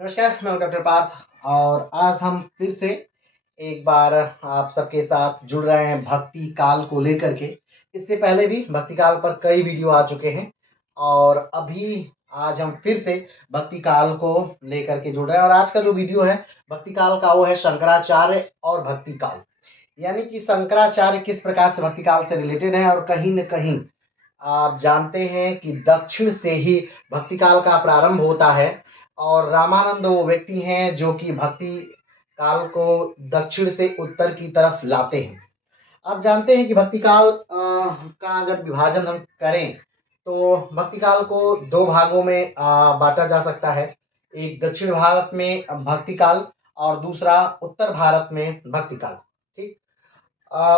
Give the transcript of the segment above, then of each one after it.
नमस्कार, मैं डॉक्टर पार्थ और आज हम फिर से एक बार आप सबके साथ जुड़ रहे हैं भक्ति काल को लेकर के। इससे पहले भी भक्ति काल पर कई वीडियो आ चुके हैं और अभी आज हम फिर से भक्ति काल को लेकर के जुड़ रहे हैं और आज का जो वीडियो है भक्ति काल का वो है शंकराचार्य और भक्ति काल। यानी कि शंकराचार्य किस प्रकार से भक्ति काल से रिलेटेड है और कहीं न कहीं आप जानते हैं कि दक्षिण से ही भक्ति काल का प्रारंभ होता है और रामानंद वो व्यक्ति हैं जो कि भक्ति काल को दक्षिण से उत्तर की तरफ लाते हैं। आप जानते हैं कि भक्ति काल का अगर विभाजन हम करें तो भक्ति काल को दो भागों में बांटा जा सकता है। एक दक्षिण भारत में भक्ति काल और दूसरा उत्तर भारत में भक्ति काल। ठीक,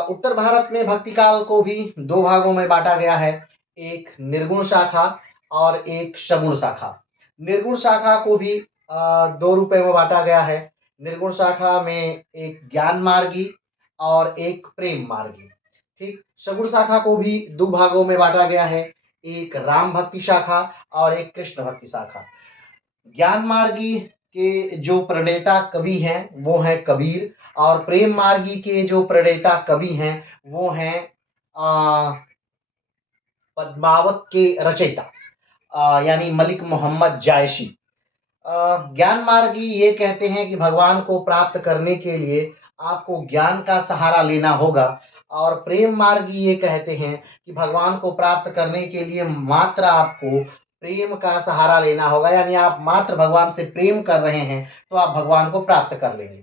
उत्तर भारत में भक्ति काल को भी दो भागों में बांटा गया है, एक निर्गुण शाखा और एक सगुण शाखा। निर्गुण शाखा को भी दो रूपे में बांटा गया है। निर्गुण शाखा में एक ज्ञान मार्गी और एक प्रेम मार्गी। ठीक, सगुण शाखा को भी दो भागों में बांटा गया है, एक राम भक्ति शाखा और एक कृष्ण भक्ति शाखा। ज्ञान मार्गी के जो प्रणेता कवि हैं वो है कबीर और प्रेम मार्गी के जो प्रणेता कवि हैं वो हैं पद्मावत के रचयिता यानी मलिक मोहम्मद जायशी। ज्ञान मार्गी ये कहते हैं कि भगवान को प्राप्त करने के लिए आपको ज्ञान का सहारा लेना होगा और प्रेम मार्गी ये कहते हैं कि भगवान को प्राप्त करने के लिए मात्र आपको प्रेम का सहारा लेना होगा, यानी आप मात्र भगवान से प्रेम कर रहे हैं तो आप भगवान को प्राप्त कर लेंगे।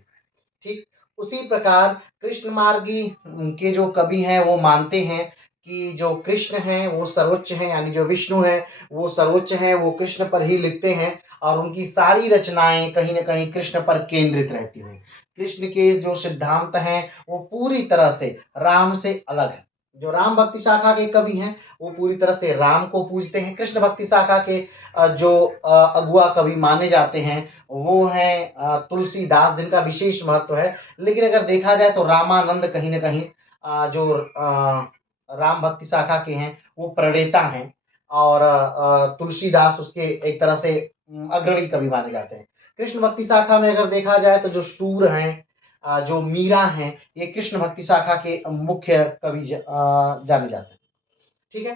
ठीक, उसी प्रकार कृष्ण मार्गी के जो कवि हैं वो मानते हैं कि जो कृष्ण हैं वो सर्वोच्च हैं, यानी जो विष्णु हैं वो सर्वोच्च हैं, वो कृष्ण पर ही लिखते हैं और उनकी सारी रचनाएं कहीं न कहीं कृष्ण पर केंद्रित रहती हैं। कृष्ण के जो सिद्धांत हैं वो पूरी तरह से राम से अलग है। जो राम भक्ति शाखा के कवि हैं वो पूरी तरह से राम को पूजते हैं। कृष्ण भक्ति शाखा के जो अगुआ कवि माने जाते हैं वो हैं तुलसीदास, जिनका विशेष महत्व है। लेकिन अगर देखा जाए तो रामानंद कहीं न कहीं जो राम भक्ति शाखा के हैं वो प्रणेता हैं और तुलसीदास उसके एक तरह से अग्रणी कवि माने जाते हैं। कृष्ण भक्ति शाखा में अगर देखा जाए तो जो सूर हैं, जो मीरा हैं, ये कृष्ण भक्ति शाखा के मुख्य कवि जाने जाते हैं। ठीक है,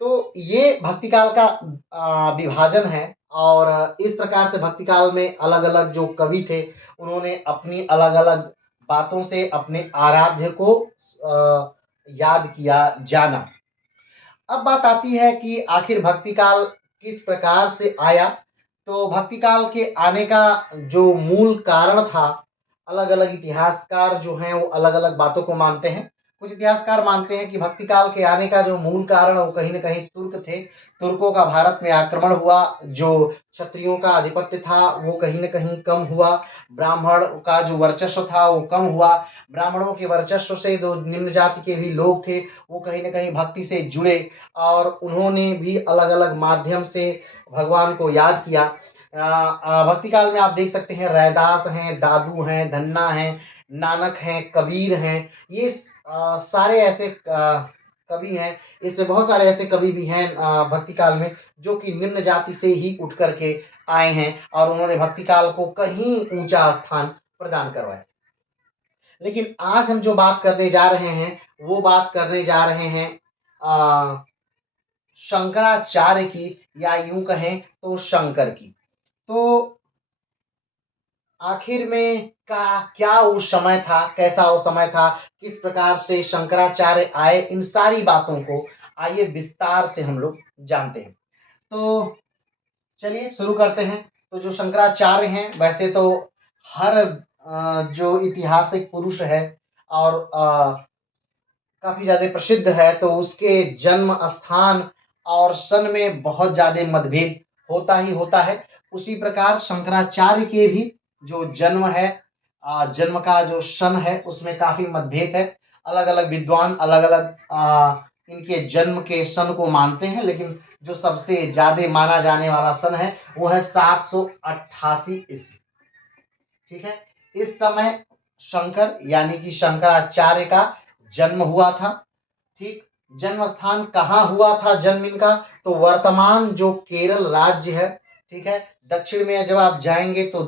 तो ये भक्ति काल का विभाजन है और इस प्रकार से भक्ति काल में अलग-अलग जो कवि थे उन्होंने अपनी अलग-अलग बातों से अपने आराध्य को याद किया, जाना। अब बात आती है कि आखिर भक्ति काल किस प्रकार से आया। तो भक्ति काल के आने का जो मूल कारण था, अलग-अलग इतिहासकार जो हैं वो अलग-अलग बातों को मानते हैं। कुछ इतिहासकार मानते हैं कि भक्ति काल के आने का जो मूल कारण वो कहीं न कहीं तुर्क थे। तुर्कों का भारत में आक्रमण हुआ, जो क्षत्रियों का आधिपत्य था वो कहीं न कहीं कम हुआ, ब्राह्मण का जो वर्चस्व था वो कम हुआ। ब्राह्मणों के वर्चस्व से जो निम्न जाति के भी लोग थे वो कहीं न कहीं भक्ति से जुड़े और उन्होंने भी अलग-अलग माध्यम से भगवान को याद किया। भक्ति काल में आप देख सकते हैं रैदास हैं, दादू हैं, धन्ना हैं, नानक हैं, कबीर हैं। ये सारे ऐसे कवि हैं। इसमें बहुत सारे ऐसे कवि भी हैं भक्ति काल में जो कि निम्न जाति से ही उठ कर के आए हैं और उन्होंने भक्ति काल को कहीं ऊंचा स्थान प्रदान करवाया। लेकिन आज हम जो बात करने जा रहे हैं वो बात करने जा रहे हैं शंकराचार्य की, या यूं कहें तो शंकर की। तो आखिर में का क्या वो समय था, कैसा वो समय था, किस प्रकार से शंकराचार्य आए, इन सारी बातों को आइए विस्तार से हम लोग जानते हैं। तो चलिए शुरू करते हैं। तो जो शंकराचार्य हैं वैसे तो हर जो ऐतिहासिक पुरुष है और काफ़ी ज़्यादा प्रसिद्ध है तो उसके जन्म स्थान और सन में बहुत ज़्यादा मतभेद होता ही होता है। उसी प्रकार शंकराचार्य के भी जो जन्म है, जन्म का जो सन है उसमें काफ़ी मतभेद है। अलग-अलग विद्वान अलग-अलग इनके जन्म के सन को मानते हैं, लेकिन जो सबसे ज़्यादा माना जाने वाला सन है वो है 788 ईस्वी। ठीक है, इस समय शंकर यानी कि शंकराचार्य का जन्म हुआ था। ठीक, जन्म स्थान कहाँ हुआ था जन्म इनका, तो वर्तमान जो केरल राज्य है, ठीक है, दक्षिण में जब आप जाएंगे तो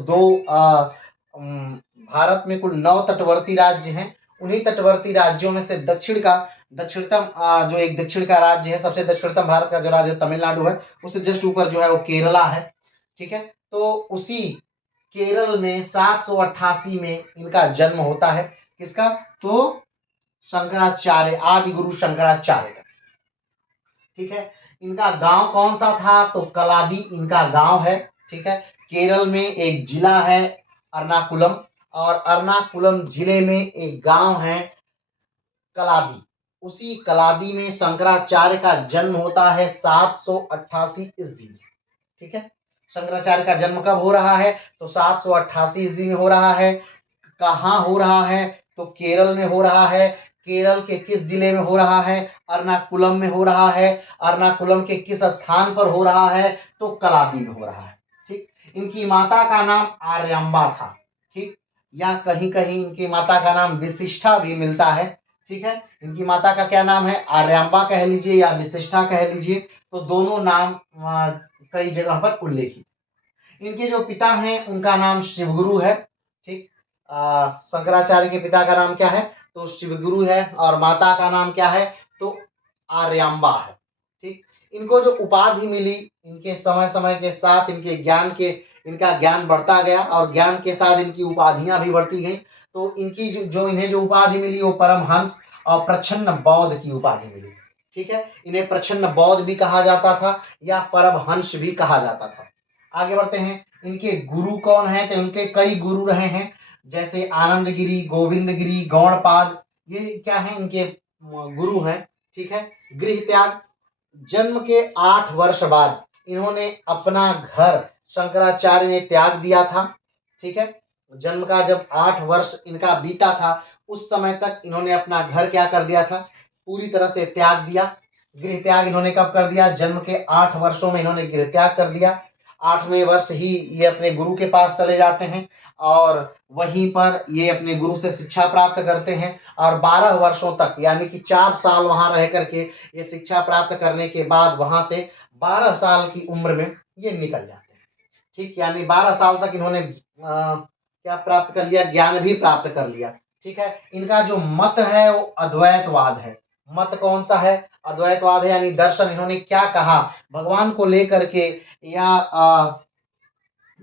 भारत में कुल 9 तटवर्ती राज्य हैं। उन्हीं तटवर्ती राज्यों में से दक्षिणतम जो एक दक्षिण का राज्य है, सबसे दक्षिणतम भारत का जो राज्य तमिलनाडु है, उससे जस्ट ऊपर जो है वो केरला है, ठीक है। तो उसी केरल में 788 में इनका जन्म होता है। किसका? तो शंकराचार्य, आदि गुरु शंकराचार्य का, ठीक है। इनका गांव कौन सा था? तो कलादी इनका गांव है, ठीक है। केरल में एक जिला है अर्नाकुलम, और अर्नाकुलम जिले में एक गांव है कलादी। उसी कलादी में शंकराचार्य का जन्म होता है 788 ईस्वी में, ठीक है। शंकराचार्य का जन्म कब हो रहा है? तो 788 ईस्वी में हो रहा है। कहाँ हो रहा है? तो केरल में हो रहा है। केरल के किस जिले में हो रहा है? अर्नाकुलम में हो रहा है। अर्नाकुलम के किस स्थान पर हो रहा है? तो कलादी में हो रहा है, ठीक। इनकी माता का नाम आर्यम्बा था, ठीक। या कहीं कहीं इनकी माता का नाम विशिष्टा भी मिलता है, ठीक है। इनकी माता का क्या नाम है? आर्यम्बा कह लीजिए या विशिष्टा कह लीजिए, तो दोनों नाम कई जगह पर उल्लेखित। इनके जो पिता हैं उनका नाम शिवगुरु है, ठीक। शंकराचार्य के पिता का नाम क्या है? तो शिवगुरु है। और माता का नाम क्या है? तो आर्यम्बा है, ठीक। इनको जो उपाधि मिली, इनके समय समय के साथ इनका ज्ञान बढ़ता गया, और ज्ञान के साथ इनकी उपाधियां भी बढ़ती गई। तो इनकी इन्हें जो उपाधि मिली वो परमहंस और प्रच्छन्न बौद्ध की उपाधि मिली, ठीक है। इन्हें प्रच्छन्न बौद्ध भी कहा जाता था या परमहंस भी कहा जाता था। आगे बढ़ते हैं। इनके गुरु कौन है? तो इनके कई गुरु रहे हैं, जैसे आनंदगिरी, गोविंदगिरी, गौड़पाद, ये क्या है? इनके गुरु हैं, ठीक है। गृह त्याग, जन्म के 8 वर्ष बाद इन्होंने अपना घर शंकराचार्य ने त्याग दिया था, ठीक है। जन्म का जब 8 वर्ष इनका बीता था, उस समय तक इन्होंने अपना घर क्या कर दिया था? पूरी तरह से त्याग दिया। गृह त्याग इन्होंने कब कर दिया? जन्म के 8 वर्षों में इन्होंने गृह त्याग कर दिया। 8वें वर्ष ही ये अपने गुरु के पास चले जाते हैं, और वहीं पर ये अपने गुरु से शिक्षा प्राप्त करते हैं, और 12 वर्षों तक यानी कि 4 साल वहां रह करके ये शिक्षा प्राप्त करने के बाद वहां से 12 साल की उम्र में ये निकल जाते हैं, ठीक। यानी 12 साल तक इन्होंने क्या प्राप्त कर लिया? ज्ञान भी प्राप्त कर लिया, ठीक है। इनका जो मत है वो अद्वैतवाद है। मत कौन सा है? अद्वैतवाद है। यानी दर्शन, इन्होंने क्या कहा भगवान को लेकर के, या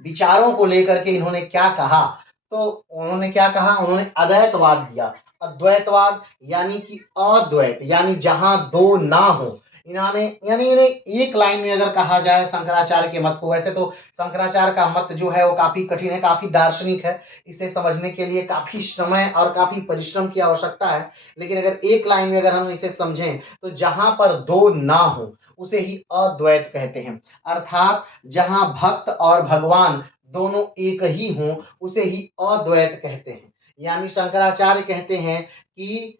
विचारों को लेकर के इन्होंने क्या कहा? तो उन्होंने क्या कहा? उन्होंने अद्वैतवाद दिया। अद्वैतवाद यानी कि अद्वैत, यानी जहां दो ना हो। इन्होंने यानी इन्हें एक लाइन में अगर कहा जाए शंकराचार्य के मत को, वैसे तो शंकराचार्य का मत जो है वो काफी कठिन है, काफी दार्शनिक है, इसे समझने के लिए काफी समय और काफी परिश्रम की आवश्यकता है। लेकिन अगर एक लाइन में अगर हम इसे समझें, तो जहां पर दो ना हो उसे ही अद्वैत कहते हैं। अर्थात जहां भक्त और भगवान दोनों एक ही हों उसे ही अद्वैत कहते हैं। यानी शंकराचार्य कहते हैं कि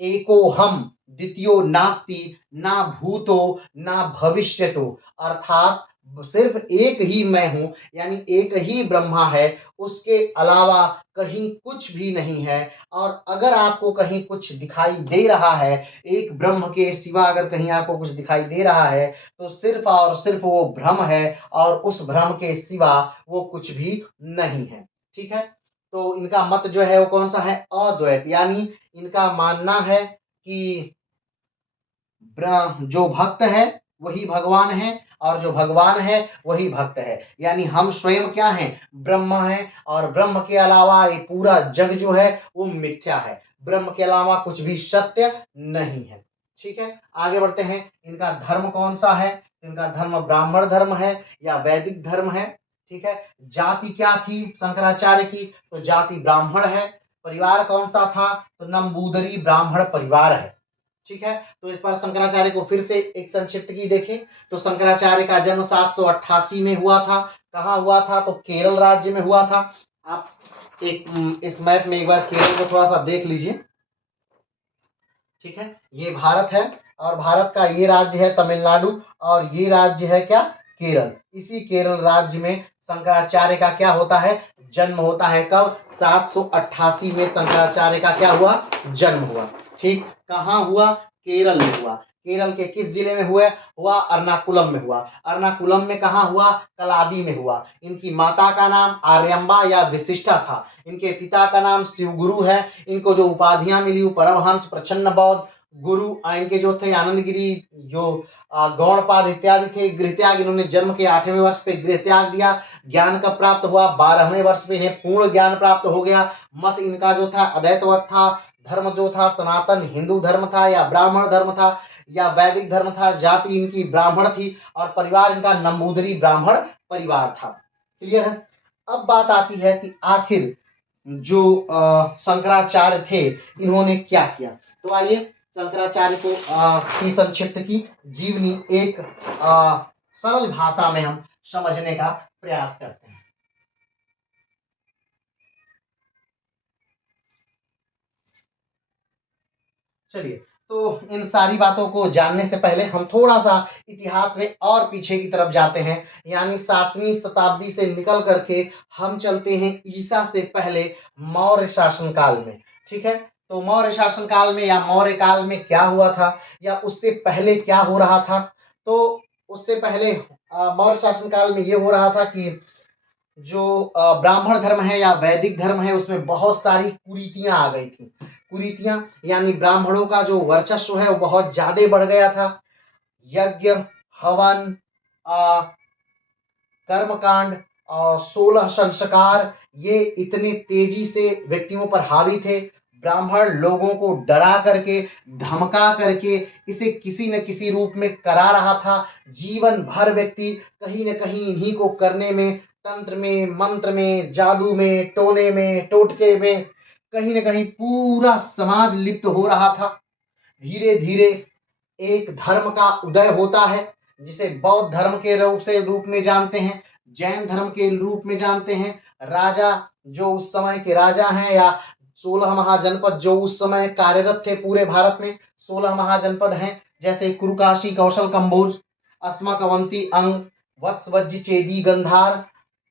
एको हम द्वितीयो नास्ति, ना भूतो ना भविष्यतो। अर्थात सिर्फ एक ही मैं हूं, यानी एक ही ब्रह्मा है, उसके अलावा कहीं कुछ भी नहीं है। और अगर आपको कहीं कुछ दिखाई दे रहा है, एक ब्रह्म के सिवा अगर कहीं आपको कुछ दिखाई दे रहा है, तो सिर्फ और सिर्फ वो भ्रम है, और उस भ्रम के सिवा वो कुछ भी नहीं है, ठीक है। तो इनका मत जो है वो कौन सा है? अद्वैत। यानी इनका मानना है कि जो भक्त है वही भगवान है, और जो भगवान है वही भक्त है। यानी हम स्वयं क्या हैं? ब्रह्म है, और ब्रह्म के अलावा ये पूरा जग जो है वो मिथ्या है। ब्रह्म के अलावा कुछ भी सत्य नहीं है, ठीक है। आगे बढ़ते हैं। इनका धर्म कौन सा है? इनका धर्म ब्राह्मण धर्म है या वैदिक धर्म है, ठीक है। जाति क्या थी शंकराचार्य की? तो जाति ब्राह्मण है। परिवार कौन सा था? तो नंबूदरी ब्राह्मण परिवार है, ठीक है। तो इस पर शंकराचार्य को फिर से एक संक्षिप्त की देखें, तो शंकराचार्य का जन्म 788 में हुआ था। कहाँ हुआ था? तो केरल राज्य में हुआ था। आप इस मैप में एक बार केरल को थोड़ा सा देख लीजिए, ठीक है। ये भारत है, और भारत का ये राज्य है तमिलनाडु, और ये राज्य है क्या? केरल। इसी केरल राज्य में शंकराचार्य का क्या होता है, जन्म होता है। कब? 788 में शंकराचार्य का क्या हुआ, जन्म हुआ। ठीक, कहाँ हुआ? केरल में हुआ। केरल के किस जिले में हुआ? अर्नाकुलम में हुआ। अर्नाकुलम में कहाँ हुआ? कलादी में हुआ। इनकी माता का नाम आर्यम्बा या विशिष्टा था। इनके पिता का नाम शिवगुरु है। इनको जो उपाधियां मिली वो परमहंस, प्रचन्न बौद्ध, गुरु, इनके जो थे आनंदगिरी, जो गौड़पाद इत्यादि थे। गृह त्याग, इन्होंने जन्म के 8वें वर्ष पे गृह त्याग दिया। ज्ञान कब प्राप्त हुआ? 12वें वर्ष पे इन्हें पूर्ण ज्ञान प्राप्त हो गया। मत इनका जो था अद्वैतवत था। धर्म जो था सनातन हिंदू धर्म था या ब्राह्मण धर्म था या वैदिक धर्म था। जाति इनकी ब्राह्मण थी और परिवार इनका नंबूदरी ब्राह्मण परिवार था। क्लियर है? अब बात आती है कि आखिर जो शंकराचार्य थे इन्होंने क्या किया। तो आइए शंकराचार्य को की संक्षिप्त की जीवनी एक सरल भाषा में हम समझने का प्रयास करते हैं। चलिए, तो इन सारी बातों को जानने से पहले हम थोड़ा सा इतिहास में और पीछे की तरफ जाते हैं, यानी 7वीं शताब्दी से निकल करके हम चलते हैं ईसा से पहले मौर्य शासनकाल में। ठीक है, तो मौर्य शासनकाल में या मौर्य काल में क्या हुआ था या उससे पहले क्या हो रहा था। तो उससे पहले मौर्य शासनकाल में ये हो रहा था कि जो ब्राह्मण धर्म है या वैदिक धर्म है उसमें बहुत सारी कुरीतियां आ गई थी। कुरीतियां यानी ब्राह्मणों का जो वर्चस्व है वो बहुत ज्यादा बढ़ गया था। यज्ञ, हवन, कर्मकांड और 16 संस्कार ये इतने तेजी से व्यक्तियों पर हावी थे। ब्राह्मण लोगों को डरा करके, धमका करके इसे किसी न किसी रूप में करा रहा था। जीवन भर व्यक्ति कहीं न कहीं इन्हीं को करने में, तंत्र में, मंत्र में, जादू में, टोने में, टोटके में कहीं न कहीं पूरा समाज लिप्त हो रहा था। धीरे धीरे एक धर्म का उदय होता है जिसे बौद्ध धर्म के रूप में जानते हैं, जैन धर्म के रूप में जानते हैं। राजा जो उस समय के राजा हैं या 16 महाजनपद जो उस समय कार्यरत थे पूरे भारत में, 16 महाजनपद हैं जैसे कुरुकाशी, कौशल, कंबोज, अस्मक, अवंती, अंग, वत्स, वज्जी, चेदी, गंधार।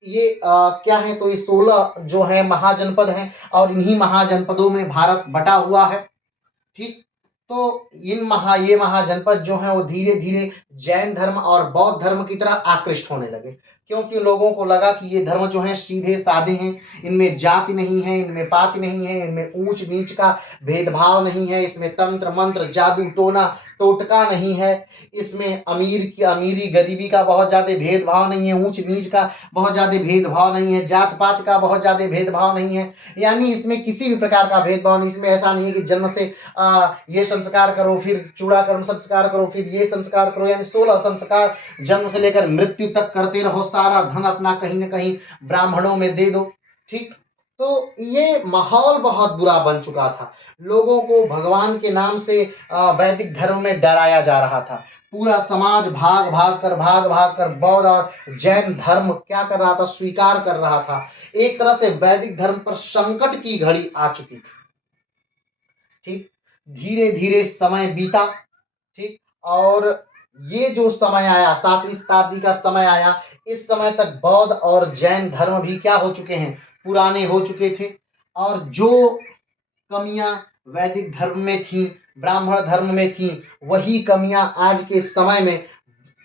ये क्या है? तो ये 16 जो है महाजनपद हैं और इन्हीं महाजनपदों में भारत बटा हुआ है। ठीक, तो ये महाजनपद जो है वो धीरे धीरे जैन धर्म और बौद्ध धर्म की तरह आकृष्ट होने लगे, क्योंकि लोगों को लगा कि ये धर्म जो है सीधे साधे हैं, इनमें जाति नहीं है, इनमें पाति नहीं है, इनमें ऊंच नीच का भेदभाव नहीं है, इसमें तंत्र मंत्र जादू टोना टोटका नहीं है, इसमें अमीर की अमीरी गरीबी का बहुत ज्यादा भेदभाव नहीं है, ऊंच नीच का बहुत ज्यादा भेदभाव नहीं है, जात पात का बहुत ज्यादा भेदभाव नहीं है। यानी इसमें किसी भी प्रकार का भेदभाव नहीं। इसमें ऐसा नहीं है कि जन्म से ये संस्कार करो, फिर चूड़ाकरण संस्कार करो, फिर ये संस्कार करो, यानी 16 संस्कार जन्म से लेकर मृत्यु तक करते रहो, सारा धन अपना कहीं ना कहीं ब्राह्मणों में दे दो। ठीक, तो ये माहौल बहुत बुरा बन चुका था। लोगों को भगवान के नाम से वैदिक धर्म में डराया जा रहा था। पूरा समाज भाग भाग कर बौद्ध और जैन धर्म क्या कर रहा था? स्वीकार कर रहा था। एक तरह से वैदिक धर्म पर संकट की घड़ी आ चुकी थी। ठीक, धीरे धीरे समय बीता। ठीक, और ये जो समय आया, 7वीं शताब्दी का समय आया, इस समय तक बौद्ध और जैन धर्म भी क्या हो चुके हैं? पुराने हो चुके थे। और जो कमियां वैदिक धर्म में थी, ब्राह्मण धर्म में थी, वही कमियां आज के समय में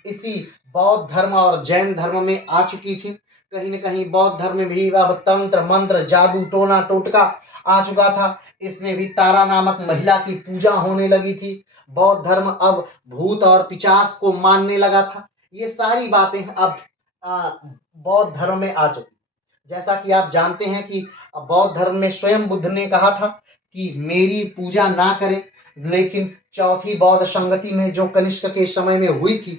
इसी बौद्ध धर्म और जैन धर्म में आ चुकी थी। कहीं न कहीं बौद्ध धर्म में भी अब तंत्र मंत्र जादू टोना टोटका आ चुका था। इसमें भी तारा नामक महिला की पूजा होने लगी थी। बौद्ध धर्म अब भूत और पिशाच को मानने लगा था। ये सारी बातें अब बौद्ध धर्म में आ चुकी। जैसा कि आप जानते हैं कि बौद्ध धर्म में स्वयं बुद्ध ने कहा था कि मेरी पूजा ना करें, लेकिन चौथी बौद्ध संगति में जो कनिष्क के समय में हुई थी,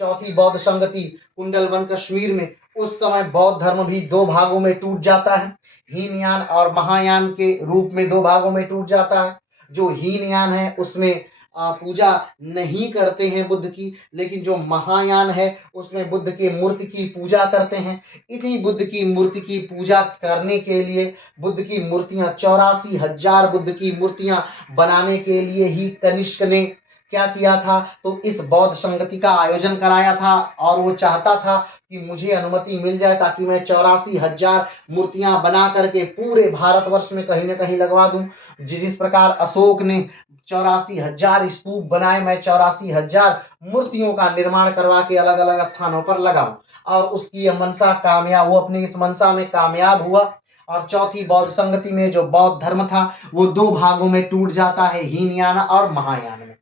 चौथी बौद्ध संगति कुंडलवन कश्मीर में, उस समय बौद्ध धर्म भी 2 भागों में टूट जाता है। हीनयान और महायान के रूप में 2 भागों में टूट जाता है। जो हीनयान है उसमें पूजा नहीं करते हैं बुद्ध की, लेकिन जो महायान है उसमें बुद्ध की मूर्ति की पूजा करते हैं। इसी बुद्ध की मूर्ति की पूजा करने के लिए, बुद्ध की मूर्तियां 84,000 बुद्ध की मूर्तियां बनाने के लिए ही कनिष्क ने क्या किया था, तो इस बौद्ध संगति का आयोजन कराया था और वो चाहता था कि मुझे अनुमति मिल जाए ताकि मैं 84,000 मूर्तियां बना करके पूरे भारतवर्ष में कहीं ना कहीं लगवा दूं। जिस प्रकार अशोक ने 84,000 स्तूप बनाए, मैं 84,000 मूर्तियों का निर्माण करवा के अलग अलग स्थानों पर लगाऊं। और उसकी यह मनसा कामयाब, वो अपनी इस मनसा में कामयाब हुआ। और चौथी बौद्ध संगति में जो बौद्ध धर्म था वो दो भागों में टूट जाता है, हीनयान और महायान में।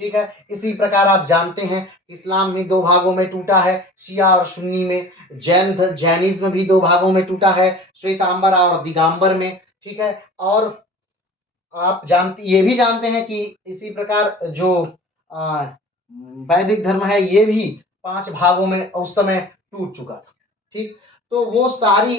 ठीक है, इसी प्रकार आप जानते हैं इस्लाम भी दो भागों में टूटा है, शिया और सुन्नी में। जैनिज्म भी दो भागों में टूटा है, श्वेतांबर और दिगंबर में। ठीक है, और आप ये भी जानते हैं कि इसी प्रकार जो वैदिक धर्म है ये भी 5 भागों में उस समय टूट चुका था। ठीक, तो वो सारी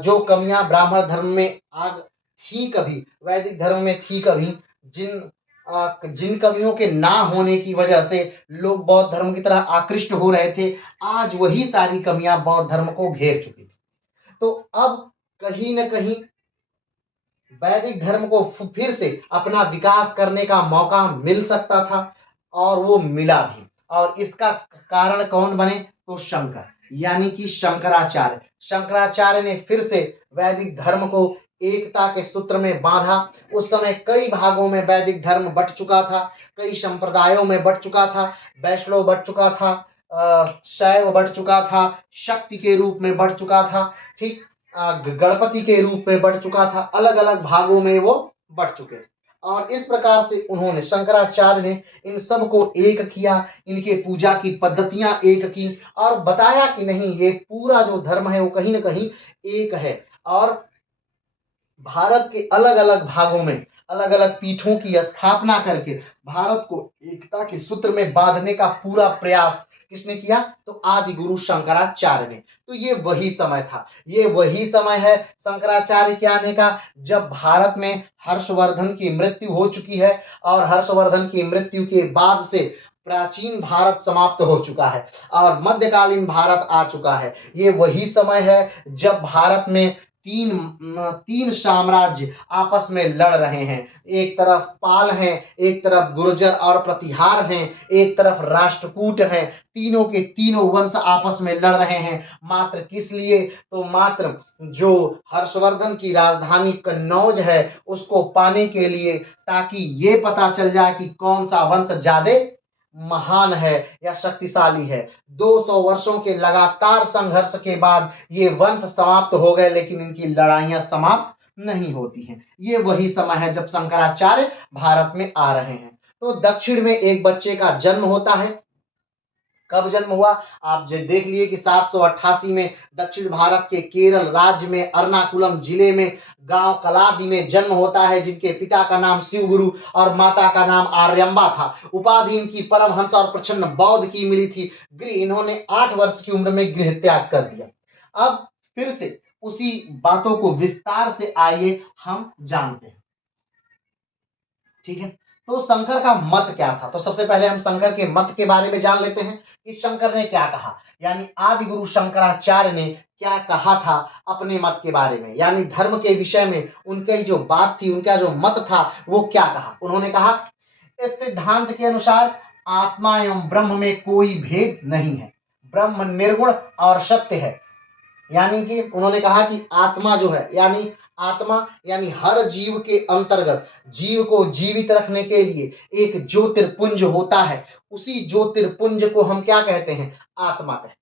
जो कमियां ब्राह्मण धर्म में आग थी कभी, वैदिक धर्म में थी कभी, जिन कमियों के ना होने की वजह से लोग बौद्ध धर्म की तरह आकृष्ट हो रहे थे, आज वही सारी कमियां बौद्ध धर्म को घेर चुकी थी। तो अब कहीं न कहीं वैदिक धर्म को फिर से अपना विकास करने का मौका मिल सकता था और वो मिला भी। और इसका कारण कौन बने, तो शंकर, यानी कि शंकराचार्य। शंकराचार्य ने फिर से वैदिक धर्म को एकता के सूत्र में बांधा। उस समय कई भागों में वैदिक धर्म बट चुका था, कई संप्रदायों में बट चुका था। वैष्णव बट चुका था, शैव बट चुका था, शक्ति के रूप में बट चुका था, ठीक, गणपति के रूप में बढ़ चुका था, अलग अलग भागों में वो बढ़ चुके थे। और इस प्रकार से उन्होंने, शंकराचार्य ने इन सब को एक किया, इनके पूजा की पद्धतियां एक की और बताया कि नहीं, ये पूरा जो धर्म है वो कहीं ना कहीं एक है। और भारत के अलग अलग भागों में अलग अलग पीठों की स्थापना करके भारत को एकता के सूत्र में बांधने का पूरा प्रयास किसने किया, तो आदि गुरु शंकराचार्य ने। तो ये वही समय था, ये वही समय है शंकराचार्य के आने का, जब भारत में हर्षवर्धन की मृत्यु हो चुकी है और हर्षवर्धन की मृत्यु के बाद से प्राचीन भारत समाप्त हो चुका है और मध्यकालीन भारत आ चुका है। ये वही समय है जब भारत में तीन साम्राज्य आपस में लड़ रहे हैं। एक तरफ पाल हैं, एक तरफ गुर्जर और प्रतिहार हैं, एक तरफ राष्ट्रकूट हैं। तीनों के तीनों वंश आपस में लड़ रहे हैं। मात्र किस लिए, तो मात्र जो हर्षवर्धन की राजधानी कन्नौज है उसको पाने के लिए, ताकि ये पता चल जाए कि कौन सा वंश ज्यादा महान है या शक्तिशाली है। 200 वर्षों के लगातार संघर्ष के बाद ये वंश समाप्त हो गए, लेकिन इनकी लड़ाइयां समाप्त नहीं होती हैं। ये वही समय है जब शंकराचार्य भारत में आ रहे हैं। तो दक्षिण में एक बच्चे का जन्म होता है। कब जन्म हुआ, आप देख लिए कि 788 में दक्षिण भारत के केरल राज्य में अर्नाकुलम जिले में गांव कलादी में जन्म होता है, जिनके पिता का नाम शिवगुरु और माता का नाम आर्यम्बा था। उपाधि इनकी परमहंस और प्रचंड बौद्ध की मिली थी। इन्होंने 8 वर्ष की उम्र में गृह त्याग कर दिया। अब फिर से उसी बातों को विस्तार से आइए हम जानते हैं। ठीक है, तो शंकर का मत क्या था, तो सबसे पहले हम शंकर के मत के बारे में जान लेते हैं कि शंकर ने क्या कहा, यानी आदि गुरु शंकराचार्य ने क्या कहा था अपने मत के बारे में, यानी धर्म के विषय में उनकी जो बात थी, उनका जो मत था वो क्या कहा। उन्होंने कहा, इस सिद्धांत के अनुसार आत्मा एवं ब्रह्म में कोई भेद नहीं है, ब्रह्म निर्गुण और सत्य है। यानी कि उन्होंने कहा कि आत्मा जो है, यानी आत्मा यानी हर जीव के अंतर्गत जीव को जीवित रखने के लिए एक ज्योतिर्पुंज होता है। उसी ज्योतिर्पुंज को हम क्या कहते हैं, आत्मा कहते हैं।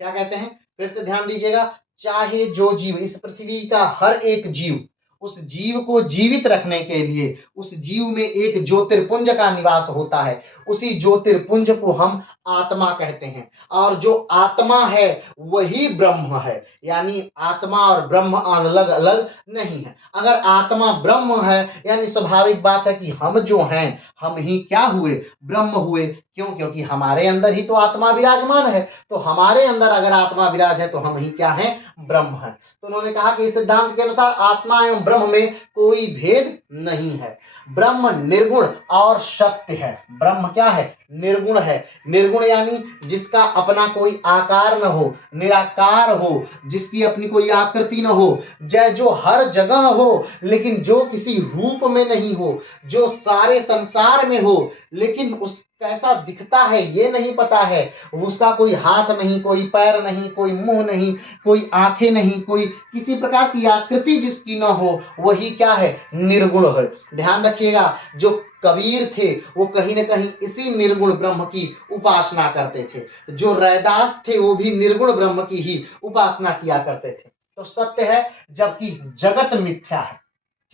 क्या कहते हैं, फिर से ध्यान दीजिएगा, चाहे जो जीव, इस पृथ्वी का हर एक जीव, उस जीव को जीवित रखने के लिए उस जीव में एक ज्योतिर्पुंज का निवास होता है। उसी ज्योतिर्पुंज को हम आत्मा कहते हैं। और जो आत्मा है वही ब्रह्म है, यानी आत्मा और ब्रह्म अलग अलग नहीं है। अगर आत्मा ब्रह्म है, यानी स्वाभाविक बात है कि हम जो हैं हम ही क्या हुए, ब्रह्म हुए। क्यों, क्योंकि हमारे अंदर ही तो आत्मा विराजमान है। तो हमारे अंदर अगर आत्मा विराज है तो हम ही क्या हैं, ब्रह्म है। तो उन्होंने कहा कि इस सिद्धांत के अनुसार आत्मा एवं ब्रह्म में कोई भेद नहीं है। ब्रह्म निर्गुण और सत्य है। ब्रह्म क्या है? निर्गुण है। निर्गुण यानी जिसका अपना कोई आकार न हो, निराकार हो, जिसकी अपनी कोई आकृति न हो, जो हर जगह हो लेकिन जो किसी रूप में नहीं हो, जो सारे संसार में हो लेकिन उस कैसा दिखता है ये नहीं पता है, उसका कोई हाथ नहीं, कोई पैर नहीं, कोई मुंह नहीं, कोई आंखें नहीं, कोई किसी प्रकार की आकृति जिसकी न हो, वही क्या है? निर्गुण है। ध्यान रखिएगा, जो कबीर थे वो कहीं न कहीं इसी निर्गुण ब्रह्म की उपासना करते थे। जो रैदास थे वो भी निर्गुण ब्रह्म की ही उपासना किया करते थे। तो सत्य है जबकि जगत मिथ्या है।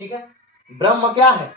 ठीक है, ब्रह्म क्या है?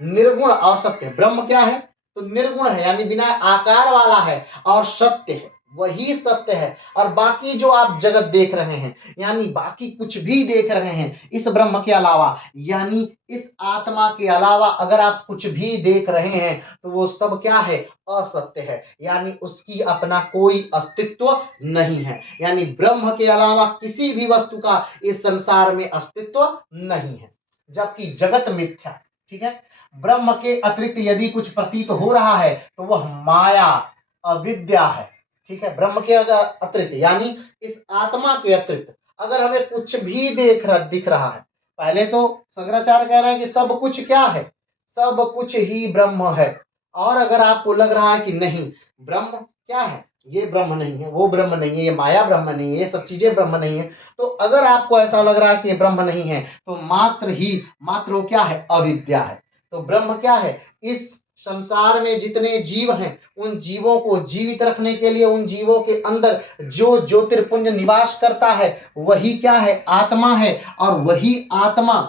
निर्गुण और सत्य। ब्रह्म क्या है? तो निर्गुण है यानी बिना आकार वाला है, और सत्य है, वही सत्य है। और बाकी जो आप जगत देख रहे हैं यानी बाकी कुछ भी देख रहे हैं इस ब्रह्म के अलावा, यानी इस आत्मा के अलावा अगर आप कुछ भी देख रहे हैं तो वो सब क्या है? असत्य है, यानी उसकी अपना कोई अस्तित्व नहीं है। यानी ब्रह्म के अलावा किसी भी वस्तु का इस संसार में अस्तित्व नहीं है, जबकि जगत मिथ्या। ठीक है, ब्रह्म के अतिरिक्त यदि कुछ प्रतीत हो रहा है तो वह माया, अविद्या है। ठीक है, ब्रह्म के अतिरिक्त यानी इस आत्मा के अतिरिक्त अगर हमें कुछ भी दिख रहा है, पहले तो शंकराचार्य कह रहे हैं कि सब कुछ क्या है? सब कुछ ही ब्रह्म है। और अगर आपको लग रहा है कि नहीं, ब्रह्म क्या है? ये ब्रह्म नहीं है, वो ब्रह्म नहीं है, ये माया ब्रह्म नहीं है, ये सब चीजें ब्रह्म नहीं है, तो अगर आपको ऐसा लग रहा है कि ये ब्रह्म नहीं है तो मात्र वो क्या है? अविद्या है। तो ब्रह्म क्या है? इस संसार में जितने जीव हैं उन जीवों को जीवित रखने के लिए उन जीवों के अंदर जो ज्योतिर्पुंज निवास करता है वही क्या है? आत्मा है। और वही आत्मा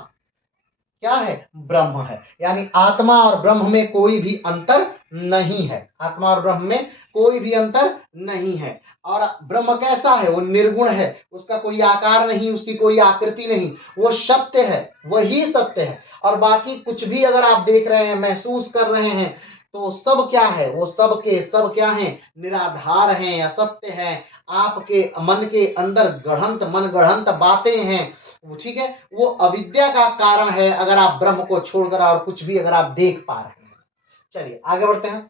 क्या है? ब्रह्म है। यानी आत्मा और ब्रह्म में कोई भी अंतर नहीं है। आत्मा और ब्रह्म में कोई भी अंतर नहीं है। और ब्रह्म कैसा है? वो निर्गुण है, उसका कोई आकार नहीं, उसकी कोई आकृति नहीं, वो सत्य है, वही सत्य है। और बाकी कुछ भी अगर आप देख रहे हैं, महसूस कर रहे हैं, तो सब क्या है? वो सब के सब क्या है? निराधार हैं, असत्य हैं, आपके मन के अंदर मन गढ़ंत बातें हैं। ठीक है, वो अविद्या का कारण है अगर आप ब्रह्म को छोड़कर और कुछ भी अगर आप देख पा रहे हैं। चलिए आगे बढ़ते हैं।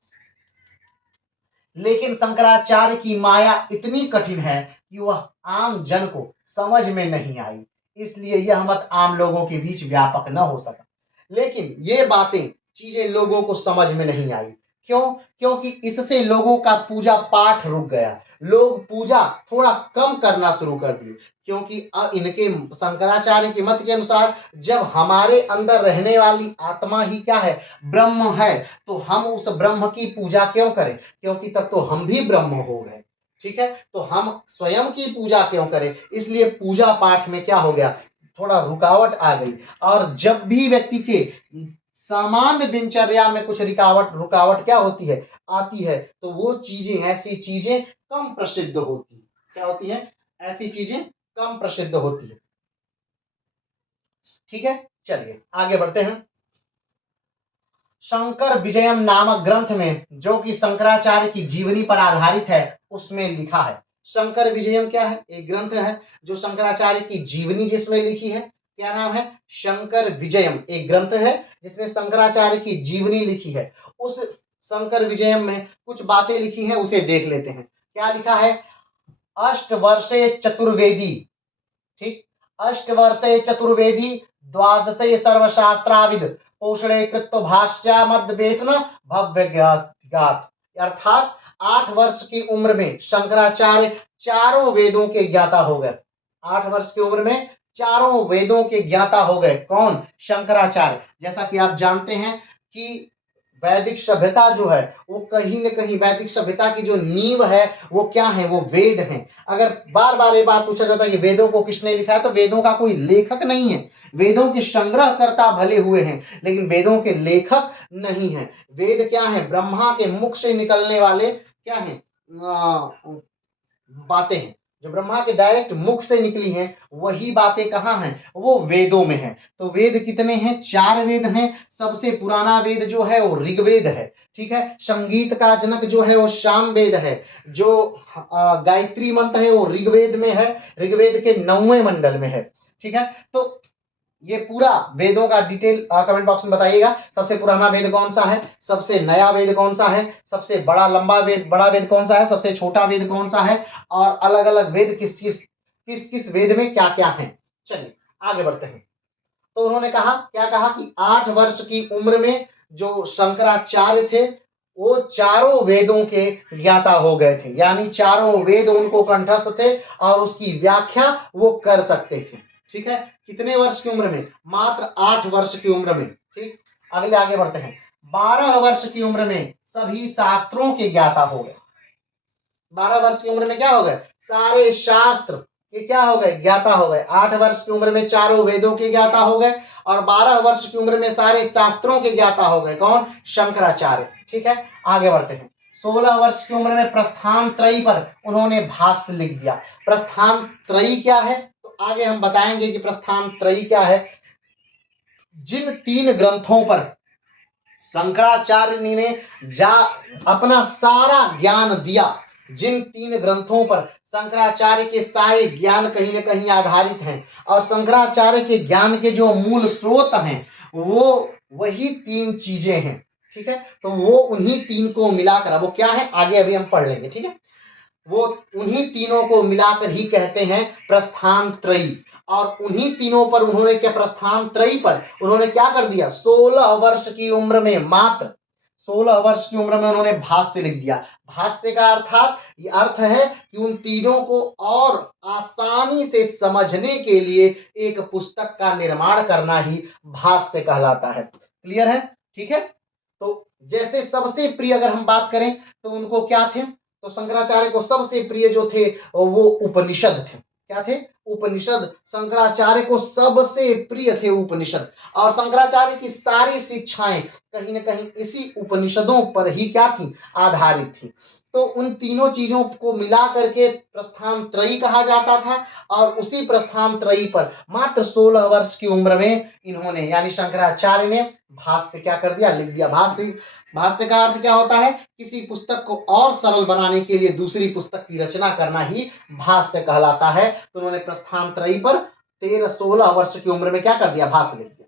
लेकिन शंकराचार्य की माया इतनी कठिन है कि वह आम जन को समझ में नहीं आई, इसलिए यह मत आम लोगों के बीच व्यापक न हो सका। लेकिन ये बातें चीजें लोगों को समझ में नहीं आई। क्यों? क्योंकि इससे लोगों का पूजा पाठ रुक गया, लोग पूजा थोड़ा कम करना शुरू कर दिए। क्योंकि इनके शंकराचार्य के मत के अनुसार जब हमारे अंदर रहने वाली आत्मा ही क्या है? ब्रह्म है, तो हम उस ब्रह्म की पूजा क्यों करें? क्योंकि तब तो हम भी ब्रह्म हो गए। ठीक है, तो हम स्वयं की पूजा क्यों करें? इसलिए पूजा पाठ में क्या हो गया? थोड़ा रुकावट आ गई। और जब भी व्यक्ति के सामान्य दिनचर्या में कुछ रुकावट क्या होती है? आती है, तो वो चीजें, ऐसी चीजें कम प्रसिद्ध होती है। क्या होती है? ऐसी चीजें कम प्रसिद्ध होती है। ठीक है, चलिए आगे बढ़ते हैं। शंकर विजयम नामक ग्रंथ में, जो कि शंकराचार्य की जीवनी पर आधारित है, उसमें लिखा है। शंकर विजयम क्या है? एक ग्रंथ है जो शंकराचार्य की जीवनी जिसमें लिखी है। क्या नाम है? शंकर विजयम एक ग्रंथ है जिसमें शंकराचार्य की जीवनी लिखी है। उस शंकर विजयम में कुछ बातें लिखी हैं, उसे देख लेते हैं। क्या लिखा है? अष्टवर्षे चतुर्वेदी। ठीक, अष्टवर्षे चतुर्वेदी द्वादशे सर्वशास्त्राविद पोषणे कृत्व भाष्यामर्दवेतन भव्य ज्ञात। अर्थात 8 वर्ष की उम्र में शंकराचार्य चारों वेदों के ज्ञाता हो गए। 8 वर्ष की उम्र में चारों वेदों के ज्ञाता हो गए। कौन? शंकराचार्य। जैसा कि आप जानते हैं कि वैदिक सभ्यता जो है वो कहीं न कहीं, वैदिक सभ्यता की जो नींव है वो क्या है? वो वेद हैं। अगर बार बार ये बात पूछा जाता है कि वेदों को किसने लिखा है, तो वेदों का कोई लेखक नहीं है। वेदों के संग्रहकर्ता भले हुए हैं लेकिन वेदों के लेखक नहीं है। वेद क्या है? ब्रह्मा के मुख से निकलने वाले क्या है? बातें हैं, जो ब्रह्मा के डायरेक्ट मुख से निकली हैं, वही बातें कहाँ हैं? वो वेदों में हैं। तो वेद कितने हैं? 4 वेद हैं। सबसे पुराना वेद जो है वो ऋग्वेद है। ठीक है, संगीत का जनक जो है वो सामवेद है। जो गायत्री मंत्र है वो ऋग्वेद में है, ऋग्वेद के 9वें मंडल में है। ठीक है, तो ये पूरा वेदों का डिटेल कमेंट बॉक्स में बताइएगा। सबसे पुराना वेद कौन सा है, सबसे नया वेद कौन सा है, सबसे बड़ा वेद कौन सा है, सबसे छोटा वेद कौन सा है, और अलग अलग वेद किस किस वेद में क्या क्या है। चलिए आगे बढ़ते हैं। तो उन्होंने कहा, क्या कहा कि 8 वर्ष की उम्र में जो शंकराचार्य थे वो चारों वेदों के ज्ञाता हो गए थे, यानी चारों वेद उनको कंठस्थ थे और उसकी व्याख्या वो कर सकते थे। ठीक है, कितने वर्ष की उम्र में, मात्र 8 वर्ष की उम्र में। ठीक, अगले आगे बढ़ते हैं। 12 वर्ष की उम्र में सभी शास्त्रों के ज्ञाता हो गए। 12 वर्ष की उम्र में क्या हो गए, सारे शास्त्र के क्या हो गए, ज्ञाता हो गए। 8 वर्ष की उम्र में चारों वेदों के ज्ञाता हो गए और 12 वर्ष की उम्र में सारे शास्त्रों के ज्ञाता हो गए। कौन, शंकराचार्य। ठीक है, आगे बढ़ते हैं। 16 वर्ष की उम्र में प्रस्थान त्रयी पर उन्होंने भाष्य लिख दिया। प्रस्थान त्रयी क्या है, तो आगे हम बताएंगे कि प्रस्थान त्रयी क्या है। जिन 3 ग्रंथों पर शंकराचार्य ने अपना सारा ज्ञान दिया, जिन 3 ग्रंथों पर शंकराचार्य के सारे ज्ञान कहीं न कहीं आधारित हैं और शंकराचार्य के ज्ञान के जो मूल स्रोत हैं वो वही 3 चीजें हैं। ठीक है, तो वो उन्हीं 3 को मिलाकर, वो क्या है आगे अभी हम पढ़ लेंगे। ठीक है, वो उन्हीं तीनों को मिलाकर ही कहते हैं प्रस्थान त्रयी। और उन्हीं तीनों पर उन्होंने क्या, प्रस्थान त्रयी पर उन्होंने क्या कर दिया, 16 वर्ष की उम्र में, मात्र 16 वर्ष की उम्र में उन्होंने भाष्य लिख दिया। भाष्य का अर्थात ये अर्थ है कि उन तीनों को और आसानी से समझने के लिए एक पुस्तक का निर्माण करना ही भाष्य कहलाता है। क्लियर है? ठीक है, तो जैसे सबसे प्रिय अगर हम बात करें तो उनको क्या थे, तो शंकराचार्य को सबसे प्रिय जो थे वो उपनिषद थे। क्या थे, उपनिषद। शंकराचार्य को सबसे प्रिय थे उपनिषद और शंकराचार्य की सारी शिक्षाएं कहीं न कहीं इसी उपनिषदों पर ही क्या थी, आधारित थी। तो उन तीनों चीजों को मिला करके प्रस्थान त्रयी कहा जाता था और उसी प्रस्थान त्रयी पर मात्र 16 वर्ष की उम्र में इन्होंने यानी शंकराचार्य ने भाष्य क्या कर दिया, लिख दिया। भाष्य का अर्थ क्या होता है, किसी पुस्तक को और सरल बनाने के लिए दूसरी पुस्तक की रचना करना ही भाष्य कहलाता है। तो उन्होंने प्रस्थान त्रयी पर 16 वर्ष की उम्र में क्या कर दिया, भाष्य लिख दिया।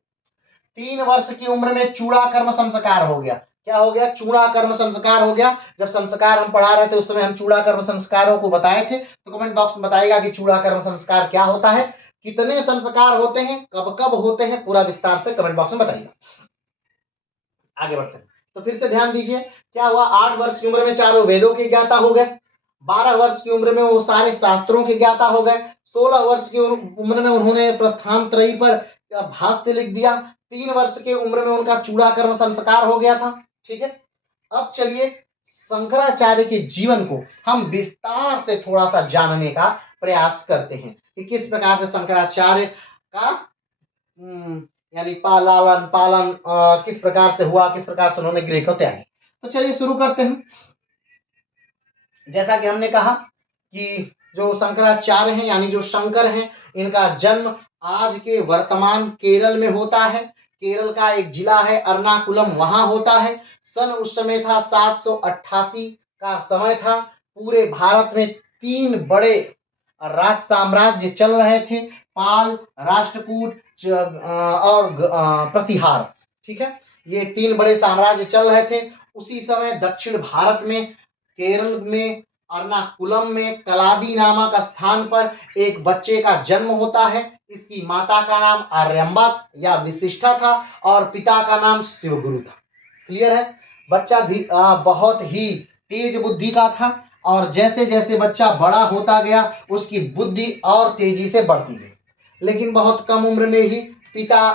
3 वर्ष की उम्र में चूड़ा कर्म संस्कार हो गया। क्या हो गया, चूड़ा कर्म संस्कार हो गया। जब संस्कार हम पढ़ा रहे थे उस समय हम चूड़ा कर्म संस्कारों को बताए थे। तो कमेंट बॉक्स में बताइएगा कि चूड़ा कर्म संस्कार क्या होता है, कितने संस्कार होते हैं, कब कब होते हैं, पूरा विस्तार से कमेंट बॉक्स में बताइएगा। आगे बढ़ते हैं। तो फिर से ध्यान दीजिए, क्या हुआ, 8 वर्ष की उम्र में चारों वेदों के ज्ञाता हो गए। 12 वर्ष की उम्र में वो सारे शास्त्रों के ज्ञाता हो गए। 16 वर्ष की उम्र में उन्होंने प्रस्थान त्रयी पर भाष्य लिख दिया। 3 वर्ष की उम्र में उनका चूड़ा कर्म संस्कार हो गया था। ठीक है, अब चलिए शंकराचार्य के जीवन को हम विस्तार से थोड़ा सा जानने का प्रयास करते हैं कि किस प्रकार से शंकराचार्य का यानी लालन पालन किस प्रकार से हुआ, किस प्रकार से उन्होंने गृह को त्यागी। तो चलिए शुरू करते हैं। जैसा कि हमने कहा कि जो शंकराचार्य हैं यानी जो शंकर हैं, इनका जन्म आज के वर्तमान केरल में होता है। केरल का एक जिला है एर्नाकुलम, वहां होता है। सन उस समय था 788 का समय था। पूरे भारत में 3 बड़े राज साम्राज्य चल रहे थे, पाल, राष्ट्रकूट और प्रतिहार। ठीक है, ये 3 बड़े साम्राज्य चल रहे थे। उसी समय दक्षिण भारत में केरल में एर्नाकुलम में कलादी नामक स्थान पर एक बच्चे का जन्म होता है। इसकी माता का नाम आर्यम्बा या विशिष्टा था और पिता का नाम शिवगुरु था। क्लियर है? बच्चा बहुत ही तेज बुद्धि का था और जैसे जैसे बच्चा बड़ा होता गया उसकी बुद्धि और तेजी से बढ़ती गई। लेकिन बहुत कम उम्र में ही पिता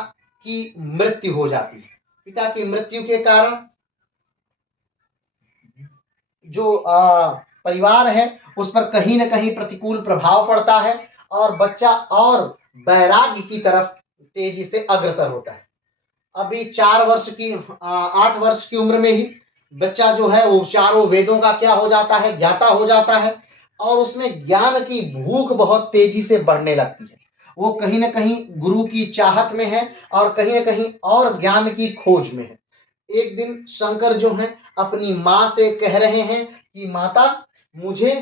की मृत्यु हो जाती है। पिता की मृत्यु के कारण जो परिवार है उस पर कहीं न कहीं प्रतिकूल प्रभाव पड़ता है और बच्चा और वैराग्य की तरफ तेजी से अग्रसर होता है। अभी 8 वर्ष की उम्र में ही बच्चा जो है वो चारों वेदों का क्या हो जाता है, ज्ञाता हो जाता है और उसमें ज्ञान की भूख बहुत तेजी से बढ़ने लगती है। वो कहीं न कहीं गुरु की चाहत में है और कहीं न कहीं और ज्ञान की खोज में है। एक दिन शंकर जो हैं अपनी माँ से कह रहे हैं कि माता, मुझे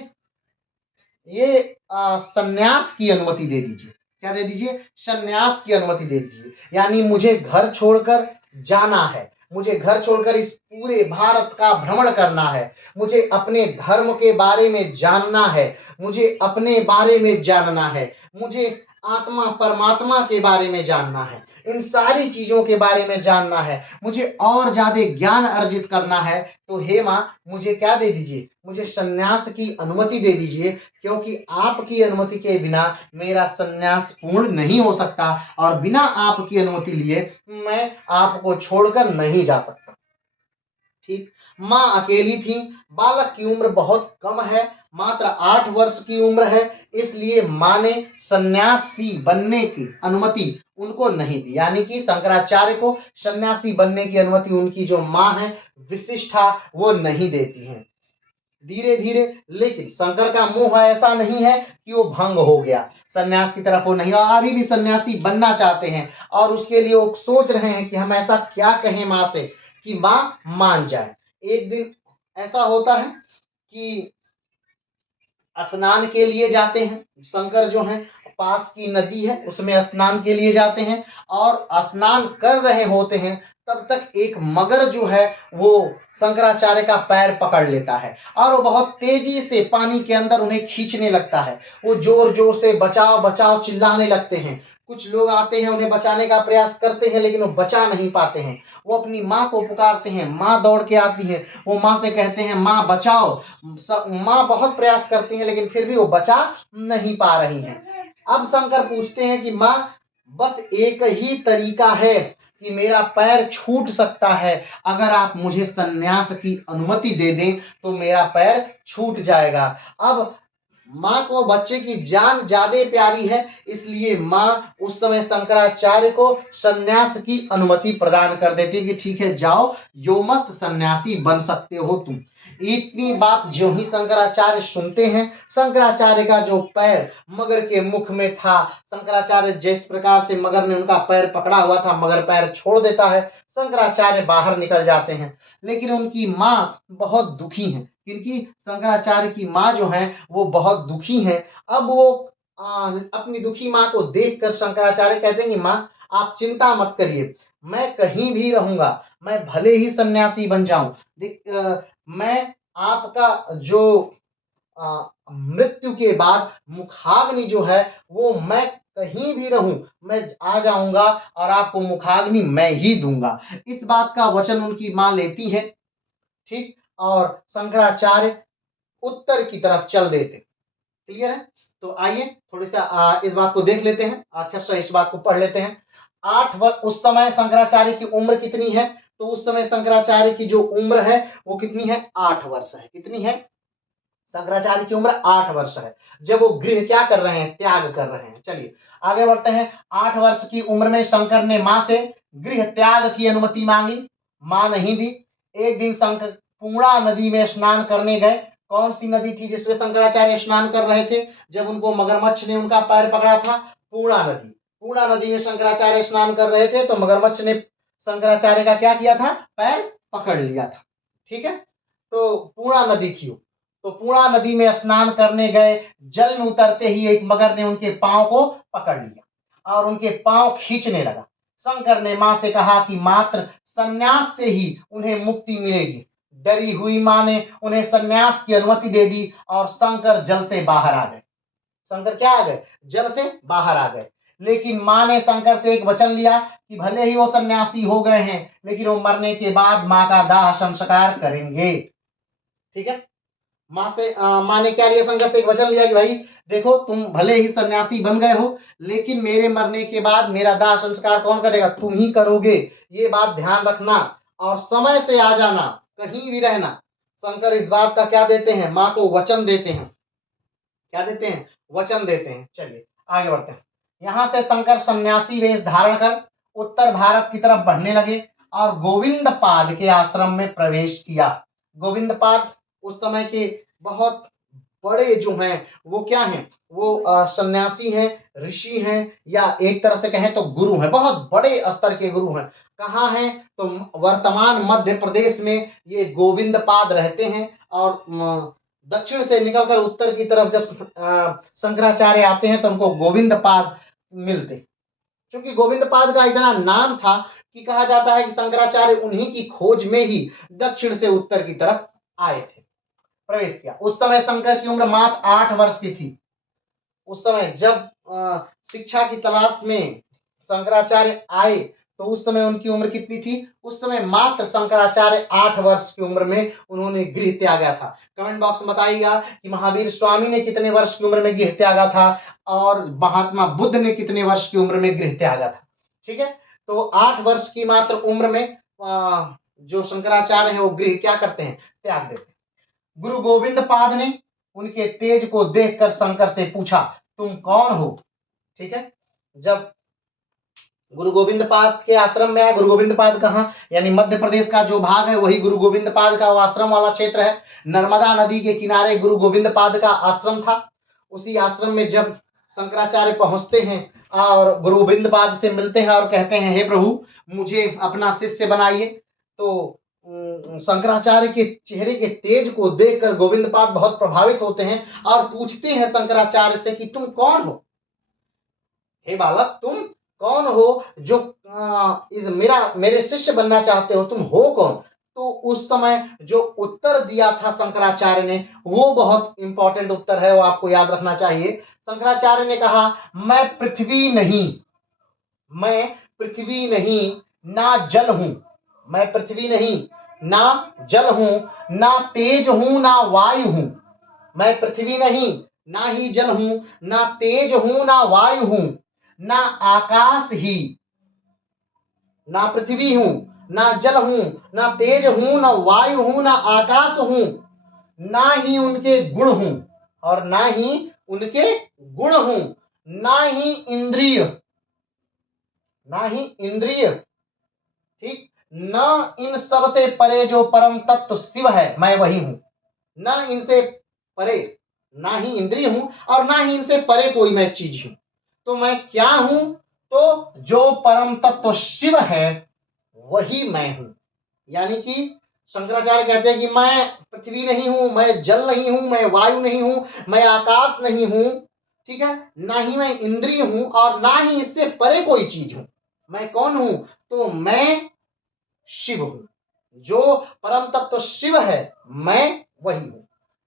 ये संन्यास की अनुमति दे दीजिए। क्या दे दीजिए, सन्यास की अनुमति दे दीजिए। यानी मुझे घर छोड़कर जाना है, मुझे घर छोड़कर इस पूरे भारत का भ्रमण करना है, मुझे अपने धर्म के बारे में जानना है, मुझे अपने बारे में जानना है, मुझे आत्मा परमात्मा के बारे में जानना है, इन सारी चीजों के बारे में जानना है, मुझे और ज्यादा ज्ञान अर्जित करना है। तो हे माँ, मुझे क्या दे दीजिए, मुझे सन्यास की अनुमति दे दीजिए, क्योंकि आपकी अनुमति के बिना मेरा सन्यास पूर्ण नहीं हो सकता और बिना आपकी अनुमति लिए मैं आपको छोड़कर नहीं जा सकता। ठीक, माँ अकेली थी, बालक की उम्र बहुत कम है, मात्र 8 वर्ष की उम्र है, इसलिए माँ ने सन्यासी बनने की अनुमति उनको नहीं दी। यानी कि शंकराचार्य को सन्यासी बनने की अनुमति उनकी जो माँ है विशिष्ठा, वो नहीं देती हैं। धीरे धीरे लेकिन शंकर का मोह ऐसा नहीं है कि वो भंग हो गया, सन्यास की तरफ वो नहीं, अभी भी सन्यासी बनना चाहते हैं और उसके लिए वो सोच रहे हैं कि हम ऐसा क्या कहें माँ से कि माँ मान जाए। एक दिन ऐसा होता है कि स्नान के लिए जाते हैं, शंकर जो हैं पास की नदी है उसमें स्नान के लिए जाते हैं और स्नान कर रहे होते हैं, तब तक एक मगर जो है वो शंकराचार्य का पैर पकड़ लेता है और वो बहुत तेजी से पानी के अंदर उन्हें खींचने लगता है। वो जोर जोर से बचाओ बचाओ चिल्लाने लगते हैं। कुछ लोग आते हैं उन्हें बचाने का प्रयास करते हैं लेकिन वो बचा नहीं पाते हैं। वो अपनी माँ को पुकारते हैं, माँ दौड़ के आती है, वो माँ से कहते हैं माँ बचाओ। माँ बहुत प्रयास करती हैं लेकिन फिर भी वो बचा नहीं पा रही हैं। अब शंकर पूछते हैं कि माँ, बस एक ही तरीका है कि मेरा पैर छूट सकता है, अगर आप मुझे सन्यास की अनुमति दे दें तो मेरा पैर छूट जाएगा। अब माँ को बच्चे की जान ज्यादा प्यारी है, इसलिए माँ उस समय शंकराचार्य को सन्यास की अनुमति प्रदान कर देती है कि ठीक है जाओ, यो मस्त सन्यासी बन सकते हो तुम। इतनी बात जो ही शंकराचार्य सुनते हैं, शंकराचार्य का जो पैर मगर के मुख में था, शंकराचार्य जिस प्रकार से मगर ने उनका पैर पकड़ा हुआ था, मगर पैर छोड़ देता है, शंकराचार्य बाहर निकल जाते हैं। लेकिन उनकी माँ बहुत दुखी हैं, क्योंकि शंकराचार्य की माँ जो है वो बहुत दुखी हैं। अब वो अपनी दुखी माँ को देखकर शंकराचार्य कहते हैं कि माँ आप चिंता मत करिए, मैं कहीं भी रहूंगा, मैं भले ही सन्यासी बन जाऊं, मैं आपका जो मृत्यु के बाद मुखाग्नि जो है वो मैं कहीं भी रहूं, मैं आ जाऊंगा और आपको मुखाग्नि मैं ही दूंगा। इस बात का वचन उनकी माँ लेती है। ठीक, और शंकराचार्य उत्तर की तरफ चल देते। क्लियर है? तो आइए थोड़ी सा इस बात को देख लेते हैं, अच्छा सा इस बात को पढ़ लेते हैं। 8 वर्ष उस समय शंकराचार्य की उम्र कितनी है? तो उस समय शंकराचार्य की जो उम्र है वो कितनी है? 8 वर्ष है। कितनी है? शंकराचार्य की उम्र 8 वर्ष है जब वो गृह क्या कर रहे हैं? त्याग कर रहे हैं। चलिए आगे बढ़ते हैं। 8 वर्ष की उम्र में शंकर ने माँ से गृह त्याग की अनुमति मांगी, माँ नहीं दी। एक दिन शंकर पूर्णा नदी में स्नान करने गए। कौन सी नदी थी जिसमें शंकराचार्य स्नान कर रहे थे जब उनको मगरमच्छ ने उनका पैर पकड़ा था? पूर्णा नदी। पूर्णा नदी में शंकराचार्य स्नान कर रहे थे तो मगरमच्छ ने शंकराचार्य का क्या किया था? पैर पकड़ लिया था। ठीक है, तो पूर्णा नदी थी। तो पूर्णा नदी में स्नान करने गए, जल में उतरते ही एक मगर ने उनके पांव को पकड़ लिया और उनके पांव खींचने लगा। शंकर ने मां से कहा कि मात्र सन्यास से ही उन्हें मुक्ति मिलेगी। डरी हुई मां ने उन्हें सन्यास की अनुमति दे दी और शंकर जल से बाहर आ गए। शंकर क्या आ गए? जल से बाहर आ गए। लेकिन मां ने शंकर से एक वचन लिया कि भले ही वो सन्यासी हो गए हैं लेकिन वो मरने के बाद मां का दाह संस्कार करेंगे। ठीक है, माँ ने क्या लिया? शंकर से एक वचन लिया कि भाई देखो, तुम भले ही सन्यासी बन गए हो लेकिन मेरे मरने के बाद मेरा दाह संस्कार कौन करेगा? तुम ही करोगे, ये बात ध्यान रखना और समय से आ जाना, कहीं भी रहना। शंकर इस बात का क्या देते हैं? माँ को वचन देते हैं। क्या देते हैं? वचन देते हैं। चलिए आगे बढ़ते हैं। यहां से शंकर सन्यासी वेश धारण कर उत्तर भारत की तरफ बढ़ने लगे और गोविंद पाद के आश्रम में प्रवेश किया। गोविंद पाद उस समय के बहुत बड़े जो हैं वो क्या हैं? वो सन्यासी हैं, ऋषि हैं, या एक तरह से कहें तो गुरु हैं, बहुत बड़े स्तर के गुरु हैं। कहाँ हैं? तो वर्तमान मध्य प्रदेश में ये गोविंद पाद रहते हैं और दक्षिण से निकलकर उत्तर की तरफ जब शंकराचार्य आते हैं तो उनको गोविंद पाद मिलते। क्योंकि गोविंद पाद का इतना नाम था कि कहा जाता है कि शंकराचार्य उन्हीं की खोज में ही दक्षिण से उत्तर की तरफ आए थे, प्रवेश किया। उस समय शंकर की उम्र मात्र 8 वर्ष की थी। उस समय जब शिक्षा की तलाश में शंकराचार्य आए तो उस समय उनकी उम्र कितनी थी? उस समय मात्र शंकराचार्य 8 वर्ष की उम्र में उन्होंने गृह त्यागा था। कमेंट बॉक्स में बताइएगा कि महावीर स्वामी ने कितने वर्ष की उम्र में गृह त्यागा था और महात्मा बुद्ध ने कितने वर्ष की उम्र में गृह त्यागा था। ठीक है, तो 8 वर्ष की मात्र उम्र में जो शंकराचार्य है वो गृह क्या करते हैं? त्याग देते हैं। गुरु गोविंद पाद ने उनके तेज को देखकर शंकर से पूछा, तुम कौन हो? ठीक है, जब गुरु गोविंद पाद के आश्रम में आए, गुरु गोविंद पाद कहाँ? यानी मध्य प्रदेश का जो भाग है वही गुरु गोविंद पाद का आश्रम वाला क्षेत्र है। नर्मदा नदी के किनारे गुरु गोविंद पाद का आश्रम था। उसी आश्रम में जब शंकराचार्य पहुंचते हैं और गुरु गोविंद पाद से मिलते हैं और कहते हैं, हे प्रभु मुझे अपना शिष्य बनाइए, तो शंकराचार्य के चेहरे के तेज को देखकर गोविंद पाद बहुत प्रभावित होते हैं और पूछते हैं शंकराचार्य से कि तुम कौन हो? हे बालक, तुम कौन हो जो मेरे शिष्य बनना चाहते हो? तुम हो कौन? तो उस समय जो उत्तर दिया था शंकराचार्य ने वो बहुत इंपॉर्टेंट उत्तर है, वो आपको याद रखना चाहिए। शंकराचार्य ने कहा, मैं पृथ्वी नहीं, मैं पृथ्वी नहीं ना जल हूं, मैं पृथ्वी नहीं ना जल हूं, ना तेज हूं ना वायु हूं। मैं पृथ्वी नहीं, ना ही जल हूं, ना तेज हूं ना वायु हूं, ना आकाश ही, ना पृथ्वी हूं, ना जल हूं, ना तेज हूं, ना वायु हूं, ना आकाश हूं, ना ही उनके गुण हूं, और ना ही उनके गुण हूं, ना ही इंद्रिय, ना ही इंद्रिय, ठीक, न इन सब से परे जो परम तत्व शिव है, मैं वही हूं। न इनसे परे, ना ही इंद्रिय हूं और ना ही इनसे परे कोई मैं चीज हूं। तो मैं क्या हूं? तो जो परम तत्व शिव है वही मैं हूं। यानी कि शंकराचार्य कहते हैं कि मैं पृथ्वी नहीं हूं, मैं जल नहीं हूं, मैं वायु नहीं हूं, मैं आकाश नहीं हूं, ठीक है, ना ही मैं इंद्रिय हूं और ना ही इससे परे कोई चीज हूं। मैं कौन हूं? तो मैं शिव हूं। जो परम तत्व शिव है मैं वही हूं।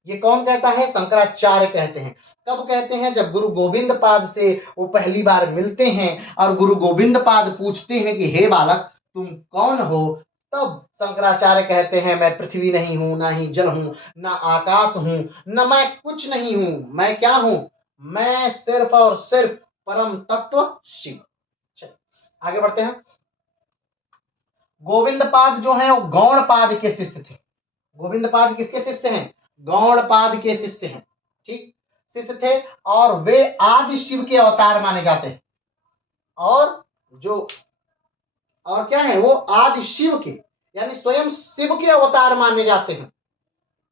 ये कौन कहता है? शंकराचार्य कहते हैं। कब कहते हैं? जब गुरु गोविंद पाद से वो पहली बार मिलते हैं और गुरु गोविंद पाद पूछते हैं कि हे बालक तुम कौन हो? तब शंकराचार्य कहते हैं, मैं पृथ्वी नहीं हूं, ना ही जल हूं, ना आकाश हूं, न मैं कुछ नहीं हूं। मैं क्या हूं? मैं सिर्फ और सिर्फ परम तत्व शिव। चलिए आगे बढ़ते हैं। गोविंद पाद जो है वो गौण पाद के शिष्य थे। गोविंद पाद किसके शिष्य हैं? गौण पाद के शिष्य हैं। ठीक, शिष्य थे और वे आदि शिव के अवतार माने जाते हैं। और जो और क्या है? वो आदि शिव के, यानी स्वयं शिव के अवतार माने जाते हैं।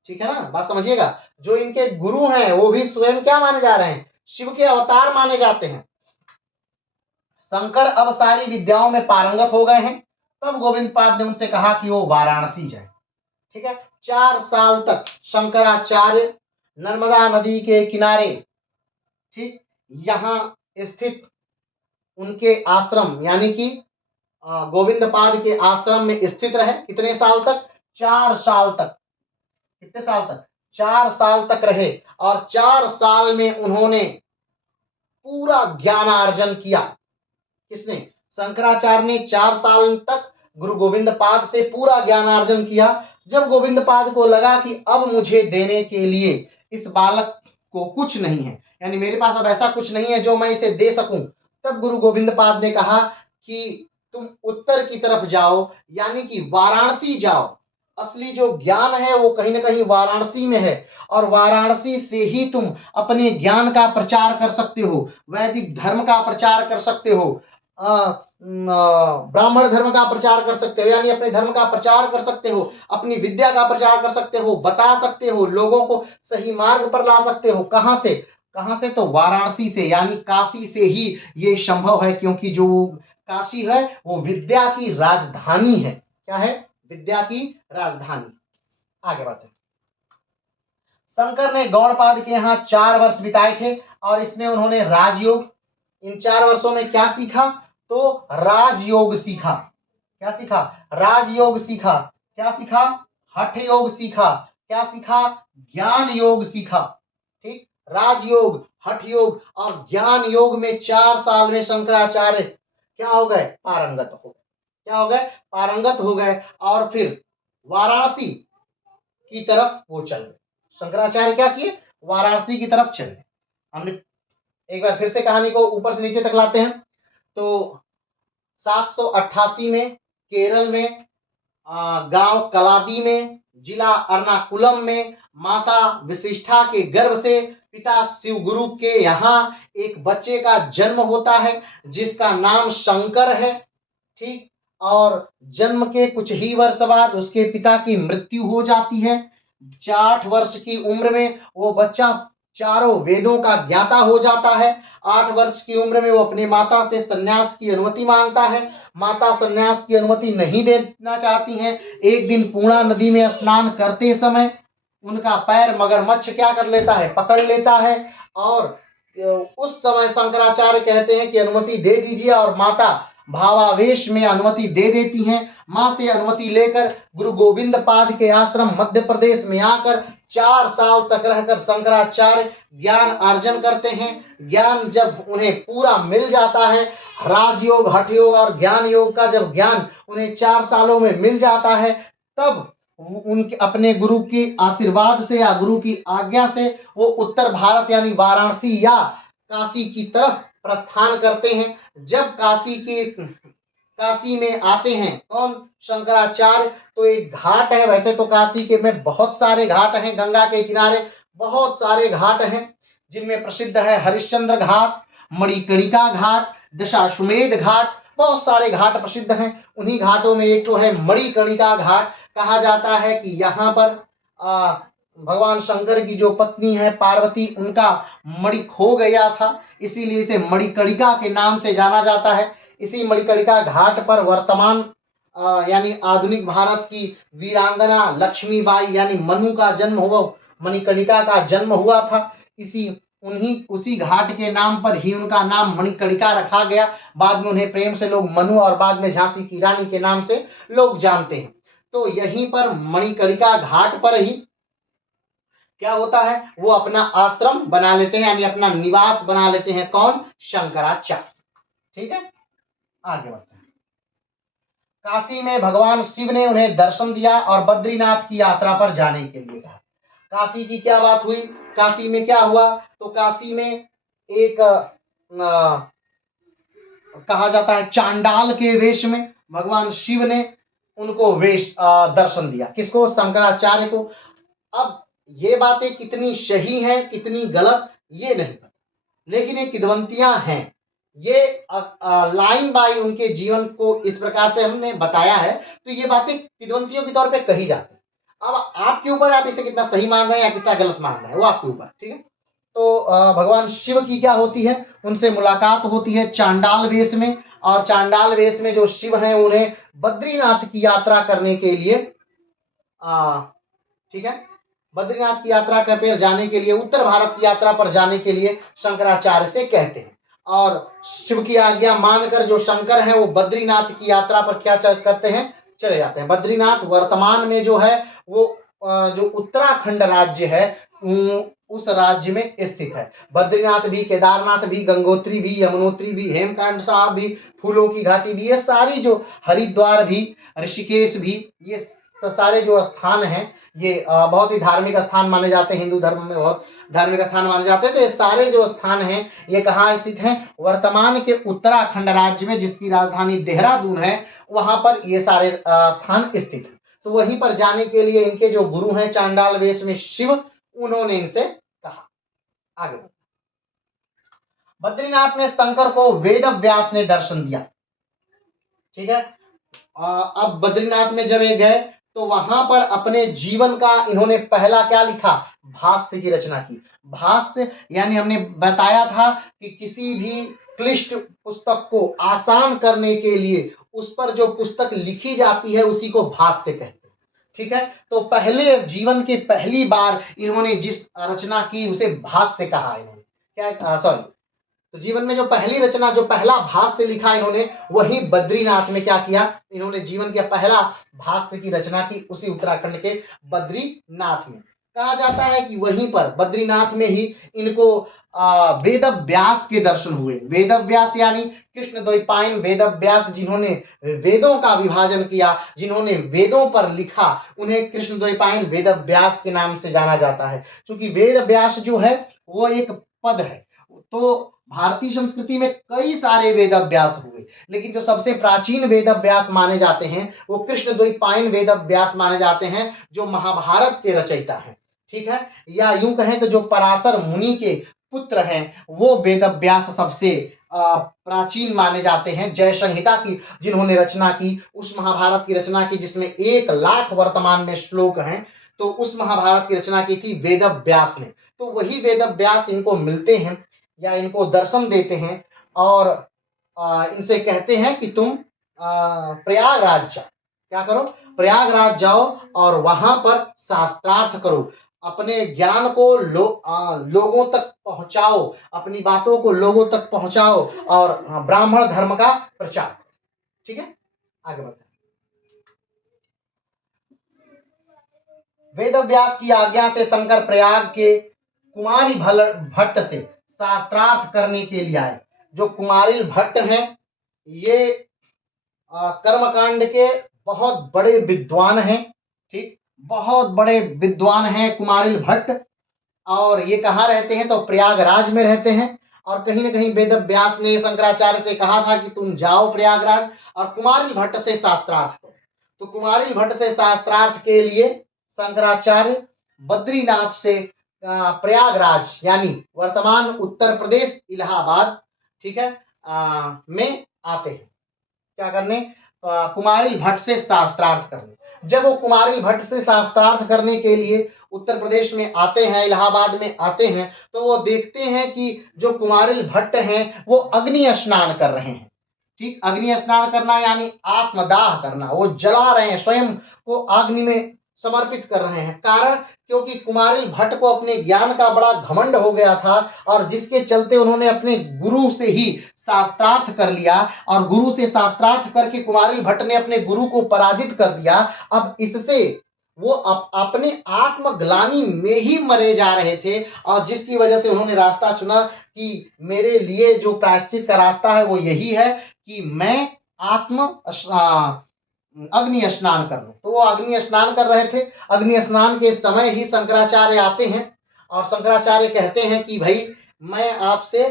ठीक है ना, बात समझिएगा। जो इनके गुरु हैं वो भी स्वयं क्या माने जा रहे हैं? शिव के अवतार माने जाते हैं। शंकर अब सारी विद्याओं में पारंगत हो गए हैं। तब गोविंद पाद ने उनसे कहा कि वो वाराणसी जाए। ठीक है, 4 साल तक शंकराचार्य नर्मदा नदी के किनारे, ठीक, यहाँ स्थित उनके आश्रम यानी कि गोविंद पाद के आश्रम में स्थित रहे। कितने साल तक? 4 साल तक। कितने साल तक? 4 साल तक रहे और 4 साल में उन्होंने पूरा ज्ञानार्जन किया। किसने? शंकराचार्य ने 4 साल तक गुरु गोविंद पाद से पूरा ज्ञानार्जन किया। जब गोविंद पाद को लगा कि अब मुझे देने के लिए इस बालक को कुछ नहीं है, यानी मेरे पास अब ऐसा कुछ नहीं है जो मैं इसे दे सकूं, तब गुरु गोविंद पाद ने कहा कि तुम उत्तर की तरफ जाओ, यानी कि वाराणसी जाओ। असली जो ज्ञान है वो कहीं ना कहीं वाराणसी में है और वाराणसी से ही तुम अपने ज्ञान का प्रचार कर सकते हो, वैदिक धर्म का प्रचार कर सकते हो, ब्राह्मण धर्म का प्रचार कर सकते हो, यानी अपने धर्म का प्रचार कर सकते हो, अपनी विद्या का प्रचार कर सकते हो, बता सकते हो, लोगों को सही मार्ग पर ला सकते हो। कहां से? कहां से? तो वाराणसी से, यानी काशी से ही ये संभव है, क्योंकि जो काशी है वो विद्या की राजधानी है। क्या है? विद्या की राजधानी। आगे बढ़ते हैं। शंकर ने गौड़पाद के यहाँ 4 वर्ष बिताए थे और इसमें उन्होंने राजयोग, इन 4 वर्षों में क्या सीखा? तो राजयोग सीखा। क्या सीखा? राजयोग सीखा। क्या सीखा? हठ योग सीखा। क्या सीखा? ज्ञान योग सीखा। ठीक, राजयोग, हठ योग और ज्ञान योग में 4 साल में शंकराचार्य क्या हो गए? पारंगत हो गए। क्या हो गए? पारंगत हो गए। और फिर वाराणसी की तरफ वो चल गए। शंकराचार्य क्या किए? वाराणसी की तरफ चले। हमने एक बार फिर से कहानी को ऊपर से नीचे तक लाते हैं। तो 788 में केरल में गांव कलादी में जिला एर्नाकुलम में माता विशिष्ठा के गर्भ से पिता शिवगुरु के यहाँ एक बच्चे का जन्म होता है जिसका नाम शंकर है। ठीक, और जन्म के कुछ ही वर्ष बाद उसके पिता की मृत्यु हो जाती है। 8 वर्ष की उम्र में वो बच्चा चारों वेदों का ज्ञाता हो जाता है। 8 वर्ष की उम्र में वो अपनी माता से संन्यास की अनुमति मांगता है। माता संन्यास की अनुमति नहीं देना चाहती हैं। एक दिन पूर्णा नदी में स्नान करते समय उनका पैर मगरमच्छ क्या कर लेता है? पकड़ लेता है। और उस समय शंकराचार्य कहते हैं कि अनुमति दे दीजिए, और माता भावावेश में अनुमति दे देती हैं। मां से अनुमति लेकर गुरु गोविंद पाद के आश्रम मध्य प्रदेश में आकर 4 साल तक रहकर शंकराचार्य ज्ञान अर्जन करते हैं। ज्ञान जब उन्हें पूरा मिल जाता है, राजयोग, हठ योग और ज्ञान योग का जब ज्ञान उन्हें 4 सालों में मिल जाता है, तब उनके अपने गुरु के आशीर्वाद से या गुरु की आज्ञा से वो उत्तर भारत यानी वाराणसी या काशी की तरफ प्रस्थान करते हैं। जब काशी में आते हैं कौन? शंकराचार्य। तो एक घाट है, वैसे तो काशी के में बहुत सारे घाट हैं, गंगा के किनारे बहुत सारे घाट हैं जिनमें प्रसिद्ध है हरिश्चंद्र घाट, मणिकर्णिका घाट, दशाश्वमेध घाट। बहुत सारे घाट प्रसिद्ध हैं। उन्हीं घाटों में एक तो है मणिकर्णिका घाट। कहा जाता है कि यहाँ पर भगवान शंकर की जो पत्नी है पार्वती, उनका मणि खो गया था, इसीलिए इसे मणिकर्णिका के नाम से जाना जाता है। इसी मणिकर्णिका घाट पर वर्तमान यानी आधुनिक भारत की वीरांगना लक्ष्मीबाई यानी मनु का जन्म हुआ, मणिकर्णिका का जन्म हुआ था। उसी घाट के नाम पर ही उनका नाम मणिकर्णिका रखा गया। बाद में उन्हें प्रेम से लोग मनु और बाद में झांसी की रानी के नाम से लोग जानते हैं। तो यहीं पर मणिकर्णिका घाट पर ही क्या होता है? वो अपना आश्रम बना लेते हैं यानी अपना निवास बना लेते हैं। कौन? शंकराचार्य। ठीक है, आगे बढ़ते हैं। काशी में भगवान शिव ने उन्हें दर्शन दिया और बद्रीनाथ की यात्रा पर जाने के लिए कहा। काशी की क्या बात हुई? काशी में क्या हुआ? तो काशी में एक कहा जाता है चांडाल के वेश में भगवान शिव ने उनको दर्शन दिया। किसको? शंकराचार्य को। अब ये बातें कितनी सही हैं कितनी गलत ये नहीं पता, लेकिन ये किदवंतियां हैं। ये लाइन बाय उनके जीवन को इस प्रकार से हमने बताया है, तो ये बातें किदवंतियों के तौर पे कही जाती है। अब आपके ऊपर आप इसे कितना सही मान रहे हैं या कितना गलत मान रहे हैं, वो आपके ऊपर। ठीक है, तो भगवान शिव की क्या होती है? उनसे मुलाकात होती है चांडाल वेश में, और चांडाल वेश में जो शिव हैं उन्हें बद्रीनाथ की यात्रा करने के लिए ठीक है, बद्रीनाथ की यात्रा पर जाने के लिए, उत्तर भारत की यात्रा पर जाने के लिए शंकराचार्य से कहते हैं। और शिव की आज्ञा मानकर जो शंकर हैं वो बद्रीनाथ की यात्रा पर क्या करते हैं? चले जाते हैं। बद्रीनाथ वर्तमान में जो है वो जो उत्तराखंड राज्य है उस राज्य में स्थित है। बद्रीनाथ भी, केदारनाथ भी, गंगोत्री भी, यमुनोत्री भी, हेमकांड साहब भी, फूलों की घाटी भी, ये सारी जो हरिद्वार भी, ऋषिकेश भी, ये सारे जो स्थान हैं ये बहुत ही धार्मिक स्थान माने जाते हैं। हिंदू धर्म में बहुत धार्मिक स्थान माने जाते हैं। तो ये सारे जो स्थान हैं ये कहाँ स्थित हैं? वर्तमान के उत्तराखंड राज्य में, जिसकी राजधानी देहरादून है, वहां पर ये सारे स्थान स्थित हैं। तो वहीं पर जाने के लिए इनके जो गुरु हैं चांडाल वेश में शिव, उन्होंने इनसे कहा। आगे बद्रीनाथ में शंकर को वेद व्यास ने दर्शन दिया। ठीक है, अब बद्रीनाथ में जब ये गए तो वहां पर अपने जीवन का इन्होंने पहला क्या लिखा? भाष्य की रचना की। भाष्य यानी हमने बताया था कि किसी भी क्लिष्ट पुस्तक को आसान करने के लिए उस पर जो पुस्तक लिखी जाती है उसी को भाष्य कहते हैं। ठीक है, तो पहले जीवन की पहली बार इन्होंने जिस रचना की उसे भाष्य कहा। इन्होंने क्या, सॉरी, तो जीवन में जो पहली रचना, जो पहला भाष्य लिखा इन्होंने, वही बद्रीनाथ में क्या किया, इन्होंने जीवन का पहला भाष्य की रचना की, उसी उत्तराखंड के बद्रीनाथ में। कहा जाता है कि वहीं पर बद्रीनाथ में ही इनको वेद व्यास के दर्शन हुए। वेद व्यास यानी कृष्ण द्वैपायन वेद व्यास, जिन्होंने वेदों का विभाजन किया, जिन्होंने वेदों पर लिखा, उन्हें कृष्ण द्वैपायन वेद व्यास के नाम से जाना जाता है। क्योंकि वेद व्यास जो है वो एक पद है। तो भारतीय संस्कृति में कई सारे वेद व्यास हुए, लेकिन जो सबसे प्राचीन वेद व्यास माने जाते हैं वो कृष्ण द्वैपायन वेद व्यास माने जाते हैं, जो महाभारत के रचयिता हैं। ठीक है, या यूं कहें तो जो पराशर मुनि के पुत्र हैं वो वेद व्यास सबसे प्राचीन माने जाते हैं। जय संहिता की जिन्होंने रचना की, उस महाभारत की रचना की जिसमें 1 लाख वर्तमान में श्लोक हैं, तो उस महाभारत की रचना की थी वेद व्यास ने। तो वही वेद व्यास इनको मिलते हैं या इनको दर्शन देते हैं और इनसे कहते हैं कि तुम प्रयागराज जाओ। क्या करो? प्रयागराज जाओ और वहां पर शास्त्रार्थ करो, अपने ज्ञान को लोगों तक पहुंचाओ, अपनी बातों को लोगों तक पहुंचाओ और ब्राह्मण धर्म का प्रचार करो। ठीक है, आगे बढ़ते हैं। वेद व्यास की आज्ञा से शंकर प्रयाग के कुमारी भट्ट से शास्त्रार्थ करने के लिए आए। जो कुमारिल भट्ट हैं ये कर्मकांड के बहुत बड़े विद्वान हैं। ठीक, बहुत बड़े विद्वान हैं कुमारिल भट्ट। और ये कहाँ रहते हैं? तो प्रयागराज में रहते हैं। और कहीं ना कहीं वेद व्यास ने शंकराचार्य से कहा था कि तुम जाओ प्रयागराज और कुमारिल भट्ट से शास्त्रार्थ करो। तो कुमारिल भट्ट से शास्त्रार्थ के लिए शंकराचार्य बद्रीनाथ से प्रयागराज यानी वर्तमान उत्तर प्रदेश इलाहाबाद, ठीक है, में आते हैं। क्या करने? कुमारिल भट्ट से शास्त्रार्थ करने। जब वो कुमारिल भट्ट से शास्त्रार्थ करने के लिए उत्तर प्रदेश में आते हैं, इलाहाबाद में आते हैं, तो वो देखते हैं कि जो कुमारिल भट्ट हैं वो अग्नि स्नान कर रहे हैं। ठीक, अग्नि स्नान करना यानी आत्मदाह करना, वो जला रहे हैं, स्वयं को अग्नि में समर्पित कर रहे हैं। कारण, क्योंकि कुमारिल भट्ट को अपने ज्ञान का बड़ा घमंड हो गया था और जिसके चलते उन्होंने अपने गुरु से ही शास्त्रार्थ कर लिया और गुरु से शास्त्रार्थ करके कुमारिल भट्ट ने अपने गुरु को पराजित कर दिया। अब इससे वो अपने आत्मग्लानि में ही मरे जा रहे थे और जिसकी वजह से उन्होंने रास्ता चुना कि मेरे लिए जो प्रायश्चित का रास्ता है वो यही है कि मैं अग्नि स्नान कर लूं। तो वो अग्नि स्नान कर रहे थे। अग्नि स्नान के समय ही शंकराचार्य आते हैं और शंकराचार्य कहते हैं कि भाई मैं आपसे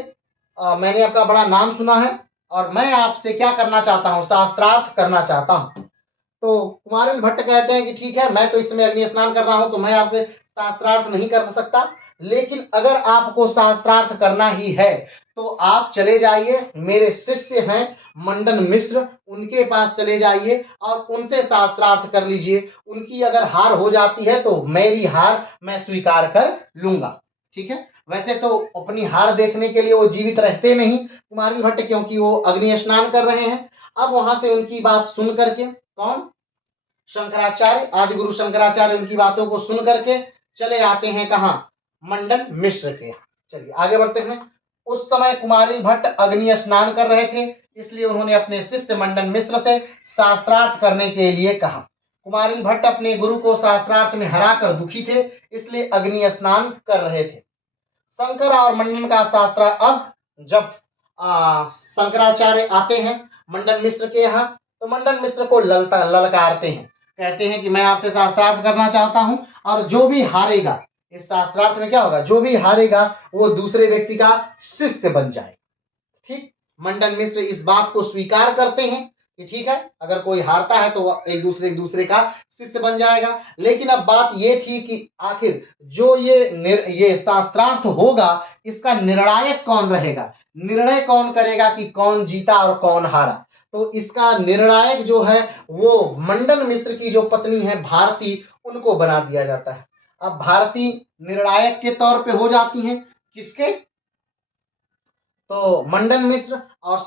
मैंने आपका बड़ा नाम सुना है और मैं आपसे क्या करना चाहता हूँ? शास्त्रार्थ करना चाहता हूँ। तो कुमारिल भट्ट कहते हैं कि ठीक है, मैं तो इस समय अग्नि स्नान कर रहा हूं तो मैं आपसे शास्त्रार्थ नहीं कर सकता, लेकिन अगर आपको शास्त्रार्थ करना ही है तो आप चले जाइए, मेरे शिष्य हैं मंडन मिश्र, उनके पास चले जाइए और उनसे शास्त्रार्थ कर लीजिए। उनकी अगर हार हो जाती है तो मेरी हार मैं स्वीकार कर लूंगा। ठीक है, वैसे तो अपनी हार देखने के लिए वो जीवित रहते नहीं कुमारिल भट्ट, क्योंकि वो अग्नि स्नान कर रहे हैं। अब वहां से उनकी बात सुन करके कौन? शंकराचार्य, आदि गुरु शंकराचार्य उनकी बातों को सुन करके चले आते हैं कहाँ? मंडन मिश्र के यहाँ। चलिए आगे बढ़ते हैं। उस समय कुमारिल भट्ट अग्नि स्नान कर रहे थे, इसलिए उन्होंने अपने शिष्य मंडन मिश्र से शास्त्रार्थ करने के लिए कहा। कुमारिल भट्ट अपने गुरु को शास्त्रार्थ में हराकर दुखी थे, इसलिए अग्नि स्नान कर रहे थे। शंकर और मंडन का शास्त्र, अब जब शंकराचार्य आते हैं मंडन मिश्र के यहाँ, तो मंडन मिश्र को ललकारते हैं, कहते हैं कि मैं आपसे शास्त्रार्थ करना चाहता हूं और जो भी हारेगा इस शास्त्रार्थ में क्या होगा? जो भी हारेगा वो दूसरे व्यक्ति का शिष्य बन जाए। ठीक, मंडन मिश्र इस बात को स्वीकार करते हैं कि ठीक है, अगर कोई हारता है तो एक दूसरे का शिष्य बन जाएगा। लेकिन अब बात ये थी कि आखिर जो ये शास्त्रार्थ होगा, इसका निर्णायक कौन रहेगा? निर्णय कौन करेगा कि कौन जीता और कौन हारा? तो इसका निर्णायक जो है वो मंडन मिश्र की जो पत्नी है भारती, उनको बना दिया जाता है। अब भारती निर्णायक के तौर पे हो जाती हैं किसके? तो मंडन मिश्र और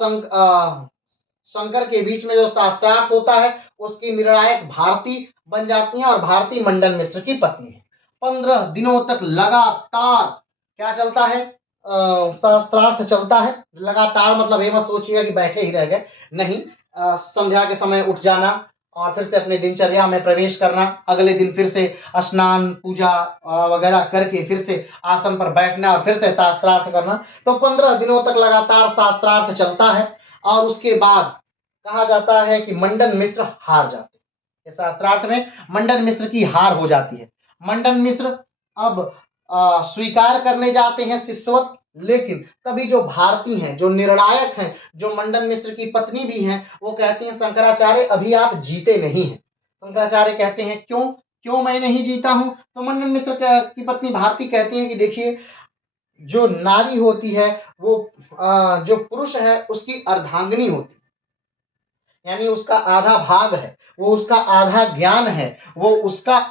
शंकर के बीच में जो शास्त्रार्थ होता है उसकी निर्णायक भारती बन जाती हैं और भारती मंडन मिश्र की पत्नी है। 15 दिनों तक लगातार क्या चलता है? शास्त्रार्थ चलता है लगातार, मतलब ये मत सोचिएगा कि बैठे ही रह गए, नहीं। संध्या के समय उठ जाना और फिर से अपने दिनचर्या में प्रवेश करना, अगले दिन फिर से स्नान पूजा वगैरह करके फिर से आसन पर बैठना और फिर से शास्त्रार्थ करना। तो 15 दिनों तक लगातार शास्त्रार्थ चलता है और उसके बाद कहा जाता है कि मंडन मिश्र हार जाते हैं। इस शास्त्रार्थ में मंडन मिश्र की हार हो जाती है। मंडन मिश्र अब स्वीकार करने जाते हैं शिष्यवत, लेकिन तभी जो भारती हैं, जो निर्णायक हैं, जो मंडन मिश्र की पत्नी भी हैं, वो कहती हैं शंकराचार्य अभी आप जीते नहीं हैं। शंकराचार्य कहते हैं क्यों, क्यों मैं नहीं जीता हूं? तो मंडन मिश्र की पत्नी भारती कहती हैं कि देखिए, जो नारी होती है वो जो पुरुष है उसकी अर्धांगिनी होती है, यानी उसका आधा भाग है, वो उसका आधा ज्ञान है, वो उसका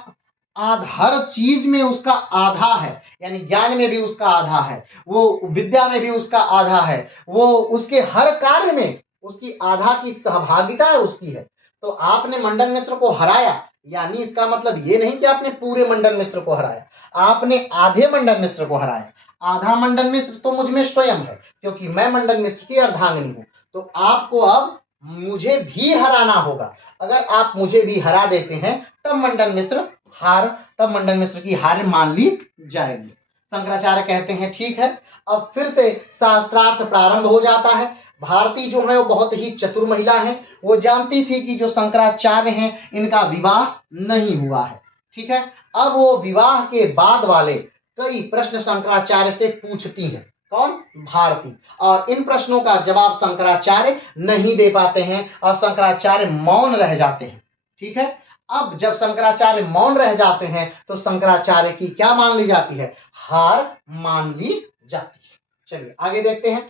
हर चीज में उसका आधा है, यानी ज्ञान में भी उसका आधा है, वो विद्या में भी उसका आधा है, वो उसके हर कार्य में उसकी आधा की सहभागिता है उसकी है। तो आपने मंडन मिश्र को हराया, यानी इसका मतलब ये नहीं कि आपने पूरे मंडन मिश्र को हराया, आपने आधे मंडन मिश्र को हराया। आधा मंडन मिश्र तो मुझ में स्वयं है, क्योंकि मैं मंडन मिश्र की अर्धांगिनी हूं। तो आपको अब मुझे भी हराना होगा। अगर आप मुझे भी हरा देते हैं तब मंडन मिश्र तब मंडन मिश्र की हार मान ली जाएगी। शंकराचार्य कहते हैं ठीक है। अब फिर से शास्त्रार्थ प्रारंभ हो जाता है। भारती जो है वो बहुत ही चतुर महिला है, वो जानती थी कि जो शंकराचार्य हैं इनका विवाह नहीं हुआ है, ठीक है। अब वो विवाह के बाद वाले कई प्रश्न शंकराचार्य से पूछती हैं। कौन? भारती। और इन प्रश्नों का जवाब शंकराचार्य नहीं दे पाते हैं और शंकराचार्य मौन रह जाते हैं, ठीक है। अब जब शंकराचार्य मौन रह जाते हैं तो शंकराचार्य की क्या मान ली जाती है? हार मान ली जाती है। चलिए आगे देखते हैं।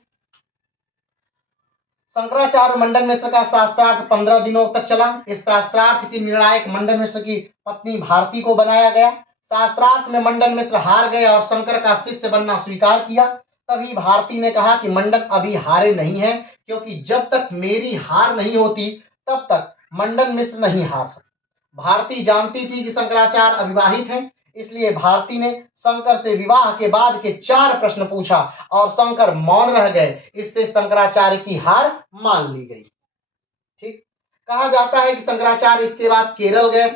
शंकराचार्य मंडन मिश्र का शास्त्रार्थ 15 दिनों तक चला। इस शास्त्रार्थ की निर्णायक मंडन मिश्र की पत्नी भारती को बनाया गया। शास्त्रार्थ में मंडन मिश्र हार गए और शंकर का शिष्य बनना स्वीकार किया। तभी भारती ने कहा कि मंडन अभी हारे नहीं है, क्योंकि जब तक मेरी हार नहीं होती तब तक मंडन मिश्र नहीं हार सकते। भारती जानती थी कि शंकराचार्य अविवाहित हैं, इसलिए भारती ने शंकर से विवाह के बाद के 4 प्रश्न पूछा और शंकर मौन रह गए। इससे शंकराचार्य की हार मान ली गई, ठीक। कहा जाता है कि शंकराचार्य इसके बाद केरल गए।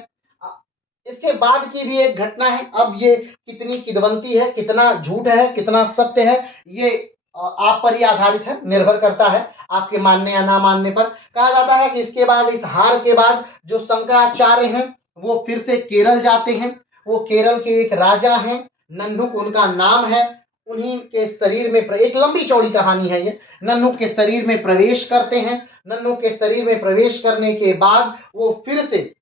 इसके बाद की भी एक घटना है। अब ये कितनी किदवंती है, कितना झूठ है, कितना सत्य है, ये आप पर ही आधारित है, निर्भर करता है आपके मानने या ना मानने पर। कहा जाता है कि इसके बाद, इस हार के बाद, जो शंकराचार्य हैं वो फिर से केरल जाते हैं। वो केरल के एक राजा हैं, नन्हुक उनका नाम है। उन्हीं के शरीर में एक लंबी चौड़ी कहानी है ये। नन्हुक के शरीर में प्रवेश करते हैं। नन्हुक के शरीर में प्रवेश करने के बाद वो फिर से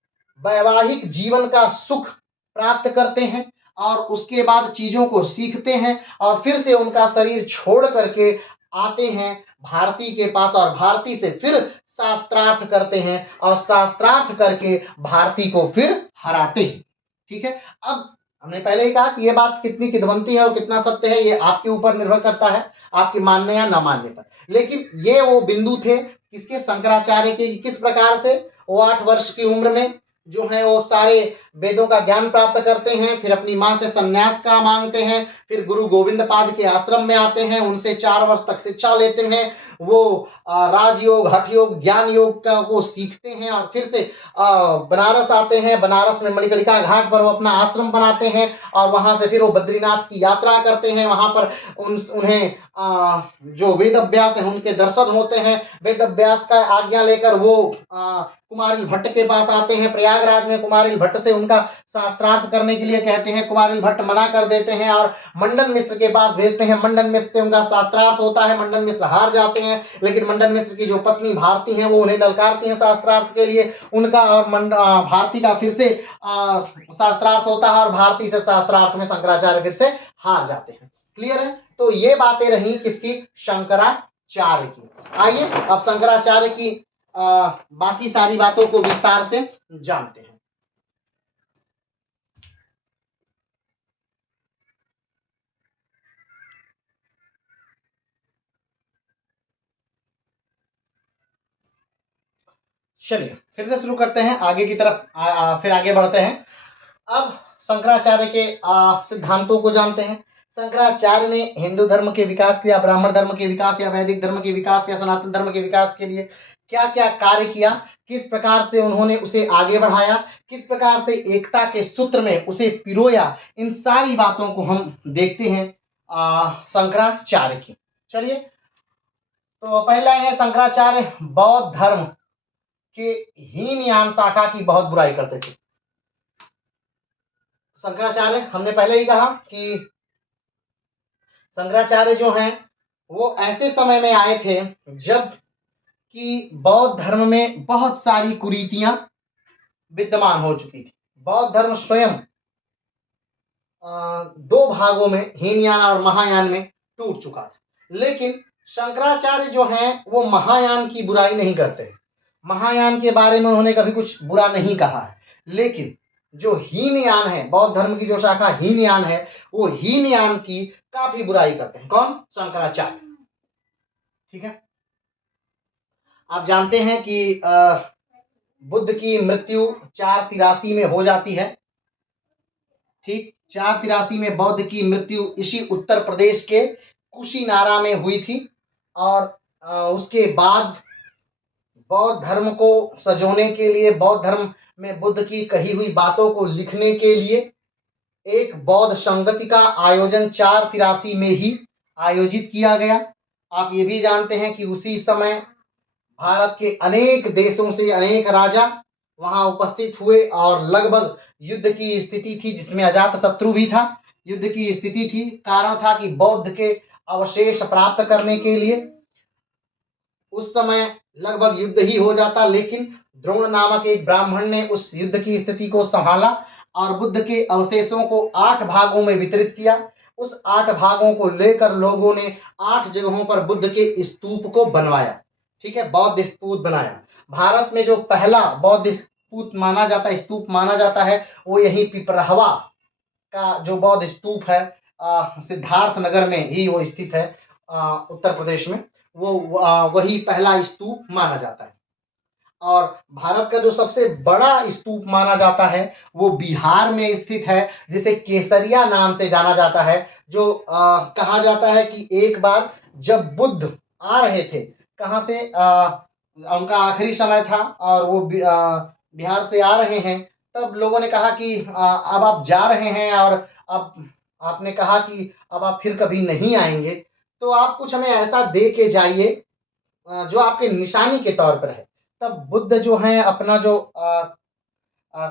वैवाहिक जीवन का सुख प्राप्त करते हैं और उसके बाद चीजों को सीखते हैं और फिर से उनका शरीर छोड़ करके आते हैं भारती के पास और भारती से फिर शास्त्रार्थ करते हैं और शास्त्रार्थ करके भारती को फिर हराते हैं, ठीक है। अब हमने पहले ही कहा कि यह बात कितनी किदवंती है और कितना सत्य है, ये आपके ऊपर निर्भर करता है, आपके मानने या न मानने पर। लेकिन ये वो बिंदु थे किसके? शंकराचार्य के। किस प्रकार से? वो 8 वर्ष की उम्र में जो है वो सारे वेदों का ज्ञान प्राप्त करते हैं, फिर अपनी मां से संन्यास का मांगते हैं, फिर गुरु गोविंद पाद के आश्रम में आते हैं, उनसे 4 वर्ष तक शिक्षा लेते हैं। वो राजयोग, हठ योग, ज्ञान योग का वो सीखते हैं और फिर से बनारस आते हैं। बनारस में मणिकर्णिका घाट पर वो अपना आश्रम बनाते हैं और वहां से फिर वो बद्रीनाथ की यात्रा करते हैं। वहां पर उन्हें जो वेद अभ्यास है उनके दर्शन होते हैं। वेद अभ्यास का आज्ञा लेकर वो कुमारिल भट्ट के पास आते हैं प्रयागराज में। कुमारिल भट्ट से उनका शास्त्रार्थ करने के लिए कहते हैं, कुमारिल भट्ट मना कर देते हैं और मंडन मिश्र के पास भेजते हैं। मंडन मिश्र से उनका शास्त्रार्थ होता है। मंडन मिश्र हार जाते हैं, लेकिन मंडन मिश्र की जो पत्नी भारती हैं वो उन्हें ललकारती हैं शास्त्रार्थ के लिए। उनका और भारती का फिर से शास्त्रार्थ होता है और भारती से शास्त्रार्थ में शंकराचार्य फिर से हार जाते हैं। क्लियर है? तो ये बातें रही किसकी? शंकराचार्य की। आइए अब शंकराचार्य की बाकी सारी बातों को विस्तार से जानते हैं। चलिए फिर से शुरू करते हैं, आगे की तरफ फिर आगे बढ़ते हैं। अब शंकराचार्य के सिद्धांतों को जानते हैं। शंकराचार्य ने हिंदू धर्म के विकास के या ब्राह्मण धर्म के विकास या वैदिक धर्म के विकास या सनातन धर्म के विकास के लिए क्या क्या कार्य किया, किस प्रकार से उन्होंने उसे आगे बढ़ाया, किस प्रकार से एकता के सूत्र में उसे पिरोया, इन सारी बातों को हम देखते हैं शंकराचार्य की। चलिए, तो पहला है शंकराचार्य बौद्ध धर्म के हीनयान शाखा की बहुत बुराई करते थे। शंकराचार्य, हमने पहले ही कहा कि शंकराचार्य जो हैं वो ऐसे समय में आए थे जब कि बौद्ध धर्म में बहुत सारी कुरीतियां विद्यमान हो चुकी थी। बौद्ध धर्म स्वयं दो भागों में, हीनयान और महायान में टूट चुका था। लेकिन शंकराचार्य जो हैं वो महायान की बुराई नहीं करते, महायान के बारे में उन्होंने कभी कुछ बुरा नहीं कहा है। लेकिन जो हीनयान है, बौद्ध धर्म की जो शाखा हीनयान है, वो हीनयान की काफी बुराई करते हैं। कौन? शंकराचार्य। ठीक है, आप जानते हैं कि बुद्ध की मृत्यु 483 में हो जाती है। ठीक, 483 में बौद्ध की मृत्यु इसी उत्तर प्रदेश के कुशीनारा में हुई थी। और उसके बाद बौद्ध धर्म को सजोने के लिए, बौद्ध धर्म में बुद्ध की कही हुई बातों को लिखने के लिए एक बौद्ध संगति का आयोजन 483 में ही आयोजित किया गया। आप ये भी जानते हैं कि उसी समय भारत के अनेक देशों से अनेक राजा वहां उपस्थित हुए और लगभग युद्ध की स्थिति थी, जिसमें अजातशत्रु भी था। युद्ध की स्थिति थी, कारण था कि बौद्ध के अवशेष प्राप्त करने के लिए उस समय लगभग युद्ध ही हो जाता। लेकिन द्रोण नामक एक ब्राह्मण ने उस युद्ध की स्थिति को संभाला और बुद्ध के अवशेषों को 8 भागों में वितरित किया। उस 8 भागों को लेकर लोगों ने 8 जगहों पर बुद्ध के स्तूप को बनवाया। ठीक है, बौद्ध स्तूप बनाया। भारत में जो पहला बौद्ध स्तूप माना जाता है वो यही पिपरहवा का जो बौद्ध स्तूप है, सिद्धार्थ नगर में ही वो स्थित है, उत्तर प्रदेश में। वो वही पहला स्तूप माना जाता है। और भारत का जो सबसे बड़ा स्तूप माना जाता है वो बिहार में स्थित है, जिसे केसरिया नाम से जाना जाता है। जो कहा जाता है कि एक बार जब बुद्ध आ रहे थे, कहाँ से, उनका आखिरी समय था और वो बिहार से आ रहे हैं, तब लोगों ने कहा कि अब आप जा रहे हैं और अब आपने कहा कि अब आप फिर कभी नहीं आएंगे, तो आप कुछ हमें ऐसा दे के जाइए जो आपके निशानी के तौर पर है। तब बुद्ध जो हैं अपना जो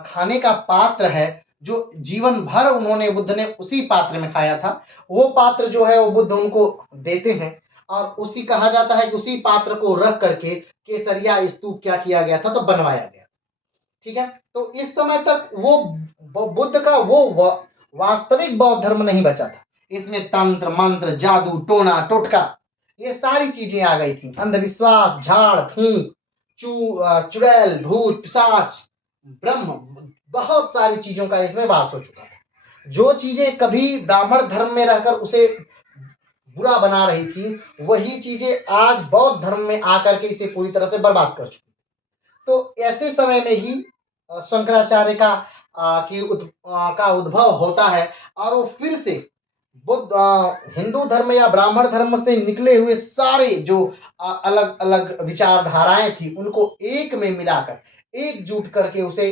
खाने का पात्र है, जो जीवन भर उन्होंने, बुद्ध ने उसी पात्र में खाया था, वो पात्र जो है वो बुद्ध उनको देते हैं। और उसी कहा जाता है कि उसी पात्र को रख करके केसरिया स्तूप क्या किया गया था, तो बनवाया गया। ठीक है, तो इस समय तक वो बुद्ध का वो वास्तविक बौद्ध धर्म नहीं बचा था। इसमें तंत्र मंत्र, जादू टोना टोटका, ये सारी चीजें आ गई थी। अंधविश्वास, झाड़ फूंक, चुड़ैल, भूत पिशाच, ब्रह्म, बहुत सारी चीजों का इसमें वास हो चुका था। जो चीजें कभी ब्राह्मण धर्म में रहकर उसे बुरा बना रही थी, वही चीजें आज बौद्ध धर्म में आकर के इसे पूरी तरह से बर्बाद कर चुकी। तो ऐसे समय में ही शंकराचार्य का उद्भव होता है और वो फिर से बुद्ध, हिंदू धर्म या ब्राह्मण धर्म से निकले हुए सारे जो अलग अलग विचारधाराएं थी, उनको एक में मिलाकर, एकजुट करके उसे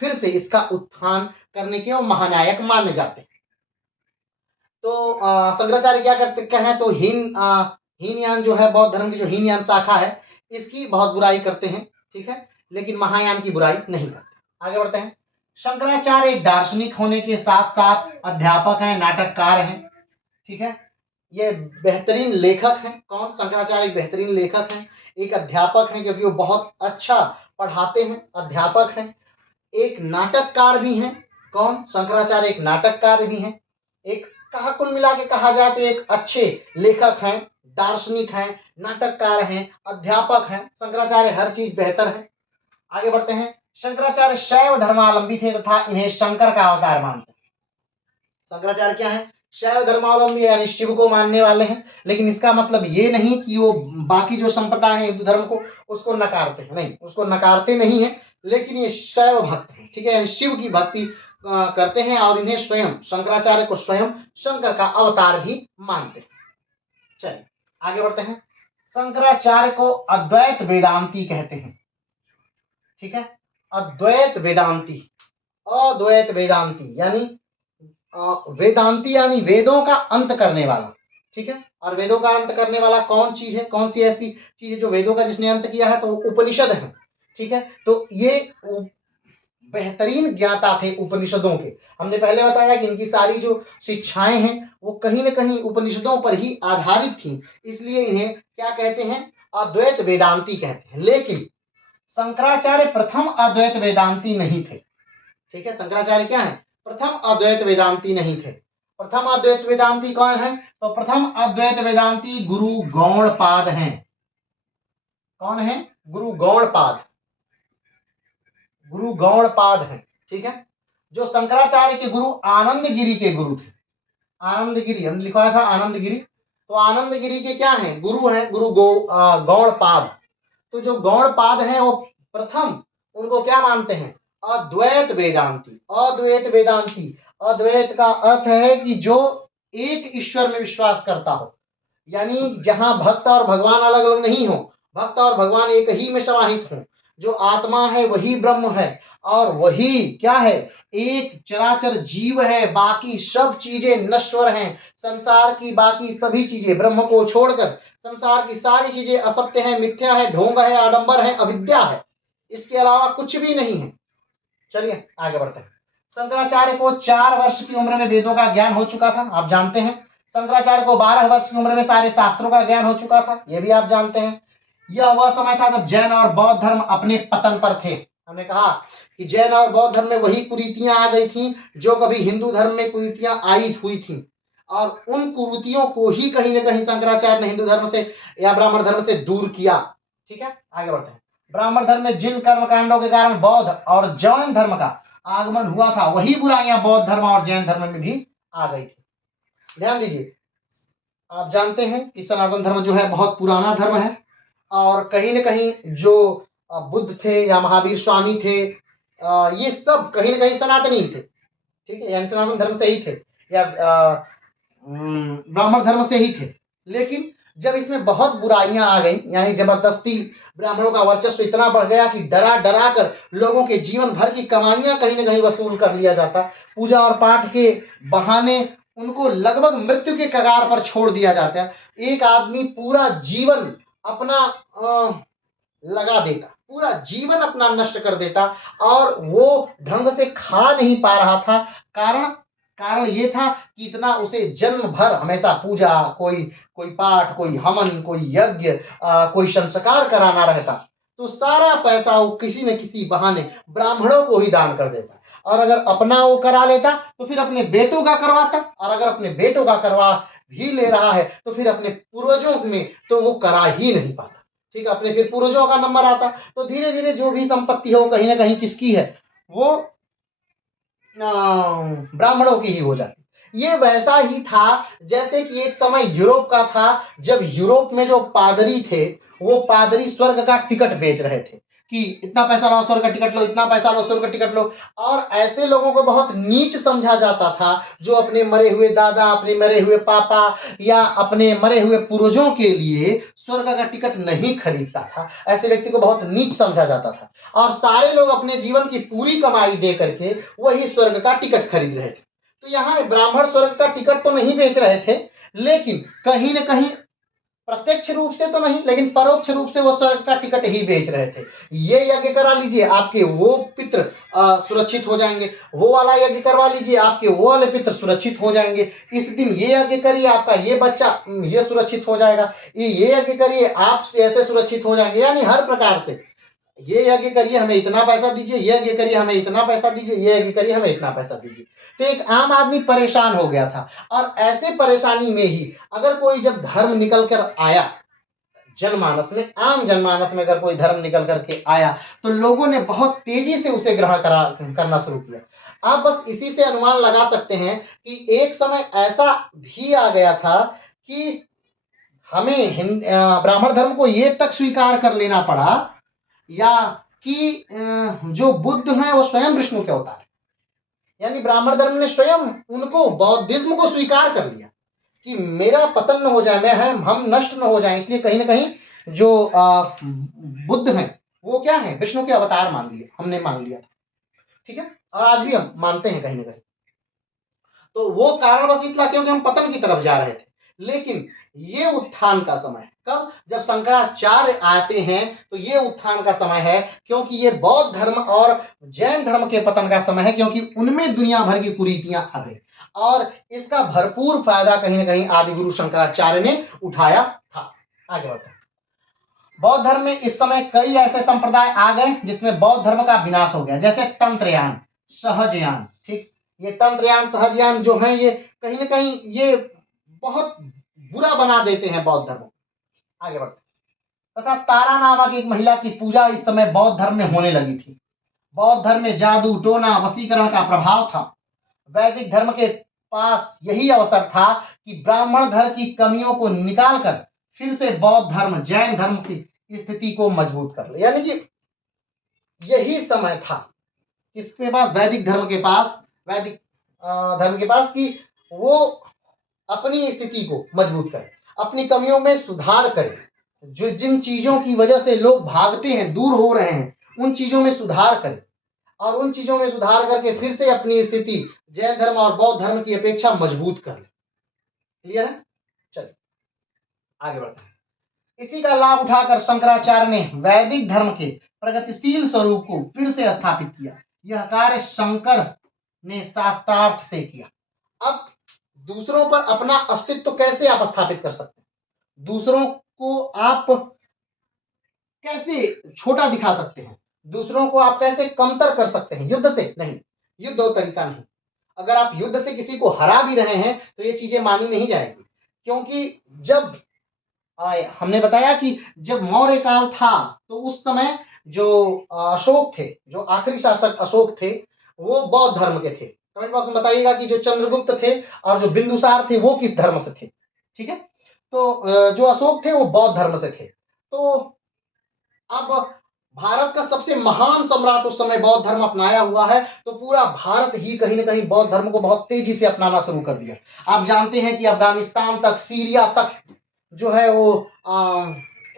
फिर से इसका उत्थान करने के वो महानायक माने जाते हैं। तो शंकराचार्य क्या करते हैं, तो हीनयान जो है, बौद्ध धर्म की जो हीनयान शाखा है, इसकी बहुत बुराई करते हैं। ठीक है, लेकिन महायान की बुराई नहीं करते। आगे बढ़ते हैं। शंकराचार्य एक दार्शनिक होने के साथ साथ अध्यापक हैं, नाटककार हैं। ठीक है, ये बेहतरीन लेखक हैं। कौन? शंकराचार्य एक बेहतरीन लेखक हैं, एक अध्यापक हैं, क्योंकि वो बहुत अच्छा पढ़ाते हैं, अध्यापक हैं, एक नाटककार भी हैं। कौन? शंकराचार्य एक नाटककार भी हैं। एक कुल मिला के कहा जाए तो एक अच्छे लेखक हैं, दार्शनिक हैं, नाटककार हैं, अध्यापक हैं। शंकराचार्य हर चीज बेहतर है। आगे बढ़ते हैं। शंकराचार्य शैव धर्मावलंबी थे तथा इन्हें शंकर का अवतार मानते हैं। शंकराचार्य क्या है? शैव धर्मावलंबी, यानी शिव को मानने वाले हैं। लेकिन इसका मतलब ये नहीं कि वो बाकी जो संप्रदाय है हिंदू धर्म को, उसको नकारते हैं, नहीं, उसको नकारते नहीं है, लेकिन ये शैव भक्त हैं। ठीक है, यानी शिव की भक्ति करते हैं और इन्हें स्वयं शंकराचार्य को स्वयं शंकर का अवतार भी मानते हैं। चलिए आगे बढ़ते हैं। शंकराचार्य को अद्वैत वेदांती कहते हैं। ठीक है, अद्वैत वेदांती, अद्वैत वेदांती यानी वेदांती यानी वेदों का अंत करने वाला। ठीक है, और वेदों का अंत करने वाला कौन चीज है, कौन सी ऐसी चीज है जो वेदों का जिसने अंत किया है, तो वो उपनिषद है। ठीक है, तो ये बेहतरीन ज्ञाता थे उपनिषदों के। हमने पहले बताया कि इनकी सारी जो शिक्षाएं हैं वो कहीं न कहीं उपनिषदों पर ही आधारित थी, इसलिए इन्हें क्या कहते हैं, अद्वैत वेदांती कहते हैं। लेकिन शंकराचार्य प्रथम अद्वैत वेदांती नहीं थे। ठीक है, शंकराचार्य क्या है, प्रथम अद्वैत वेदांती नहीं थे। प्रथम अद्वैत वेदांती कौन है, तो प्रथम अद्वैत वेदांती गुरु गौड़पाद हैं। कौन है, गुरु गौड़पाद, गुरु गौड़पाद हैं। ठीक है, जो शंकराचार्य के गुरु आनंदगिरी के गुरु थे। आनंदगिरी हमने लिखवाया था, आनंदगिरी, तो आनंदगिरी के क्या हैं, गुरु हैं, गुरु गौड़पाद। तो जो गौड़पाद हैं वो प्रथम उनको क्या मानते हैं, अद्वैत वेदांती। अद्वैत वेदांती, अद्वैत का अर्थ है कि जो एक ईश्वर में विश्वास करता हो, यानी जहां भक्त और भगवान अलग अलग नहीं हो, भक्त और भगवान एक ही में समाहित हो। जो आत्मा है वही ब्रह्म है, और वही क्या है, एक चराचर जीव है, बाकी सब चीजें नश्वर हैं। संसार की बाकी सभी चीजें ब्रह्म को छोड़कर संसार की सारी चीजें असत्य है, मिथ्या है, ढोंग है, आडंबर है, अविद्या है, इसके अलावा कुछ भी नहीं है। चलिए आगे बढ़ते हैं। शंकराचार्य को 4 वर्ष की उम्र में वेदों का ज्ञान हो चुका था, आप जानते हैं। शंकराचार्य को 12 वर्ष की उम्र में सारे शास्त्रों का ज्ञान हो चुका था, यह भी आप जानते हैं। यह वह समय था जब जैन और बौद्ध धर्म अपने पतन पर थे। हमने कहा कि जैन और बौद्ध धर्म में वही कुरीतियां आ गई थी जो कभी हिंदू धर्म में कुरीतियां आई हुई थी, और उन कुरीतियों को ही कहीं ना कहीं शंकराचार्य ने हिंदू धर्म से या ब्राह्मण धर्म से दूर किया। ठीक है, आगे बढ़ते हैं। ब्राह्मण धर्म में जिन कर्मकांडों के कारण बौद्ध और जैन धर्म का आगमन हुआ था, वही बुराइयां बौद्ध धर्म और जैन धर्म में भी आ गई थी। ध्यान दीजिए, आप जानते हैं कि सनातन धर्म जो है बहुत पुराना धर्म है, और कहीं न कहीं जो बुद्ध थे या महावीर स्वामी थे, ये सब कहीं न कहीं सनातनी थे। ठीक है, यानी सनातन धर्म से ही थे, या ब्राह्मण धर्म से ही थे। लेकिन जब इसमें बहुत बुराइयां आ गई, यानी जबरदस्ती ब्राह्मणों का वर्चस्व इतना बढ़ गया कि डरा डरा कर लोगों के जीवन भर की कमाइयां कहीं न कहीं वसूल कर लिया जाता, पूजा और पाठ के बहाने उनको लगभग मृत्यु के कगार पर छोड़ दिया जाता है। एक आदमी पूरा जीवन अपना लगा देता, पूरा जीवन अपना नष्ट कर देता, और वो ढंग से खा नहीं पा रहा था। कारण कारण ये था कि इतना उसे जन्म भर हमेशा पूजा, कोई कोई पाठ, कोई हवन, कोई यज्ञ, कोई संस्कार कराना रहता, तो सारा पैसा वो किसी न किसी बहाने ब्राह्मणों को ही दान कर देता, और अगर अपना वो करा लेता तो फिर अपने बेटों का करवाता, और अगर अपने बेटों का करवा भी ले रहा है तो फिर अपने पूर्वजों में तो वो करा ही नहीं पाता। ठीक है, अपने फिर पूर्वजों का नंबर आता, तो धीरे धीरे जो भी संपत्ति है वो कहीं ना कहीं किसकी है, वो ब्राह्मणों की ही हो जाती। ये वैसा ही था जैसे कि एक समय यूरोप का था, जब यूरोप में जो पादरी थे वो पादरी स्वर्ग का टिकट बेच रहे थे कि इतना पैसा लो स्वर्ग का टिकट लो, इतना पैसा लो स्वर्ग का टिकट लो, और ऐसे लोगों को बहुत नीच समझा जाता था जो अपने मरे हुए दादा, अपने मरे हुए पापा या अपने मरे हुए पूर्वजों के लिए स्वर्ग का टिकट नहीं खरीदता था। ऐसे व्यक्ति को बहुत नीच समझा जाता था, और सारे लोग अपने जीवन की पूरी कमाई दे करके वही स्वर्ग का टिकट खरीद रहे थे। तो यहाँ ब्राह्मण स्वर्ग का टिकट तो नहीं बेच रहे थे, लेकिन कहीं न कहीं प्रत्यक्ष रूप से तो नहीं, लेकिन परोक्ष रूप से वो स्वर्ग का टिकट ही बेच रहे थे। ये यज्ञ करा लीजिए, आपके वो पितृ सुरक्षित हो जाएंगे, वो वाला यज्ञ करवा लीजिए, आपके वो वाले पितृ सुरक्षित हो जाएंगे, इस दिन ये यज्ञ करिए, आपका ये बच्चा ये सुरक्षित हो जाएगा, ये यज्ञ करिए, आप ऐसे सुरक्षित हो जाएंगे। यानी हर प्रकार से ये यज्ञ करिए हमें इतना पैसा दीजिए, ये यज्ञ करिए हमें इतना पैसा दीजिए, ये यज्ञ करिए हमें इतना पैसा दीजिए। तो एक आम आदमी परेशान हो गया था, और ऐसे परेशानी में ही अगर कोई जब धर्म निकल कर आया जनमानस में, आम जनमानस में अगर कोई धर्म निकल करके आया, तो लोगों ने बहुत तेजी से उसे ग्रहण करना शुरू किया। आप बस इसी से अनुमान लगा सकते हैं कि एक समय ऐसा भी आ गया था कि हमें ब्राह्मण धर्म को ये तक स्वीकार कर लेना पड़ा, या कि जो बुद्ध हैं वो स्वयं विष्णु के अवतार हैं। यानी ब्राह्मण धर्म ने स्वयं उनको बौद्धिज्म को स्वीकार कर लिया कि मेरा पतन न हो जाए, हम नष्ट न हो जाए, इसलिए कहीं ना कहीं जो बुद्ध हैं वो क्या है, विष्णु के अवतार मान लिए, हमने मान लिया था। ठीक है, और आज भी हम मानते हैं कहीं ना कहीं। तो वो कारण बस इतना क्योंकि हम पतन की तरफ जा रहे थे। लेकिन ये उत्थान का समय कब, जब शंकराचार्य आते हैं तो ये उत्थान का समय है, क्योंकि ये बौद्ध धर्म और जैन धर्म के पतन का समय है, क्योंकि उनमें दुनिया भर की कुरीतियां आ गई और इसका भरपूर फायदा कहीं ना कहीं आदि गुरु शंकराचार्य ने उठाया था। आगे बढ़ते हैं। बौद्ध धर्म में इस समय कई ऐसे संप्रदाय आ गए जिसमें बौद्ध धर्म का विनाश हो गया, जैसे तंत्रयान, सहजयान। ठीक, ये तंत्रयान सहजयान जो है ये कहीं ना कहीं ये बहुत बुरा बना देते हैं बौद्ध धर्म। आगे बढ़ते, तथा तारा नामक एक महिला की पूजा इस समय बौद्ध धर्म में होने लगी थी। बौद्ध धर्म में जादू टोना वशीकरण का प्रभाव था। वैदिक धर्म के पास यही अवसर था कि ब्राह्मण धर्म की कमियों को निकालकर फिर से बौद्ध धर्म जैन धर्म की स्थिति को मजबूत कर ले। यानी कि यही समय था किसके पास, वैदिक धर्म के पास, वैदिक धर्म के पास, कि वो अपनी स्थिति को मजबूत करे, अपनी कमियों में सुधार करे, जो जिन चीजों की वजह से लोग भागते हैं, दूर हो रहे हैं, उन चीजों में सुधार करे और उन चीजों में सुधार करके फिर से अपनी स्थिति जैन धर्म और बौद्ध धर्म की अपेक्षा मजबूत कर ले। क्लियर है? चलिए आगे बढ़ते हैं। इसी का लाभ उठाकर शंकराचार्य ने वैदिक धर्म के प्रगतिशील स्वरूप को फिर से स्थापित किया। यह कार्य शंकर ने शास्त्रार्थ से किया। अब दूसरों पर अपना अस्तित्व कैसे आप स्थापित कर सकते हैं, दूसरों को आप कैसे छोटा दिखा सकते हैं, दूसरों को आप कैसे कमतर कर सकते हैं, युद्ध से नहीं, युद्ध और तरीका नहीं। अगर आप युद्ध से किसी को हरा भी रहे हैं तो ये चीजें मानी नहीं जाएगी, क्योंकि जब हमने बताया कि जब मौर्य काल था तो उस समय जो अशोक थे, जो आखिरी शासक अशोक थे, वो बौद्ध धर्म के थे। कमेंट बॉक्स में बताइएगा कि जो चंद्रगुप्त थे और जो बिंदुसार थे वो किस धर्म से थे। ठीक है, तो जो अशोक थे वो बौद्ध धर्म से थे। तो अब भारत का सबसे महान सम्राट उस समय बौद्ध धर्म अपनाया हुआ है, तो पूरा भारत ही कहीं ना कहीं बौद्ध धर्म को बहुत तेजी से अपनाना शुरू कर दिया। आप जानते हैं कि अफगानिस्तान तक, सीरिया तक जो है वो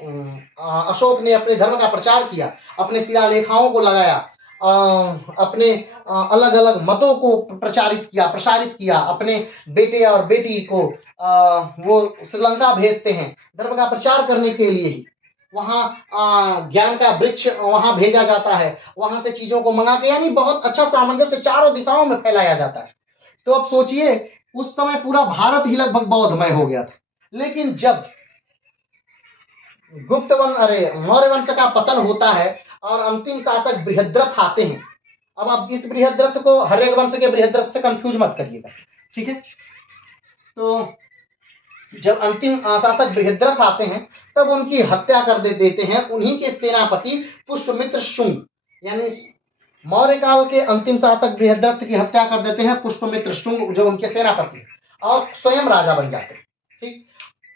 अशोक ने अपने धर्म का प्रचार किया, अपने शिलालेखाओं को लगाया, अपने अलग अलग मतों को प्रसारित किया। अपने बेटे और बेटी को वो श्रीलंका भेजते हैं धर्म का प्रचार करने के लिए ही। वहाँ ज्ञान का वृक्ष वहाँ भेजा जाता है, वहां से चीजों को मंगा के, यानी बहुत अच्छा सामंजस्य चारों दिशाओं में फैलाया जाता है। तो अब सोचिए उस समय पूरा भारत ही लगभग बौद्धमय हो गया था। लेकिन जब मौर्य वंश का पतन होता है और अंतिम शासक बृहद्रथ आते हैं। अब आप इस बृहद्रथ को हर्यक वंश के बृहद्रथ से कंफ्यूज मत करिएगा, ठीक है। तो जब अंतिम शासक बृहद्रथ आते हैं तब उनकी हत्या कर देते हैं उन्हीं के सेनापति पुष्पमित्र शुंग, यानी मौर्य काल के अंतिम शासक बृहद्रथ की हत्या कर देते हैं पुष्पमित्र शुंग, जो उनके सेनापति, और स्वयं राजा बन जाते हैं। ठीक,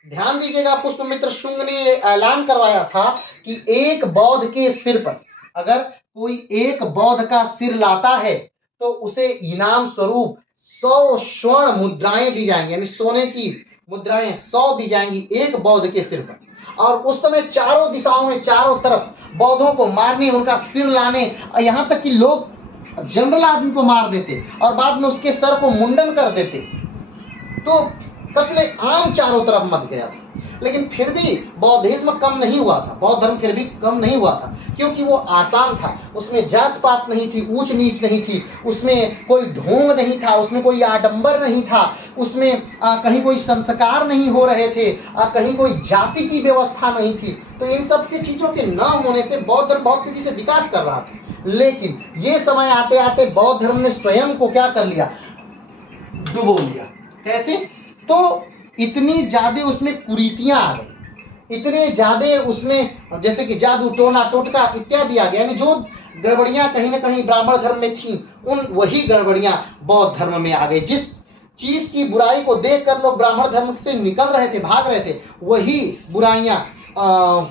ध्यान दीजिएगा, पुष्पमित्र शुंग ने ऐलान करवाया था कि एक बौद्ध के सिर पर अगर कोई एक बौद्ध का सिर लाता है तो उसे इनाम स्वरूप 100 स्वर्ण मुद्राएं दी जाएंगी, यानी सोने की मुद्राएं 100 दी जाएंगी एक बौद्ध के सिर पर। और उस समय चारों दिशाओं में, चारों तरफ बौद्धों को मारने, उनका सिर लाने, यहाँ तक कि लोग जनरल आदमी को मार देते और बाद में उसके सर को मुंडन कर देते। तो कत्ले आम चारों तरफ मच गया था। लेकिन फिर भी बौद्धिज्म कम नहीं हुआ था, बौद्ध धर्म फिर भी कम नहीं हुआ था, क्योंकि वो आसान था। उसमें जात पात नहीं थी, ऊंच नीच नहीं थी, उसमें कोई ढोंग नहीं था, उसमें कोई आडंबर नहीं था, उसमें कहीं कोई संस्कार नहीं हो रहे थे, कहीं कोई जाति की व्यवस्था नहीं थी। तो इन सब की चीजों के न होने से बौद्ध धर्म बहुत तेजी से विकास कर रहा था। लेकिन ये समय आते आते बौद्ध धर्म ने स्वयं को क्या कर लिया, डुबो लिया। कैसे? तो इतनी ज्यादा उसमें कुरीतियां आ गई, इतने ज्यादा उसमें जैसे कि जादू टोना टोटका इत्यादि आ गया, यानी जो गड़बड़ियां कहीं ना कहीं ब्राह्मण धर्म में थी उन वही गड़बड़ियां बौद्ध धर्म में आ गई। जिस चीज की बुराई को देखकर लोग ब्राह्मण धर्म से निकल रहे थे, भाग रहे थे, वही बुराइयां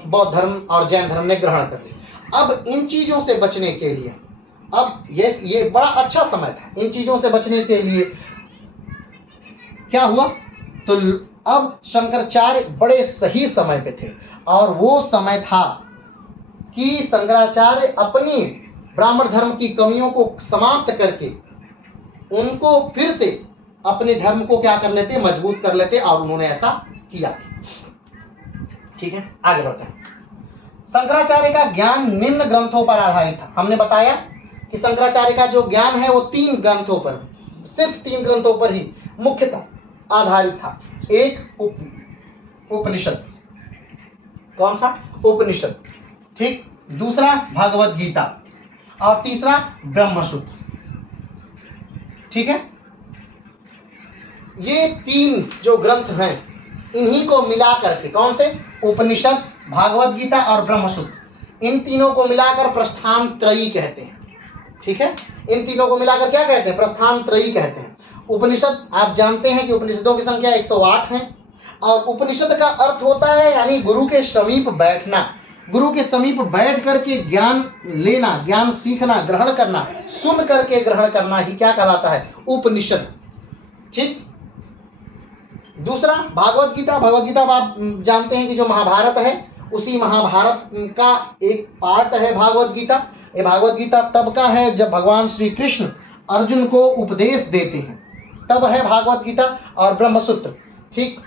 बौद्ध धर्म और जैन धर्म ने ग्रहण कर ली। अब इन चीजों से बचने के लिए अब ये बड़ा अच्छा समय था इन चीजों से बचने के लिए। क्या हुआ, तो अब शंकराचार्य बड़े सही समय पे थे, और वो समय था कि शंकराचार्य अपनी ब्राह्मण धर्म की कमियों को समाप्त करके उनको फिर से अपने धर्म को क्या कर लेते, मजबूत कर लेते, और उन्होंने ऐसा किया। ठीक है, आगे बढ़ते हैं। शंकराचार्य का ज्ञान निम्न ग्रंथों पर आधारित था। हमने बताया कि शंकराचार्य का जो ज्ञान है वो 3 ग्रंथों पर, सिर्फ 3 ग्रंथों पर ही मुख्यतः आधारित था। एक उपनिषद, कौन सा, उपनिषद, ठीक, दूसरा भगवत गीता, और तीसरा ब्रह्मसूत्र। ठीक है, ये 3 जो ग्रंथ हैं इन्हीं को मिला करके, कौन से, उपनिषद, भागवत गीता और ब्रह्मसूत्र, इन तीनों को मिलाकर प्रस्थान त्रयी कहते हैं। ठीक है, इन तीनों को मिलाकर क्या कहते हैं, प्रस्थान त्रयी कहते हैं। उपनिषद, आप जानते हैं कि उपनिषदों की संख्या 108 है, और उपनिषद का अर्थ होता है यानी गुरु के समीप बैठना, गुरु के समीप बैठ करके ज्ञान लेना, ज्ञान सीखना, ग्रहण करना, सुन करके ग्रहण करना ही क्या कहलाता है, उपनिषद। ठीक, दूसरा भागवत गीता। भगवत गीता आप जानते हैं कि जो महाभारत है उसी महाभारत का एक पार्ट है भागवत गीता। ये भागवत गीता तब का है जब भगवान श्री कृष्ण अर्जुन को उपदेश देते हैं, तब है भागवत गीता। और ब्रह्मसूत्र, ठीक,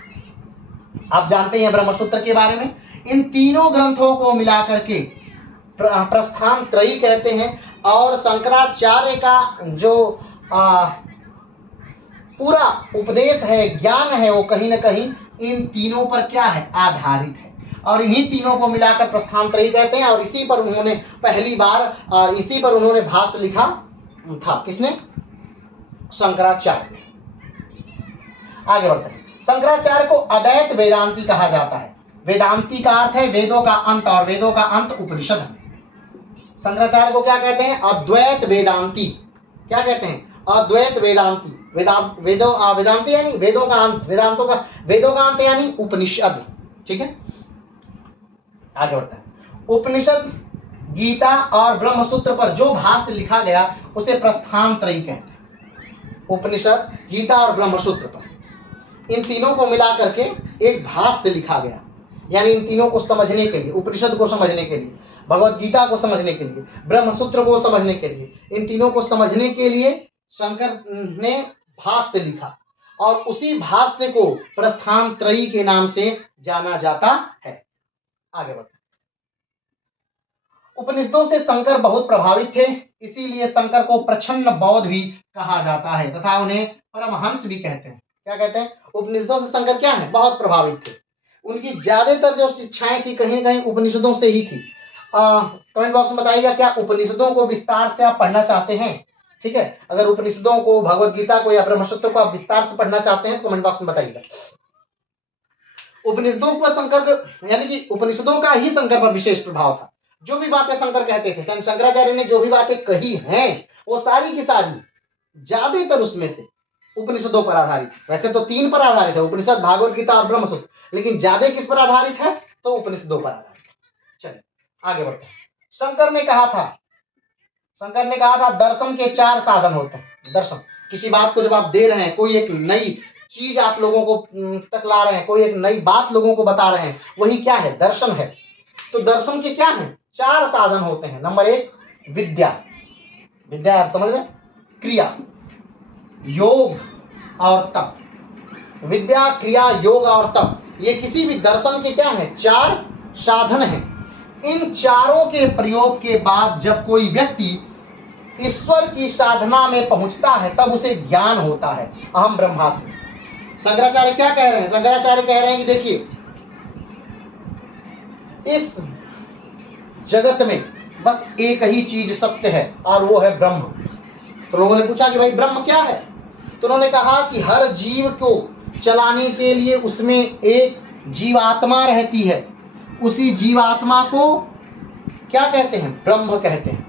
आप जानते हैं ब्रह्मसूत्र के बारे में। इन तीनों ग्रंथों को मिलाकर के प्रस्थान त्रयी कहते हैं। और शंकराचार्य का जो पूरा उपदेश है, ज्ञान है, वो कहीं ना कहीं इन तीनों पर क्या है, आधारित है, और इन्हीं तीनों को मिलाकर प्रस्थान त्रयी कहते हैं। और इसी पर उन्होंने पहली बार इसी पर उन्होंने भाष्य लिखा था। किसने, शंकराचार्य ने। आगे बढ़ते हैं। शंकराचार्य को अद्वैत वेदांती कहा जाता है। वेदांती का अर्थ है वेदों का अंत, और वेदों का अंत उपनिषद है। शंकराचार्य को क्या कहते हैं, अद्वैत वेदांती। क्या कहते हैं, अद्वैत वेदांती। वेदांती यानी वेदों का अंत, वेदों का अंत यानी उपनिषद। ठीक है, आगे बढ़ते हैं। उपनिषद, गीता और ब्रह्मसूत्र पर जो भाष्य लिखा गया उसे प्रस्थान त्रयी कहते हैं। उपनिषद, गीता और ब्रह्मसूत्र पर इन तीनों को मिला करके एक भाष्य लिखा गया, यानी इन तीनों को समझने के लिए, उपनिषद को समझने के लिए, भगवत गीता को समझने के लिए, ब्रह्मसूत्र को समझने के लिए, इन तीनों को समझने के लिए शंकर ने भाष्य लिखा, और उसी भाष्य को प्रस्थान त्रयी के नाम से जाना जाता है। आगे बढ़ते हैं। उपनिषदों से शंकर बहुत प्रभावित थे, इसीलिए शंकर को प्रच्छन्न बौद्ध भी कहा जाता है तथा उन्हें परमहंस भी कहते हैं। क्या कहते हैं, उपनिषदों से शंकर क्या है, बहुत प्रभावित थे। उनकी ज्यादातर जो शिक्षाएं थी कहीं ना कहीं उपनिषदों से ही थी। कमेंट बॉक्स में बताइएगा क्या उपनिषदों को विस्तार से आप पढ़ना चाहते हैं। ठीक है, अगर उपनिषदों को, भगवत गीता को या ब्रह्मसूत्र को आप विस्तार से पढ़ना चाहते हैं तो कमेंट बॉक्स में बताइएगा। उपनिषदों पर शंकर, यानी कि उपनिषदों का ही शंकर पर विशेष प्रभाव था। जो भी बातें शंकर कहते थे, शंकराचार्य ने जो भी बातें कही हैं वो सारी की सारी ज्यादातर उसमें से उपनिषदों पर आधारित है। वैसे तो 3 पर आधारित है, उपनिषद, भागवत गीता और ब्रह्मसूत्र, लेकिन ज्यादा किस पर आधारित है, तो उपनिषदों पर आधारित है। चलिए आगे बढ़ते हैं। शंकर ने कहा था दर्शन के 4 साधन होते हैं। दर्शन, किसी बात को जब आप दे रहे हैं, कोई एक नई चीज आप लोगों को तक ला रहे हैं, कोई एक नई बात लोगों को बता रहे हैं, वही क्या है, दर्शन है। तो दर्शन के क्या हैं, 4 साधन होते हैं। नंबर 1 विद्या, विद्या आप समझ रहे हैं, क्रिया, योग और तप। विद्या, क्रिया, योग और तप, ये किसी भी दर्शन के क्या हैं, 4 साधन हैं। इन चारों के प्रयोग के बाद जब कोई व्यक्ति ईश्वर की साधना में पहुंचता है तब उसे ज्ञान होता है, अहम ब्रह्मास्मि। शंकराचार्य क्या कह रहे हैं, शंकराचार्य कह रहे हैं कि देखिए इस जगत में बस एक ही चीज सत्य है और वो है ब्रह्म। तो लोगों ने पूछा कि भाई ब्रह्म क्या है, तो उन्होंने कहा कि हर जीव को चलाने के लिए उसमें एक जीवात्मा रहती है, उसी जीवात्मा को क्या कहते हैं, ब्रह्म कहते हैं।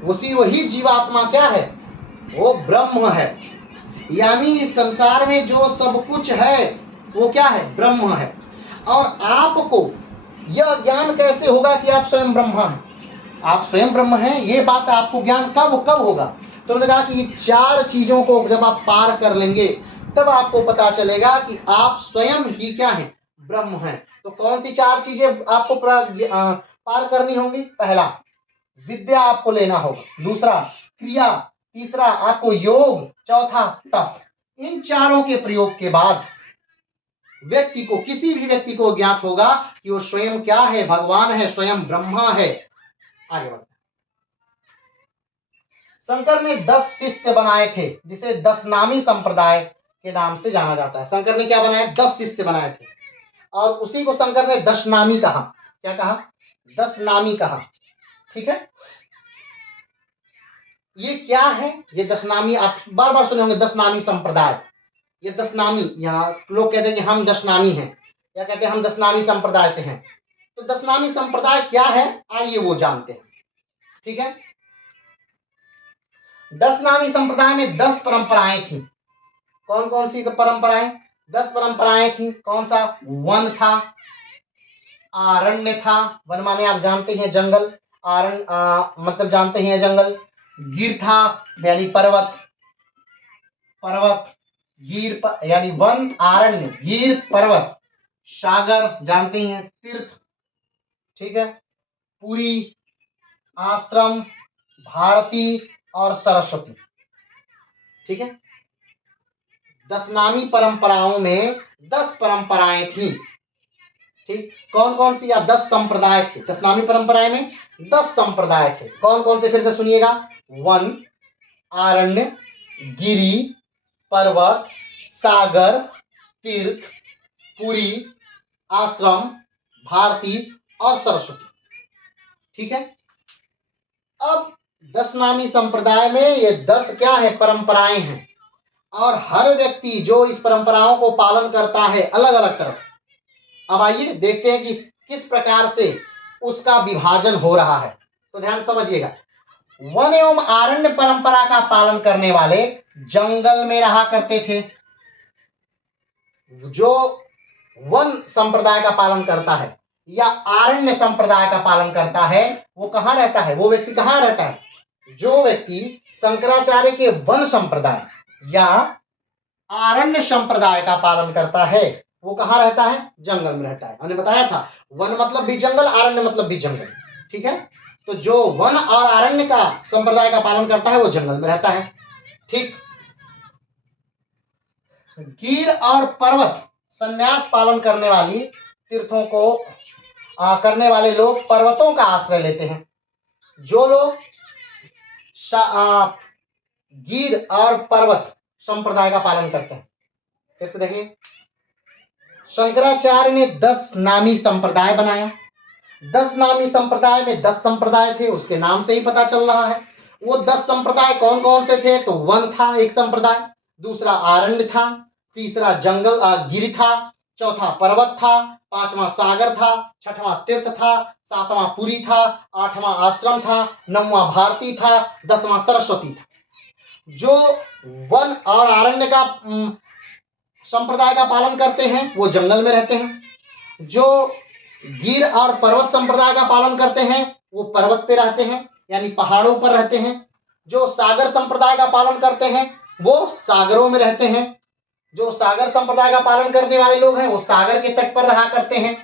वही जीवात्मा क्या है, वो ब्रह्म है। यानी इस संसार में जो सब कुछ है वो क्या है, ब्रह्म है। और आपको यह ज्ञान कैसे होगा कि आप स्वयं ब्रह्मा हैं, आप स्वयं ब्रह्म हैं, ये बात आपको ज्ञान कब कब होगा? तो उन्होंने कहा कि ये 4 चीजों को जब आप पार कर लेंगे तब आपको पता चलेगा कि आप स्वयं ही क्या हैं, ब्रह्म हैं। तो कौन सी 4 चीजें आपको पार करनी होंगी? पहला, विद्या आपको लेना होगा। दूसरा, क्रिया। तीसरा, आपको योग। चौथा, तप। इन चारों के प्रयोग के बाद व्यक्ति को, किसी भी व्यक्ति को ज्ञात होगा कि वो स्वयं क्या है, भगवान है, स्वयं ब्रह्मा है। आगे बढ़ते, शंकर ने 10 शिष्य बनाए थे, जिसे 10 नामी संप्रदाय के नाम से जाना जाता है। शंकर ने क्या बनाया? 10 शिष्य बनाए थे, और उसी को शंकर ने 10 नामी कहा। क्या कहा? 10 नामी कहा। ठीक है, ये क्या है? ये 10 नामी आप बार बार सुने होंगे, 10 नामी संप्रदाय। ये 10 नामी, यहाँ लोग कहते हैं कि हम 10 नामी हैं, या कहते हैं हम 10 नामी संप्रदाय से हैं। तो 10 नामी संप्रदाय क्या है, आइए वो जानते हैं। ठीक है, 10 नामी संप्रदाय में 10 परंपराएं थी। कौन कौन सी परंपराएं? 10 परंपराएं थी। कौन सा? वन था, आरण्य था। वन माने आप जानते हैं जंगल, आरण्य मतलब जानते हैं जंगल। गिर था यानी पर्वत, पर्वत गिर यानी वन, आरण्य, गिर, पर्वत। सागर जानते हैं, तीर्थ। ठीक है, पुरी, आश्रम, भारती और सरस्वती। ठीक है, 10 नामी परंपराओं में 10 परंपराएं थी। ठीक, कौन कौन सी? या 10 संप्रदाय थे। 10 नामी परंपराएं में 10 संप्रदाय थे। कौन कौन से? फिर से सुनिएगा, वन, आरण्य, गिरी, पर्वत, सागर, तीर्थ, पुरी, आश्रम, भारती और सरस्वती। ठीक है, अब 10 नामी संप्रदाय में ये 10 क्या है? परंपराएं हैं, और हर व्यक्ति जो इस परंपराओं को पालन करता है अलग अलग तरह से। अब आइए देखते हैं कि किस प्रकार से उसका विभाजन हो रहा है। तो ध्यान समझिएगा, वन एवं आरण्य परंपरा का पालन करने वाले जंगल में रहा करते थे। जो वन संप्रदाय का पालन करता है या आरण्य संप्रदाय का पालन करता है, वो कहाँ रहता है? वो व्यक्ति कहाँ रहता है? जो व्यक्ति शंकराचार्य के वन संप्रदाय या आरण्य संप्रदाय का पालन करता है, वो कहाँ रहता है? जंगल में रहता है। हमने बताया था, वन मतलब भी जंगल, आरण्य मतलब भी जंगल। ठीक है, तो जो वन और आरण्य का संप्रदाय का पालन करता है वो जंगल में रहता है। ठीक, गिर और पर्वत संन्यास पालन करने वाली तीर्थों को करने वाले लोग पर्वतों का आश्रय लेते हैं। जो लोग गिर और पर्वत संप्रदाय का पालन करते हैं, कैसे देखिए, शंकराचार्य ने 10 नामी संप्रदाय बनाया। 10 नामी संप्रदाय में 10 संप्रदाय थे, उसके नाम से ही पता चल रहा है। वो 10 संप्रदाय कौन कौन से थे? तो वन था एक संप्रदाय, दूसरा आरण्य था, तीसरा जंगल गिरि था, चौथा पर्वत था, पांचवा सागर था, छठवां तीर्थ था, सातवां पुरी था, आठवां आश्रम था, नौवां भारती था, 10वां सरस्वती था। जो वन और आरण्य का संप्रदाय का पालन करते हैं वो जंगल में रहते हैं। जो गिर और पर्वत संप्रदाय का पालन करते हैं वो पर्वत पे रहते हैं, यानी पहाड़ों पर रहते हैं। जो सागर संप्रदाय का पालन करते हैं वो सागरों में रहते हैं। जो सागर संप्रदाय का पालन करने वाले लोग हैं वो सागर के तट पर रहा करते हैं।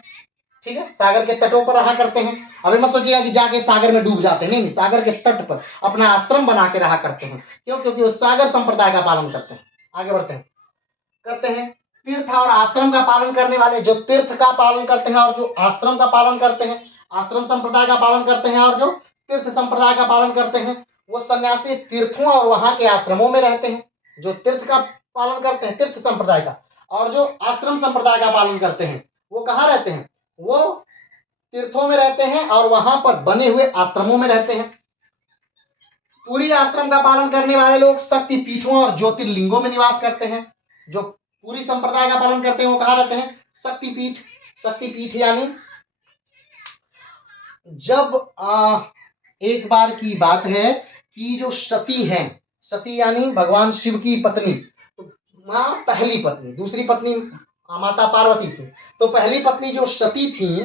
ठीक है, सागर के तटों पर रहा करते हैं। अभी मत सोचिएगा कि जाके सागर में डूब जाते हैं, नहीं, सागर के तट पर अपना आश्रम बना के रहा करते हैं। क्यों? क्योंकि वो सागर संप्रदाय का पालन करते हैं। आगे बढ़ते हैं, करते हैं तीर्थ और आश्रम का पालन करने वाले, जो तीर्थ का पालन करते हैं और जो आश्रम का पालन करते हैं, आश्रम संप्रदाय का पालन करते हैं और जो तीर्थ संप्रदाय का पालन करते हैं, वो सन्यासी तीर्थों और वहां के आश्रमों में रहते हैं। जो तीर्थ का पालन करते हैं, तीर्थ संप्रदाय का, और जो आश्रम संप्रदाय का पालन करते हैं वो कहाँ रहते हैं? वो तीर्थों में रहते हैं और वहां पर बने हुए आश्रमों में रहते हैं। पूरी आश्रम का पालन करने वाले लोग शक्ति पीठों और ज्योतिर्लिंगों में निवास करते हैं। जो पूरी संप्रदाय का पालन करते हैं वो कहाँ रहते हैं? शक्तिपीठ। शक्तिपीठ यानी जब एक बार की बात है कि जो सती हैं, सती यानी भगवान शिव की पत्नी, तो माँ पहली पत्नी, दूसरी पत्नी माता पार्वती थी, तो पहली पत्नी जो सती थी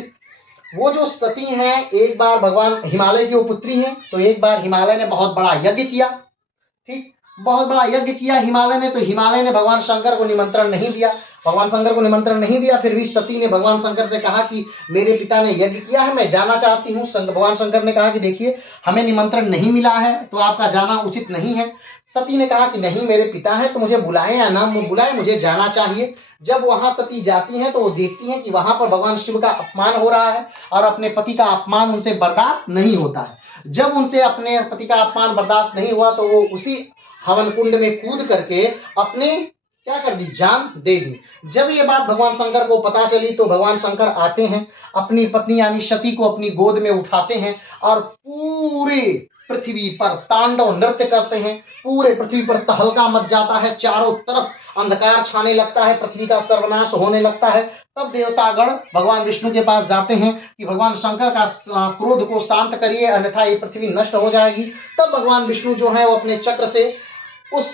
वो जो सती हैं, एक बार भगवान हिमालय की वो पुत्री हैं, तो एक बार हिमालय ने बहुत बड़ा यज्ञ किया, ठीक, बहुत बड़ा यज्ञ किया हिमालय ने, तो हिमालय ने भगवान शंकर को निमंत्रण नहीं दिया, भगवान शंकर को निमंत्रण नहीं दिया, फिर भी सती ने भगवान शंकर से कहा कि मेरे पिता ने यज्ञ किया है, मैं जाना चाहती हूँ। भगवान शंकर ने कहा कि देखिए हमें निमंत्रण नहीं मिला है तो आपका जाना उचित नहीं है। सती ने कहा कि नहीं, मेरे पिता हैं तो मुझे बुलाएं या ना बुलाएं, मुझे जाना चाहिए। जब वहां सती जाती हैं तो वो देखती हैं कि वहां पर भगवान शिव का अपमान हो रहा है और अपने पति का अपमान उनसे बर्दाश्त नहीं होता है। जब उनसे अपने पति का अपमान बर्दाश्त नहीं हुआ तो वो उसी हवन कुंड में कूद करके अपने क्या कर दी, जान दे दी। जब ये बात भगवान शंकर को पता चली तो भगवान शंकर आते हैं, अपनी पत्नी यानी सती को अपनी गोद में उठाते हैं और पूरे पृथ्वी पर तांडव नृत्य करते हैं। पूरे पृथ्वी पर तहलका मच जाता है, चारों तरफ अंधकार छाने लगता है, पृथ्वी का सर्वनाश होने लगता है। तब देवतागण भगवान विष्णु के पास जाते हैं कि भगवान शंकर का क्रोध को शांत करिए, अन्यथा ये पृथ्वी नष्ट हो जाएगी। तब भगवान विष्णु जो है वो अपने चक्र से उस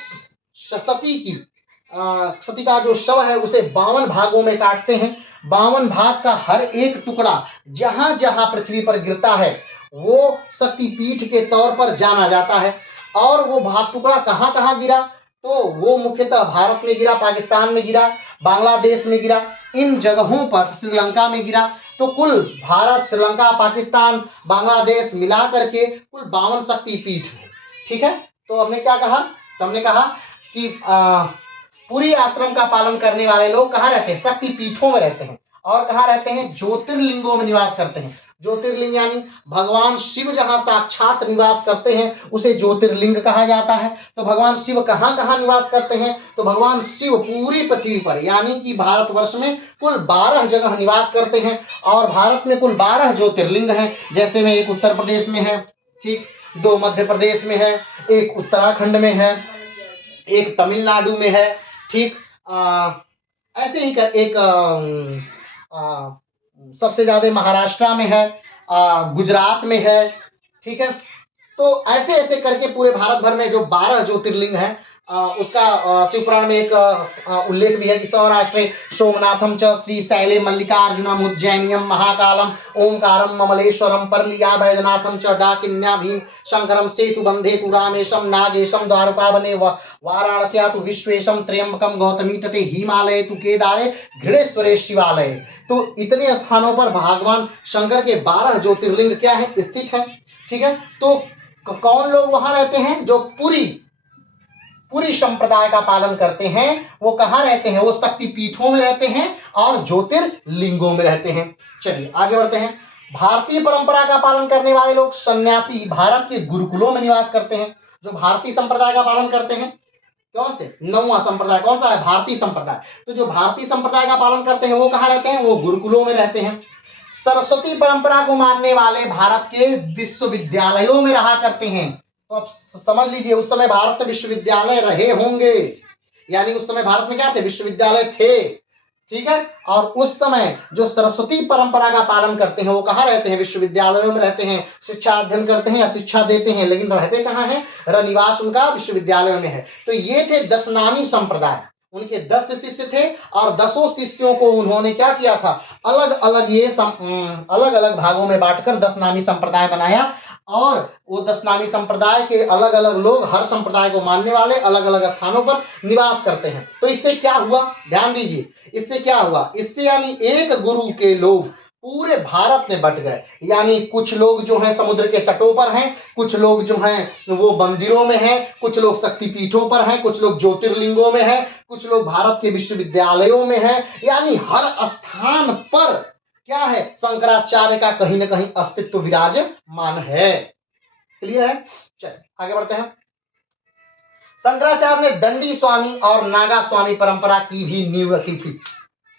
सती का जो शव है उसे 52 भागों में काटते हैं। 52 भाग का हर एक टुकड़ा जहां जहां पृथ्वी पर गिरता है वो शक्तिपीठ के तौर पर जाना जाता है। और वो भाग टुकड़ा कहाँ कहाँ गिरा, तो वो मुख्यतः भारत में गिरा, पाकिस्तान में गिरा, बांग्लादेश में गिरा, इन जगहों पर, श्रीलंका में गिरा। तो कुल भारत, श्रीलंका, पाकिस्तान, बांग्लादेश मिला करके कुल 52 शक्तिपीठ है। ठीक है, तो हमने क्या कहा, तो हमने कहा कि पूरी आश्रम का पालन करने वाले लोग कहाँ रहते हैं, शक्तिपीठों में रहते हैं। और कहाँ रहते हैं, ज्योतिर्लिंगों में निवास करते हैं। ज्योतिर्लिंग यानी भगवान शिव जहां साक्षात निवास करते हैं उसे ज्योतिर्लिंग कहा जाता है। तो भगवान शिव कहाँ कहाँ निवास करते हैं, तो भगवान शिव पूरी पृथ्वी पर यानी कि भारतवर्ष में कुल 12 जगह निवास करते हैं। और भारत में कुल 12 ज्योतिर्लिंग हैं, जैसे में एक उत्तर प्रदेश में है, ठीक, 2 मध्य प्रदेश में है, एक उत्तराखंड में है, एक तमिलनाडु में है, ठीक, ऐसे ही कर एक सबसे ज्यादा महाराष्ट्र में है, गुजरात में है। ठीक है, तो ऐसे ऐसे करके पूरे भारत भर में जो 12 ज्योतिर्लिंग हैं उसका शिवपुराण में एक उल्लेख भी है कि सौराष्ट्रे सोमनाथम च श्री शैले मल्लिकार्जुनम उज्जैनियम महाकालम ओंकारम ममलेश्वरम परलिया वैद्यनाथम च डाकिन्या भीम शंकरम सेतु बंधे तु रामेशम नागेशम द्वारकावने वाराणस्या तु विश्वेशम त्र्यंबकम गौतमी तटे हिमालय तु केदारे घृणेश्वरे शिवालय। तो इतने स्थानों पर भगवान शंकर के 12 ज्योतिर्लिंग क्या है, स्थित है। ठीक है, तो कौन लोग वहां रहते हैं, जो पूरी संप्रदाय का पालन करते हैं, वो कहाँ रहते हैं, वो शक्तिपीठों में रहते हैं और ज्योतिर्लिंगों में रहते हैं। चलिए आगे बढ़ते हैं। भारतीय परंपरा का पालन करने वाले लोग सन्यासी भारत के गुरुकुलों में निवास करते हैं। जो भारतीय संप्रदाय का पालन करते हैं, कौन से, 9वां संप्रदाय कौन सा है, भारतीय संप्रदाय। तो जो भारतीय संप्रदाय का पालन करते हैं वो कहाँ रहते हैं, वो गुरुकुलों में रहते हैं। सरस्वती परंपरा को मानने वाले भारत के विश्वविद्यालयों में रहा करते हैं। तो अब समझ लीजिए उस समय भारत में विश्वविद्यालय रहे होंगे, यानी उस समय भारत में क्या थे, विश्वविद्यालय थे। ठीक है, और उस समय जो सरस्वती परंपरा का पालन करते हैं वो कहाँ रहते हैं, विश्वविद्यालयों में रहते हैं, शिक्षा अध्ययन करते हैं या शिक्षा देते हैं, लेकिन रहते कहाँ हैं, रनिवास उनका विश्वविद्यालयों में है। तो ये थे 10 नामी संप्रदाय, उनके 10 शिष्य थे और 10 शिष्यों को उन्होंने क्या किया था, अलग अलग भागों में बांटकर 10 नामी संप्रदाय बनाया। और वो 10 नामी संप्रदाय के अलग अलग लोग हर संप्रदाय को मानने वाले अलग अलग स्थानों पर निवास करते हैं। तो इससे क्या हुआ, ध्यान दीजिए, इससे क्या हुआ, इससे यानी एक गुरु के लोग पूरे भारत में बट गए। यानी कुछ लोग जो हैं समुद्र के तटों पर हैं, कुछ लोग जो हैं वो मंदिरों में हैं, कुछ लोग शक्तिपीठों पर हैं, कुछ लोग ज्योतिर्लिंगों में हैं, कुछ लोग भारत के विश्वविद्यालयों में हैं। यानी हर स्थान पर क्या है, शंकराचार्य का कहीं ना कहीं अस्तित्व विराजमान है। क्लियर है, चलिए आगे बढ़ते हैं। शंकराचार्य ने दंडी स्वामी और नागा स्वामी परंपरा की भी नींव रखी थी।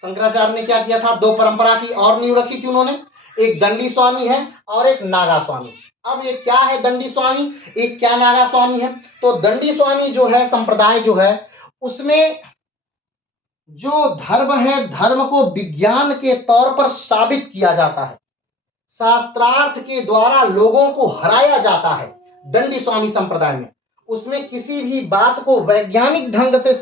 शंकराचार्य ने क्या किया था, 2 परंपरा की और नींव रखी थी उन्होंने, एक दंडी स्वामी है और एक नागा स्वामी। अब ये क्या है दंडी स्वामी, एक क्या नागा स्वामी है। तो दंडी स्वामी जो है संप्रदाय जो है उसमें जो धर्म है, धर्म को विज्ञान के तौर पर साबित किया जाता है, शास्त्रार्थ के द्वारा लोगों को हराया जाता है। दंडी स्वामी संप्रदाय में उसमें किसी भी बात को वैज्ञानिक ढंग से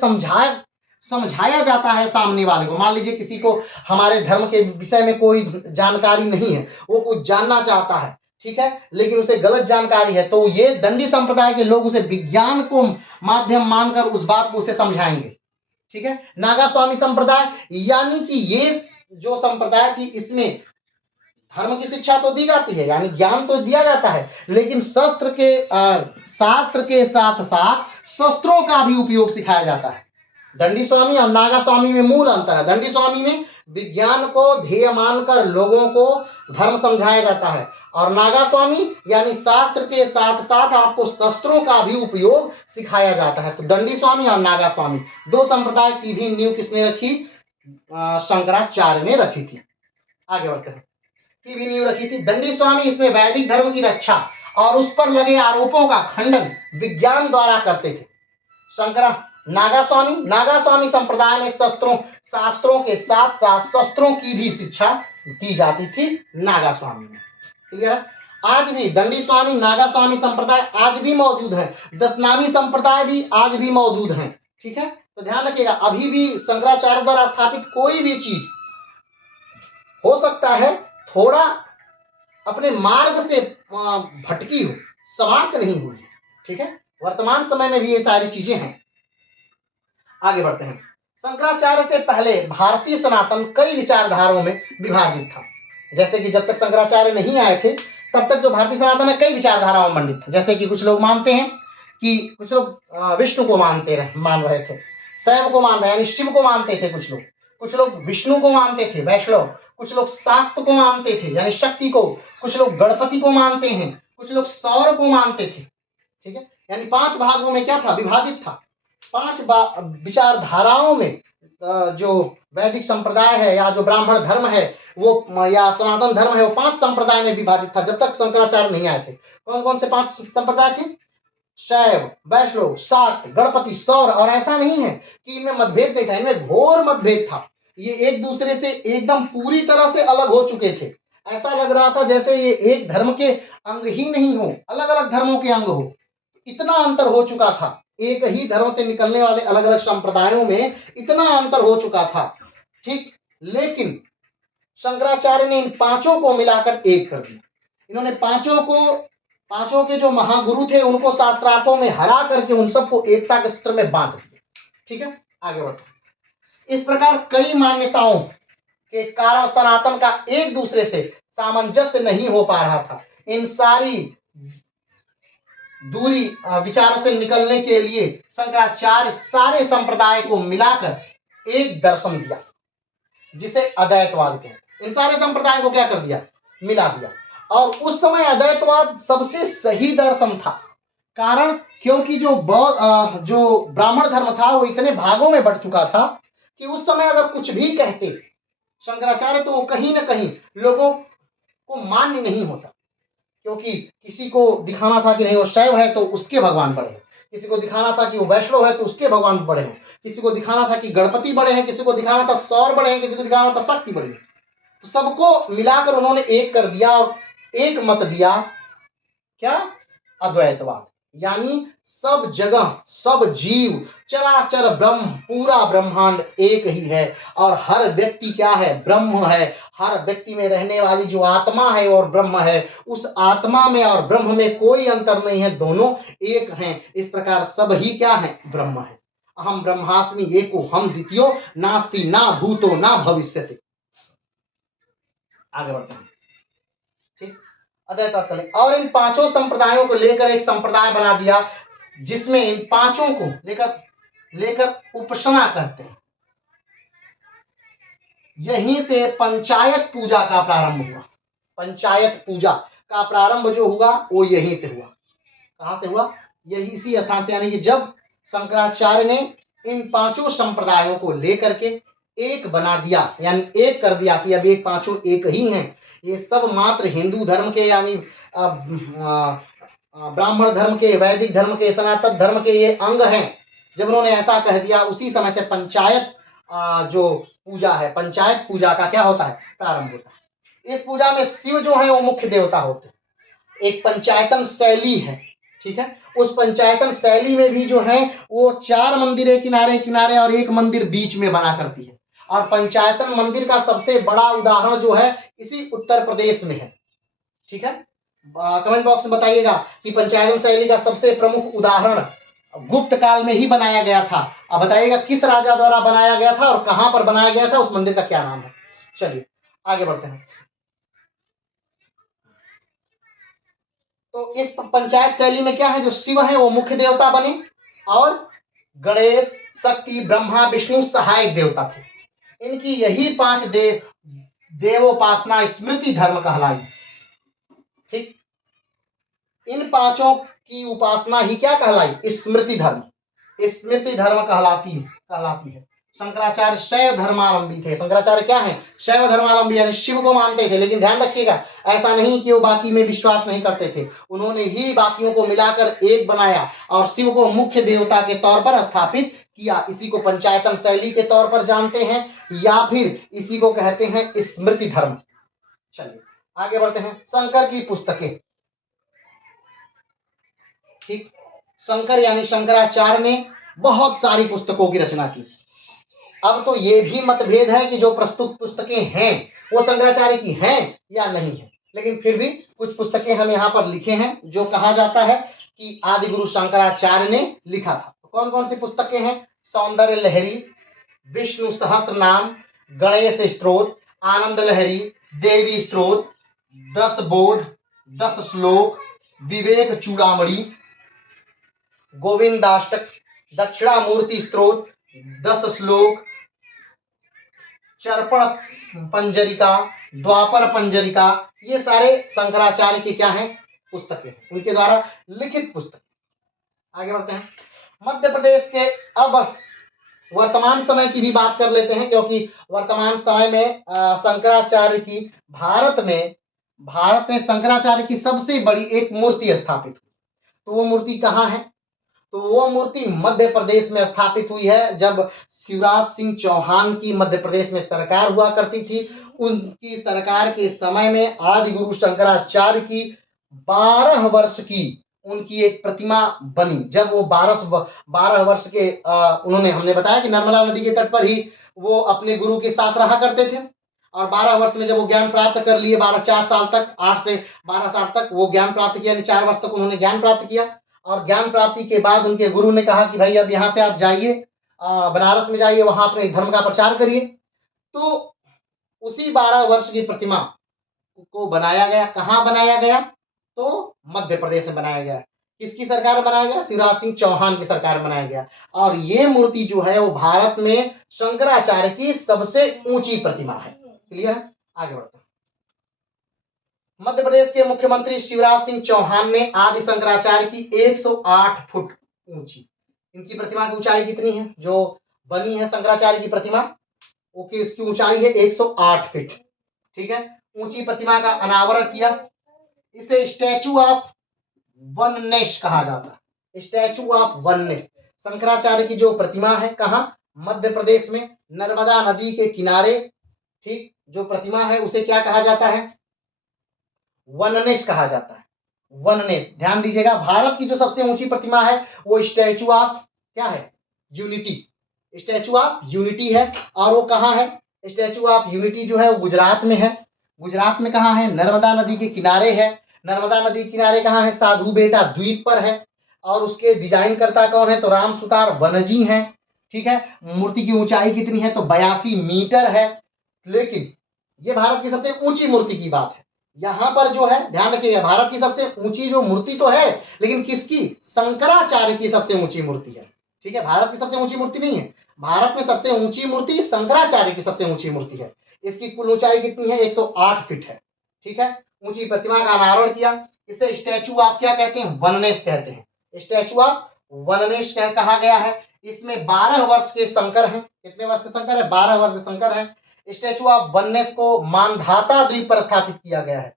समझाया जाता है सामने वाले को। मान लीजिए किसी को हमारे धर्म के विषय में कोई जानकारी नहीं है, वो कुछ जानना चाहता है, ठीक है, लेकिन उसे गलत जानकारी है, तो ये दंडी संप्रदाय के लोग उसे विज्ञान को माध्यम मानकर उस बात को उसे समझाएंगे, ठीक है। नागा स्वामी संप्रदाय यानी कि ये जो संप्रदाय थी, इसमें धर्म की शिक्षा तो दी जाती है, यानी ज्ञान तो दिया जाता है, लेकिन शास्त्र के साथ साथ शस्त्रों का भी उपयोग सिखाया जाता है। दंडी स्वामी और नागा स्वामी में मूल अंतर है। दंडी स्वामी में विज्ञान को ध्येय मानकर लोगों को धर्म समझाया जाता है, और नागा स्वामी यानी शास्त्र के साथ साथ आपको शस्त्रों का भी उपयोग सिखाया जाता है। तो दंडी स्वामी और नागा स्वामी दो संप्रदाय की भी नींव किसने रखी? शंकराचार्य ने रखी थी। आगे बढ़ते हैं। की भी नींव रखी थी दंडी स्वामी। इसमें वैदिक धर्म की रक्षा और उस पर लगे आरोपों का खंडन विज्ञान द्वारा करते थे। नागा स्वामी संप्रदाय में शास्त्रों के साथ साथ शस्त्रों की भी शिक्षा दी जाती थी नागा स्वामी में। ठीक है। आज भी दंडी स्वामी, नागा स्वामी संप्रदाय आज भी मौजूद है। दशनामी संप्रदाय भी आज भी मौजूद है। ठीक है, तो ध्यान रखिएगा, अभी भी शंकराचार्य द्वारा स्थापित कोई भी चीज हो सकता है थोड़ा अपने मार्ग से भटकी हो, समाप्त नहीं हुई। ठीक है, वर्तमान समय में भी ये सारी चीजें हैं। आगे बढ़ते हैं। शंकराचार्य से पहले भारतीय सनातन कई विचारधाराओं में विभाजित था। जैसे कि जब तक शंकराचार्य नहीं आए थे तब तक जो भारतीय सनातन है कई विचारधाराओं में मंडित था। जैसे कि कुछ लोग मानते हैं कि कुछ लोग विष्णु को मान रहे थे, शैव को मान रहे यानी शिव को मानते थे। कुछ लोग विष्णु को मानते थे, वैष्णव। कुछ लोग शाक्त को मानते थे यानी शक्ति को। कुछ लोग गणपति को मानते हैं। कुछ लोग सौर को मानते थे। ठीक है, यानी 5 भागों में क्या था? विभाजित था। 5 विचारधाराओं में जो वैदिक संप्रदाय है या जो ब्राह्मण धर्म है वो या सनातन धर्म है वो 5 संप्रदाय में विभाजित था जब तक शंकराचार्य नहीं आए थे। कौन कौन से 5 संप्रदाय थे? शैव, वैष्णव, शाक्त, गणपति, सौर। और ऐसा नहीं है कि इनमें मतभेद नहीं था, इनमें घोर मतभेद था। ये एक दूसरे से एकदम पूरी तरह से अलग हो चुके थे। ऐसा लग रहा था जैसे ये एक धर्म के अंग ही नहीं हो, अलग अलग धर्मों के अंग हो। इतना अंतर हो चुका था। एक ही धर्म से निकलने वाले अलग अलग संप्रदायों में इतना अंतर हो चुका था। ठीक, लेकिन शंकराचार्य ने इन 5 को मिलाकर एक कर दिया। इन्होंने 5 के जो महागुरु थे उनको शास्त्रार्थों में हरा करके उन सबको एकता के सूत्र में बांट दिया। ठीक है, आगे बढ़ते। इस प्रकार कई मान्यताओं के कारण सनातन का एक दूसरे से सामंजस्य नहीं हो पा रहा था। इन सारी दूरी विचारों से निकलने के लिए शंकराचार्य सारे संप्रदाय को मिलाकर एक दर्शन दिया जिसे अद्वैतवाद कहते हैं। इन सारे संप्रदाय को क्या कर दिया? मिला दिया। और उस समय अद्वैतवाद सबसे सही दर्शन था। कारण क्योंकि जो ब्राह्मण धर्म था वो इतने भागों में बढ़ चुका था कि उस समय अगर कुछ भी कहते शंकराचार्य तो वो कहीं ना कहीं लोगों को मान्य नहीं होता। क्योंकि किसी को दिखाना था कि नहीं वो शैव है तो उसके भगवान बड़े हैं, किसी को दिखाना था कि वो वैष्णव है तो उसके भगवान बड़े हैं, किसी को दिखाना था कि गणपति बड़े हैं, किसी को दिखाना था सौर बड़े हैं, किसी को दिखाना था शक्ति बड़ी है। तो सबको मिलाकर उन्होंने एक कर दिया और एक मत दिया। क्या? अद्वैतवाद। यानी सब जगह सब जीव चराचर ब्रह्म पूरा ब्रह्मांड एक ही है और हर व्यक्ति क्या है? ब्रह्म है। हर व्यक्ति में रहने वाली जो आत्मा है और ब्रह्म है, उस आत्मा में और ब्रह्म में कोई अंतर नहीं है, दोनों एक हैं। इस प्रकार सब ही क्या है? ब्रह्म है। अहम ब्रह्मास्मि एको हम द्वितीयो नास्ति ना भूतो ना भविष्यति। आगे बढ़ते हैं। ठीक, अद्वैतवाद करें और इन 5 संप्रदायों को लेकर एक संप्रदाय बना दिया जिसमें इन 5 को लेकर उपासना करते हैं। यहीं से पंचायत पूजा का प्रारंभ हुआ। पंचायत पूजा का प्रारंभ जो हुआ वो यहीं से हुआ। कहां से हुआ? यही इसी स्थान से। यानी कि जब शंकराचार्य ने इन 5 संप्रदायों को लेकर के एक बना दिया, यानी एक कर दिया कि अब ये 5 एक ही हैं। ये सब मात्र हिंदू धर्म के यानी ब्राह्मण धर्म के, वैदिक धर्म के, सनातन धर्म के ये अंग हैं। जब उन्होंने ऐसा कह दिया उसी समय से पंचायत जो पूजा है, पंचायत पूजा का क्या होता है? प्रारंभ होता है। इस पूजा में शिव जो है वो मुख्य देवता होते हैं। एक पंचायतन शैली है, ठीक है, उस पंचायतन शैली में भी जो है वो 4 मंदिरें किनारे किनारे और एक मंदिर बीच में बना करती है। और पंचायतन मंदिर का सबसे बड़ा उदाहरण जो है इसी उत्तर प्रदेश में है। ठीक है, कमेंट बॉक्स में बताइएगा कि पंचायतन शैली का सबसे प्रमुख उदाहरण गुप्त काल में ही बनाया गया था। अब बताइएगा किस राजा द्वारा बनाया गया था और कहां पर बनाया गया था, उस मंदिर का क्या नाम है। चलिए आगे बढ़ते हैं। तो इस पंचायत शैली में क्या है, जो शिव है वो मुख्य देवता बने और गणेश, शक्ति, ब्रह्मा, विष्णु सहायक देवता थे। इनकी यही 5 देवोपासना स्मृति धर्म कहलाई। ठीक, इन पांचों की उपासना ही क्या कहलाई, स्मृति धर्म, स्मृति धर्म कहलाती है। शंकराचार्य शैव धर्मावलंबी थे। शंकराचार्य क्या है, शैव धर्मावलंबी, यानी शिव को मानते थे। लेकिन ध्यान रखिएगा, ऐसा नहीं कि वो बाकी में विश्वास नहीं करते थे। उन्होंने ही बाकियों को मिलाकर एक बनाया और शिव को मुख्य देवता के तौर पर स्थापित किया। इसी को पंचायतन शैली के तौर पर जानते हैं या फिर इसी को कहते हैं स्मृति धर्म। चलिए आगे बढ़ते हैं। शंकर की पुस्तकें। ठीक, शंकर यानी शंकराचार्य ने बहुत सारी पुस्तकों की रचना की। अब तो ये भी मतभेद है कि जो प्रस्तुत पुस्तकें हैं वो शंकराचार्य की हैं या नहीं है, लेकिन फिर भी कुछ पुस्तकें हम यहाँ पर लिखे हैं जो कहा जाता है कि आदि गुरु शंकराचार्य ने लिखा था। तो कौन कौन सी पुस्तकें हैं, सौंदर्य लहरी, विष्णु सहस्त्र नाम, गणेश स्तोत्र, आनंद लहरी, देवी स्तोत्र, 10 बोध, 10 श्लोक, विवेक चूड़ामणि, गोविंदाष्टक, दक्षिणामूर्ति स्तोत्र, 10 श्लोक, चर्पण पंजरिका, द्वापर पंजरिका, ये सारे शंकराचार्य के क्या हैं, पुस्तकें, उनके द्वारा लिखित पुस्तक। आगे बढ़ते हैं। मध्य प्रदेश के अब वर्तमान समय की भी बात कर लेते हैं, क्योंकि वर्तमान समय में शंकराचार्य की भारत में शंकराचार्य की सबसे बड़ी एक मूर्ति स्थापित हुई। तो वो मूर्ति कहाँ है, तो वो मूर्ति मध्य प्रदेश में स्थापित हुई है। जब शिवराज सिंह चौहान की मध्य प्रदेश में सरकार हुआ करती थी, उनकी सरकार के समय में आदि गुरु शंकराचार्य की 12 वर्ष की उनकी एक प्रतिमा बनी। जब वो 12 वर्ष के उन्होंने, हमने बताया कि नर्मदा नदी के तट पर ही वो अपने गुरु के साथ रहा करते थे। और 12 वर्ष में जब वो ज्ञान प्राप्त कर लिए, 4 साल तक, 8 से 12 साल तक वो ज्ञान प्राप्त किया, 4 वर्ष तक उन्होंने ज्ञान प्राप्त किया। और ज्ञान प्राप्ति के बाद उनके गुरु ने कहा कि भाई अब यहाँ से आप जाइए, बनारस में जाइए, वहां अपने धर्म का प्रचार करिए। तो उसी 12 वर्ष की प्रतिमा को बनाया गया। कहाँ बनाया गया, तो मध्य प्रदेश में बनाया गया। किसकी सरकार में बनाया गया, शिवराज सिंह चौहान की सरकार में बनाया गया। और ये मूर्ति जो है वो भारत में शंकराचार्य की सबसे ऊंची प्रतिमा है। क्लियर है, आगे बढ़ते हैं। मध्य प्रदेश के मुख्यमंत्री शिवराज सिंह चौहान ने आदि शंकराचार्य की 108 फुट ऊंची, इनकी प्रतिमा की ऊंचाई कितनी है, जो बनी है शंकराचार्य की प्रतिमा, ओके, इसकी ऊंचाई है 108 फीट। ठीक है, ऊंची प्रतिमा का अनावरण किया। इसे स्टैचू ऑफ वननेस कहा जाता है, स्टैचू ऑफ वननेस। शंकराचार्य की जो प्रतिमा है कहाँ, मध्य प्रदेश में नर्मदा नदी के किनारे। ठीक, जो प्रतिमा है उसे क्या कहा जाता है, वननेस कहा जाता है, वननेस। ध्यान दीजिएगा, भारत की जो सबसे ऊंची प्रतिमा है वो स्टैचू ऑफ क्या है, यूनिटी, स्टैचू ऑफ यूनिटी है। और वो कहाँ है, स्टैचू ऑफ यूनिटी जो है वो गुजरात में है। गुजरात में कहाँ है, नर्मदा नदी के किनारे है। नर्मदा नदी के किनारे कहाँ है, साधु बेटा द्वीप पर है। और उसके डिजाइन करता कौन है, तो राम सुतार बनर्जी हैं। ठीक है, मूर्ति की ऊंचाई कितनी है, तो 82 मीटर है। लेकिन ये भारत की सबसे ऊंची मूर्ति की बात है। यहाँ पर जो है ध्यान रखिएगा, भारत की सबसे ऊंची जो मूर्ति तो है, लेकिन किसकी, शंकराचार्य की सबसे ऊंची मूर्ति है। ठीक है, भारत की सबसे ऊंची मूर्ति नहीं है, भारत में सबसे ऊंची मूर्ति शंकराचार्य की सबसे ऊंची मूर्ति है। इसकी कुल ऊंचाई कितनी है, 108 फीट है। ठीक है, ऊंची प्रतिमा का अनावरण किया। इसे स्टैचू ऑफ क्या कहते हैं, वननेस कहते हैं। स्टैचू ऑफ वननेस कहा गया है। इसमें 12 वर्ष के शंकर हैं। कितने वर्ष के शंकर है, 12 वर्ष के शंकर हैं। स्टैचू ऑफ वननेस को मानधाता द्वीप पर स्थापित किया गया है।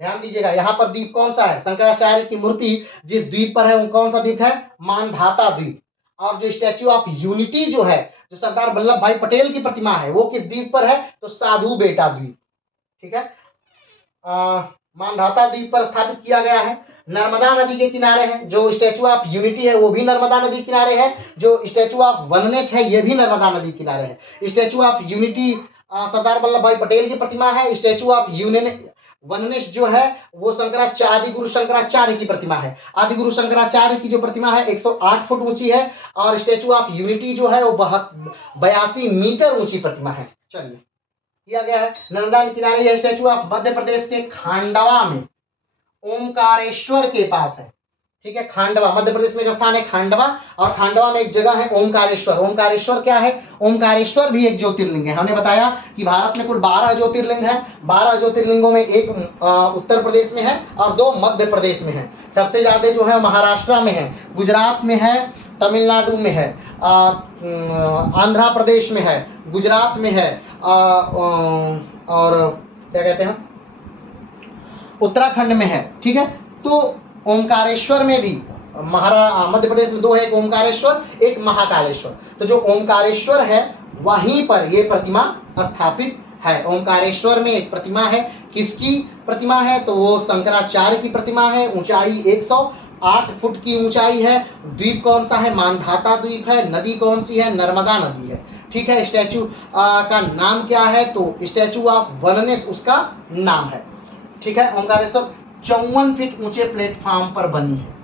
ध्यान दीजिएगा, यहाँ पर द्वीप कौन सा है, शंकराचार्य की मूर्ति जिस द्वीप पर है वो कौन सा द्वीप है, मानधाता द्वीप। और जो स्टैच्यू ऑफ यूनिटी जो है, जो सरदार वल्लभ भाई पटेल की प्रतिमा है, वो किस द्वीप पर है, तो साधु बेटा द्वीप। ठीक है, मानधाता द्वीप पर स्थापित किया गया है। नर्मदा नदी के किनारे है। जो स्टैचू ऑफ यूनिटी है वो भी नर्मदा नदी किनारे है। जो स्टैचू ऑफ वननेस है ये भी नर्मदा नदी किनारे है। Statue of unity Sardar Vallabh भाई पटेल की प्रतिमा है। स्टैचू ऑफ यूनियन वननेस जो है वो शंकराचार्य, आदि गुरु शंकराचार्य की प्रतिमा है। आदि गुरु शंकराचार्य की जो प्रतिमा है 108 फुट ऊंची है और स्टैचू ऑफ यूनिटी जो है वो 82 मीटर ऊंची प्रतिमा है। चलिए किया गया है। नर्मदा के किनारे यह स्टैचू ऑफ मध्य प्रदेश के खांडवा में ओमकारेश्वर के पास है। ठीक है, खांडवा मध्य प्रदेश में एक स्थान है खांडवा, और खांडवा में एक जगह है ओमकारेश्वर। ओमकारेश्वर क्या है? ओमकारेश्वर भी एक ज्योतिर्लिंग है। हमने बताया कि भारत में कुल 12 ज्योतिर्लिंग है। 12 ज्योतिर्लिंगों में एक उत्तर प्रदेश में है और 2 मध्य प्रदेश में है। सबसे ज्यादा जो है महाराष्ट्र में है, गुजरात में है, तमिलनाडु में है, आंध्र प्रदेश में है, गुजरात में है, और क्या कहते हैं उत्तराखंड में है। ठीक है, तो ओमकारेश्वर में भी मध्य प्रदेश में 2 है, एक ओमकारेश्वर एक महाकालेश्वर। तो जो ओमकारेश्वर है वहीं पर ये प्रतिमा स्थापित है। ओमकारेश्वर में एक प्रतिमा है। किसकी प्रतिमा है? तो वो शंकराचार्य की प्रतिमा है। ऊंचाई 108 फुट की ऊंचाई है। द्वीप कौन सा है? मानधाता द्वीप है। नदी कौन सी है? नर्मदा नदी है। ठीक है, स्टैचू का नाम क्या है? तो स्टैचू ऑफ वननेस उसका नाम है। ठीक है, ओमकारेश्वर 54 फीट ऊंचे प्लेटफॉर्म पर बनी है।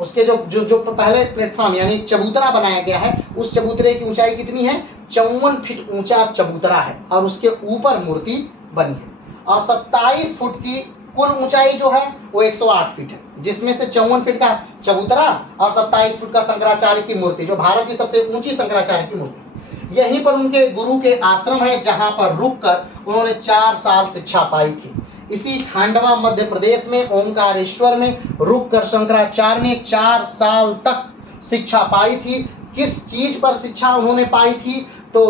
उसके जो जो जो पहले प्लेटफॉर्म यानी चबूतरा बनाया गया है, उस चबूतरे की ऊंचाई कितनी है? 54 फीट ऊंचा चबूतरा है और उसके ऊपर मूर्ति बनी है। और 27 फुट की कुल ऊंचाई जो है वो 108 फीट है, जिसमें से 54 फीट का चबूतरा और 27 फुट का शंकराचार्य की मूर्ति, जो भारत की सबसे ऊंची शंकराचार्य की मूर्ति। यहीं पर उनके गुरु के आश्रम है, जहां पर रुककर उन्होंने 4 साल शिक्षा पाई थी। इसी खांडवा मध्य प्रदेश में ओमकारेश्वर में रुककर शंकराचार्य ने 4 साल तक शिक्षा पाई थी। किस चीज पर शिक्षा उन्होंने पाई थी? तो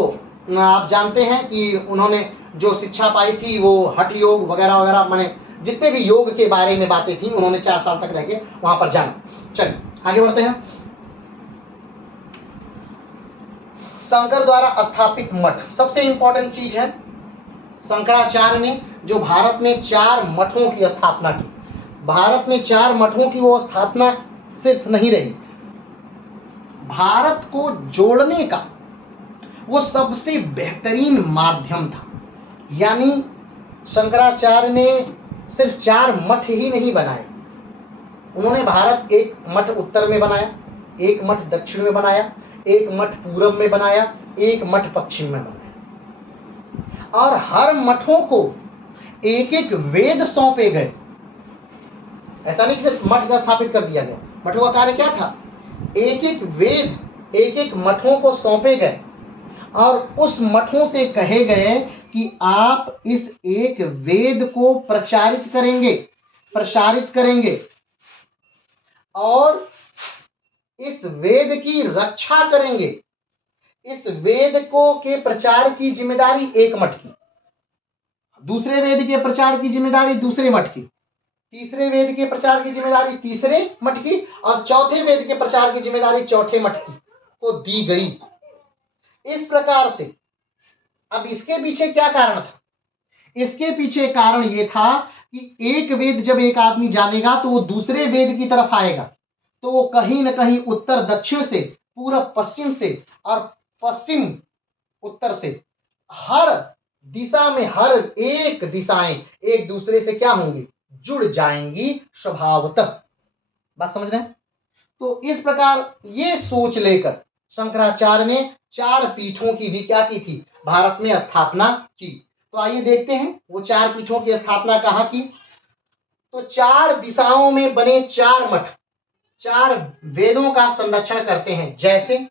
आप जानते हैं कि उन्होंने जो शिक्षा पाई थी वो हठ योग वगैरह वगैरह, माने जितने भी योग के बारे में बातें थी, उन्होंने 4 साल तक रह के वहां पर जाना। चलिए आगे बढ़ते हैं। शंकर द्वारा स्थापित मठ सबसे इंपॉर्टेंट चीज है। शंकराचार्य ने जो भारत में 4 मठों की स्थापना की, भारत में 4 मठों की वो स्थापना सिर्फ नहीं रही, भारत को जोड़ने का वो सबसे बेहतरीन माध्यम था। यानी शंकराचार्य ने सिर्फ 4 मठ ही नहीं बनाए, उन्होंने भारत एक मठ उत्तर में बनाया, एक मठ दक्षिण में बनाया, एक मठ पूरब में बनाया, एक मठ पश्चिम में बनाया। और हर मठों को एक एक वेद सौंपे गए। ऐसा नहीं कि सिर्फ मठ का स्थापित कर दिया गया। मठों का कार्य क्या था? एक एक वेद एक एक मठों को सौंपे गए और उस मठों से कहे गए कि आप इस एक वेद को प्रचारित करेंगे, प्रसारित करेंगे और इस वेद की रक्षा करेंगे। इस वेद को के प्रचार की जिम्मेदारी एक मठ की, दूसरे वेद के प्रचार की जिम्मेदारी दूसरे मठ की, तीसरे वेद के प्रचार की जिम्मेदारी तीसरे मठ की और चौथे वेद के प्रचार की जिम्मेदारी चौथे मठ की को दी गई। इस प्रकार से अब इसके पीछे क्या कारण था? इसके पीछे कारण यह था कि एक वेद जब एक आदमी जानेगा तो वो दूसरे वेद की तरफ आएगा, तो वो कहीं ना कहीं उत्तर दक्षिण से, पूरब पश्चिम से और पश्चिम उत्तर से, हर दिशा में हर एक दिशाएं एक दूसरे से क्या होंगी? जुड़ जाएंगी स्वभावतः। बात समझ रहे हैं? तो इस प्रकार ये सोच लेकर शंकराचार्य ने 4 पीठों की भी क्या की थी? भारत में स्थापना की। तो आइए देखते हैं वो 4 पीठों की स्थापना कहाँ की। तो 4 दिशाओं में बने 4 मठ 4 वेदों का संरक्षण करते हैं। जैसे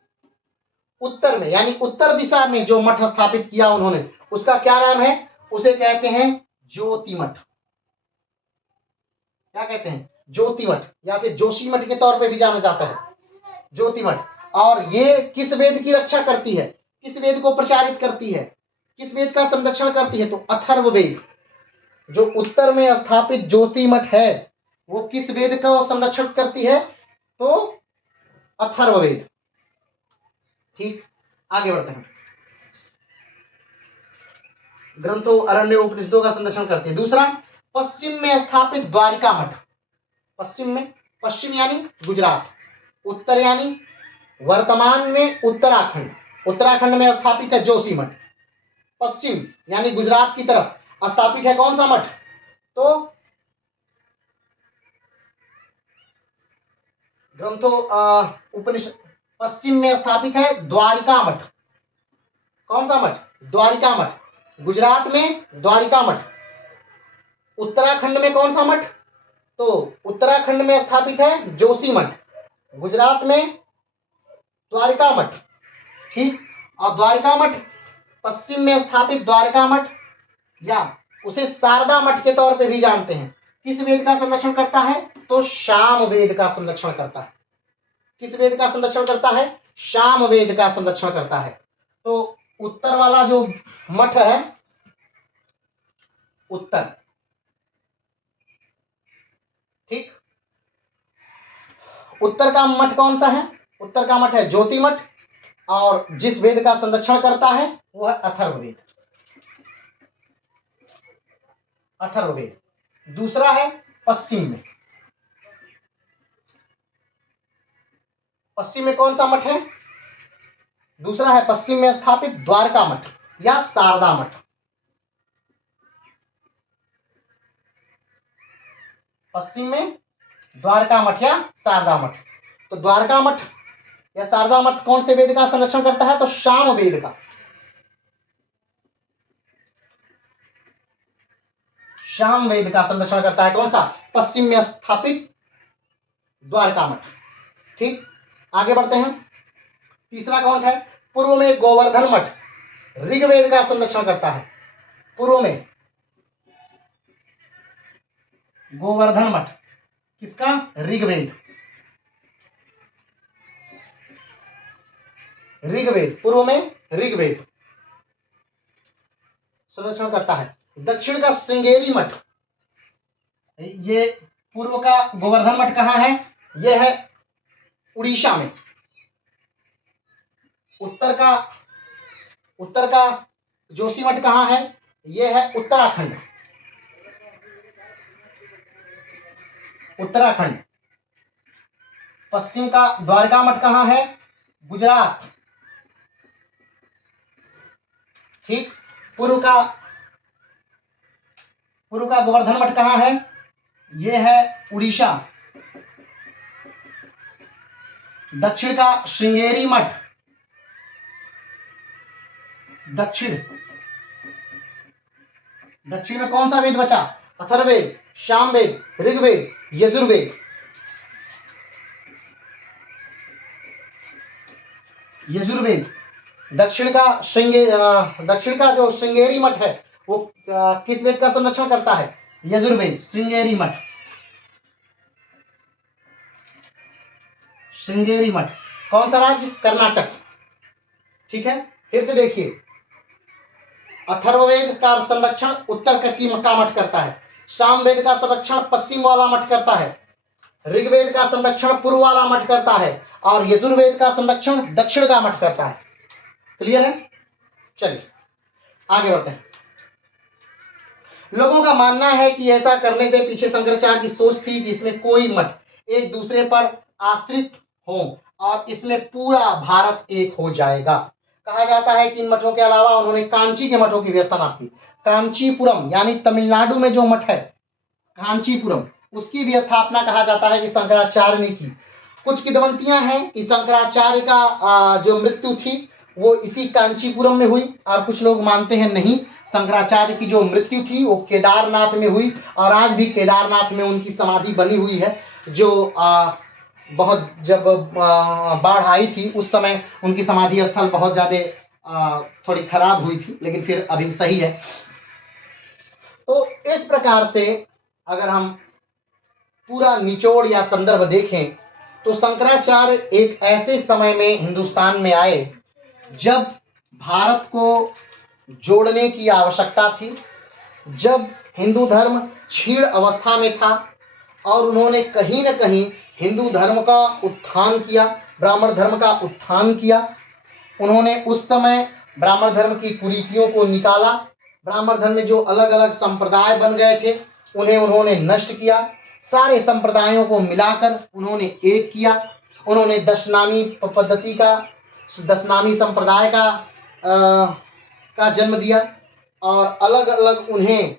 उत्तर में, यानी उत्तर दिशा में जो मठ स्थापित किया उन्होंने, उसका क्या नाम है? उसे कहते हैं ज्योति मठ। क्या कहते हैं? ज्योति मठ, या फिर जोशी मठ के तौर पे भी जाना जाता है, ज्योति मठ। और ये किस वेद की रक्षा करती है? किस वेद को प्रचारित करती है? किस वेद का संरक्षण करती है? तो अथर्ववेद। जो उत्तर में स्थापित ज्योति मठ है वो किस वेद का संरक्षण करती है? तो अथर्ववेद। ठीक, आगे बढ़ते हैं। ग्रंथों, अरण्य, उपनिषदों का संरक्षण करती है। दूसरा, पश्चिम में स्थापित द्वारिका मठ। पश्चिम में, पश्चिम यानी गुजरात, उत्तर यानी वर्तमान में उत्तराखंड, उत्तराखंड में स्थापित है जोशीमठ। पश्चिम यानी गुजरात की तरफ स्थापित है कौन सा मठ? तो ग्रंथों उपनिषद, पश्चिम में स्थापित है द्वारिका मठ। कौन सा मठ? द्वारिका मठ। गुजरात में द्वारिका मठ। उत्तराखंड में कौन सा मठ? तो उत्तराखंड में स्थापित है जोशी मठ, गुजरात में द्वारिका मठ। ठीक, और द्वारिका मठ, पश्चिम में स्थापित द्वारिका मठ या उसे शारदा मठ के तौर पे भी जानते हैं, किस वेद का संरक्षण करता है? तो शाम वेद का संरक्षण करता है। किस वेद का संरक्षण करता है? शाम वेद का संरक्षण करता है। तो उत्तर वाला जो मठ है, उत्तर, ठीक, उत्तर का मठ कौन सा है? उत्तर का मठ है ज्योति मठ, और जिस वेद का संरक्षण करता है वो है अथर्ववेद। अथर्ववेद। दूसरा है पश्चिम में। पश्चिम में कौन सा मठ है? दूसरा है पश्चिम में स्थापित द्वारका मठ या शारदा मठ। पश्चिम में द्वारका मठ या शारदा मठ। तो द्वारका मठ या शारदा मठ कौन से वेद का संरक्षण करता है? तो शाम वेद का। शाम वेद का संरक्षण करता है कौन सा? पश्चिम में स्थापित द्वारका मठ। ठीक, आगे बढ़ते हैं। तीसरा कौन है? पूर्व में गोवर्धन मठ ऋग्वेद का संरक्षण करता है। पूर्व में गोवर्धन मठ किसका? ऋग्वेद। ऋग्वेद, पूर्व में ऋग्वेद संरक्षण करता है। दक्षिण का श्रृंगेरी मठ, ये पूर्व का गोवर्धन मठ कहाँ है? यह है उड़ीसा में। उत्तर का जोशी मठ कहाँ है? यह है उत्तराखंड। उत्तराखंड। पश्चिम का द्वारका मठ कहाँ है? गुजरात। ठीक, पूर्व का गोवर्धन मठ कहाँ है? यह है उड़ीसा। दक्षिण का श्रृंगेरी मठ, दक्षिण में कौन सा वेद बचा? अथर्ववेद, सामवेद, ऋग्वेद, यजुर्वेद। यजुर्वेद। दक्षिण का जो श्रृंगेरी मठ है वो किस वेद का संरक्षण करता है? यजुर्वेद। श्रृंगेरी मठ। श्रृंगेरी मठ कौन सा राज्य? कर्नाटक। ठीक है, फिर से देखिए, अथर्ववेद का संरक्षण उत्तर का मठ करता है, सामवेद का संरक्षण पश्चिम वाला मठ करता है, ऋग्वेद का संरक्षण पूर्व वाला मठ करता है, और यजुर्वेद का संरक्षण दक्षिण का मठ करता है। क्लियर है? चलिए आगे बढ़ते हैं। लोगों का मानना है कि ऐसा करने से पीछे शंकराचार्य की सोच थी कि इसमें कोई मठ एक दूसरे पर आश्रित हो और इसमें पूरा भारत एक हो जाएगा। कहा जाता है कि इन मठों के अलावा उन्होंने कांची के मठों की व्यवस्था की। कांचीपुरम यानी तमिलनाडु में जो मठ है कांचीपुरम, उसकी भी स्थापना कहा जाता है कि शंकराचार्य ने की। कुछ किंवदंतियां हैं कि शंकराचार्य का जो मृत्यु थी वो इसी कांचीपुरम में हुई, और कुछ लोग मानते हैं नहीं, शंकराचार्य की जो मृत्यु थी वो केदारनाथ में हुई, और आज भी केदारनाथ में उनकी समाधि बनी हुई है। जो बहुत जब बाढ़ आई थी उस समय उनकी समाधि स्थल बहुत ज़्यादा थोड़ी खराब हुई थी, लेकिन फिर अभी सही है। तो इस प्रकार से अगर हम पूरा निचोड़ या संदर्भ देखें तो शंकराचार्य एक ऐसे समय में हिंदुस्तान में आए जब भारत को जोड़ने की आवश्यकता थी, जब हिंदू धर्म क्षीण अवस्था में था, और उन्होंने कहीं न कहीं हिंदू धर्म का उत्थान किया, ब्राह्मण धर्म का उत्थान किया। उन्होंने उस समय ब्राह्मण धर्म की कुरीतियों को निकाला, ब्राह्मण धर्म में जो अलग अलग संप्रदाय बन गए थे उन्हें उन्होंने नष्ट किया, सारे संप्रदायों को मिलाकर उन्होंने एक किया। उन्होंने दशनामी पद्धति का, दशनामी संप्रदाय का जन्म दिया और अलग अलग उन्हें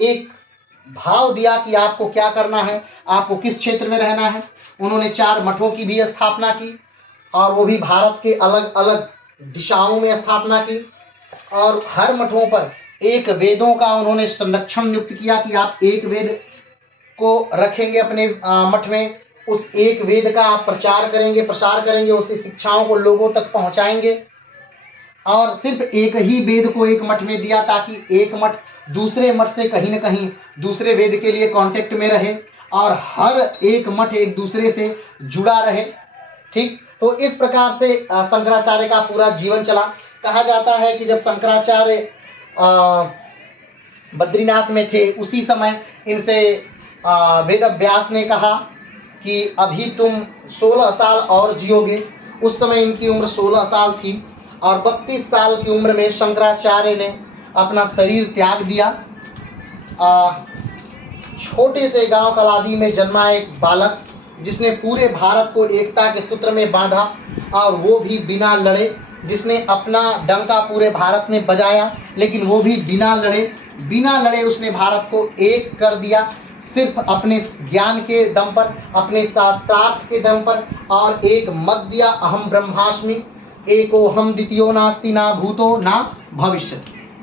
एक भाव दिया कि आपको क्या करना है, आपको किस क्षेत्र में रहना है। उन्होंने 4 मठों की भी स्थापना की और वो भी भारत के अलग अलग दिशाओं में स्थापना की और हर मठों पर एक वेदों का उन्होंने संरक्षण नियुक्त किया कि आप एक वेद को रखेंगे अपने मठ में, उस एक वेद का आप प्रचार करेंगे, प्रसार करेंगे, उसकी शिक्षाओं को लोगों तक पहुंचाएंगे। और सिर्फ एक ही वेद को एक मठ में दिया ताकि एक मठ दूसरे मठ से कहीं न कहीं दूसरे वेद के लिए कांटेक्ट में रहे और हर एक मठ एक दूसरे से जुड़ा रहे। ठीक, तो इस प्रकार से शंकराचार्य का पूरा जीवन चला। कहा जाता है कि जब शंकराचार्य बद्रीनाथ में थे उसी समय इनसे वेद व्यास ने कहा कि अभी तुम 16 साल और जियोगे। उस समय इनकी उम्र 16 साल थी और 32 साल की उम्र में शंकराचार्य ने अपना शरीर त्याग दिया। छोटे से गांव कलादी में जन्मा एक बालक जिसने पूरे भारत को एकता के सूत्र में बांधा और वो भी बिना लड़े, जिसने अपना डंका पूरे भारत में बजाया लेकिन वो भी बिना लड़े उसने भारत को एक कर दिया, सिर्फ अपने ज्ञान के दम पर, अपने शास्त्रार्थ के दम पर और एक मत दिया, अहम ब्रह्मास्मि एको हम द्वितीयो नास्ति ना भूतो ना भविष्य।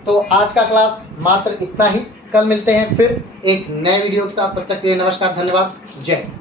तो आज का क्लास मात्र इतना ही। कल मिलते हैं फिर एक नए वीडियो के साथ। तब तक के लिए नमस्कार, धन्यवाद, जय हिंद।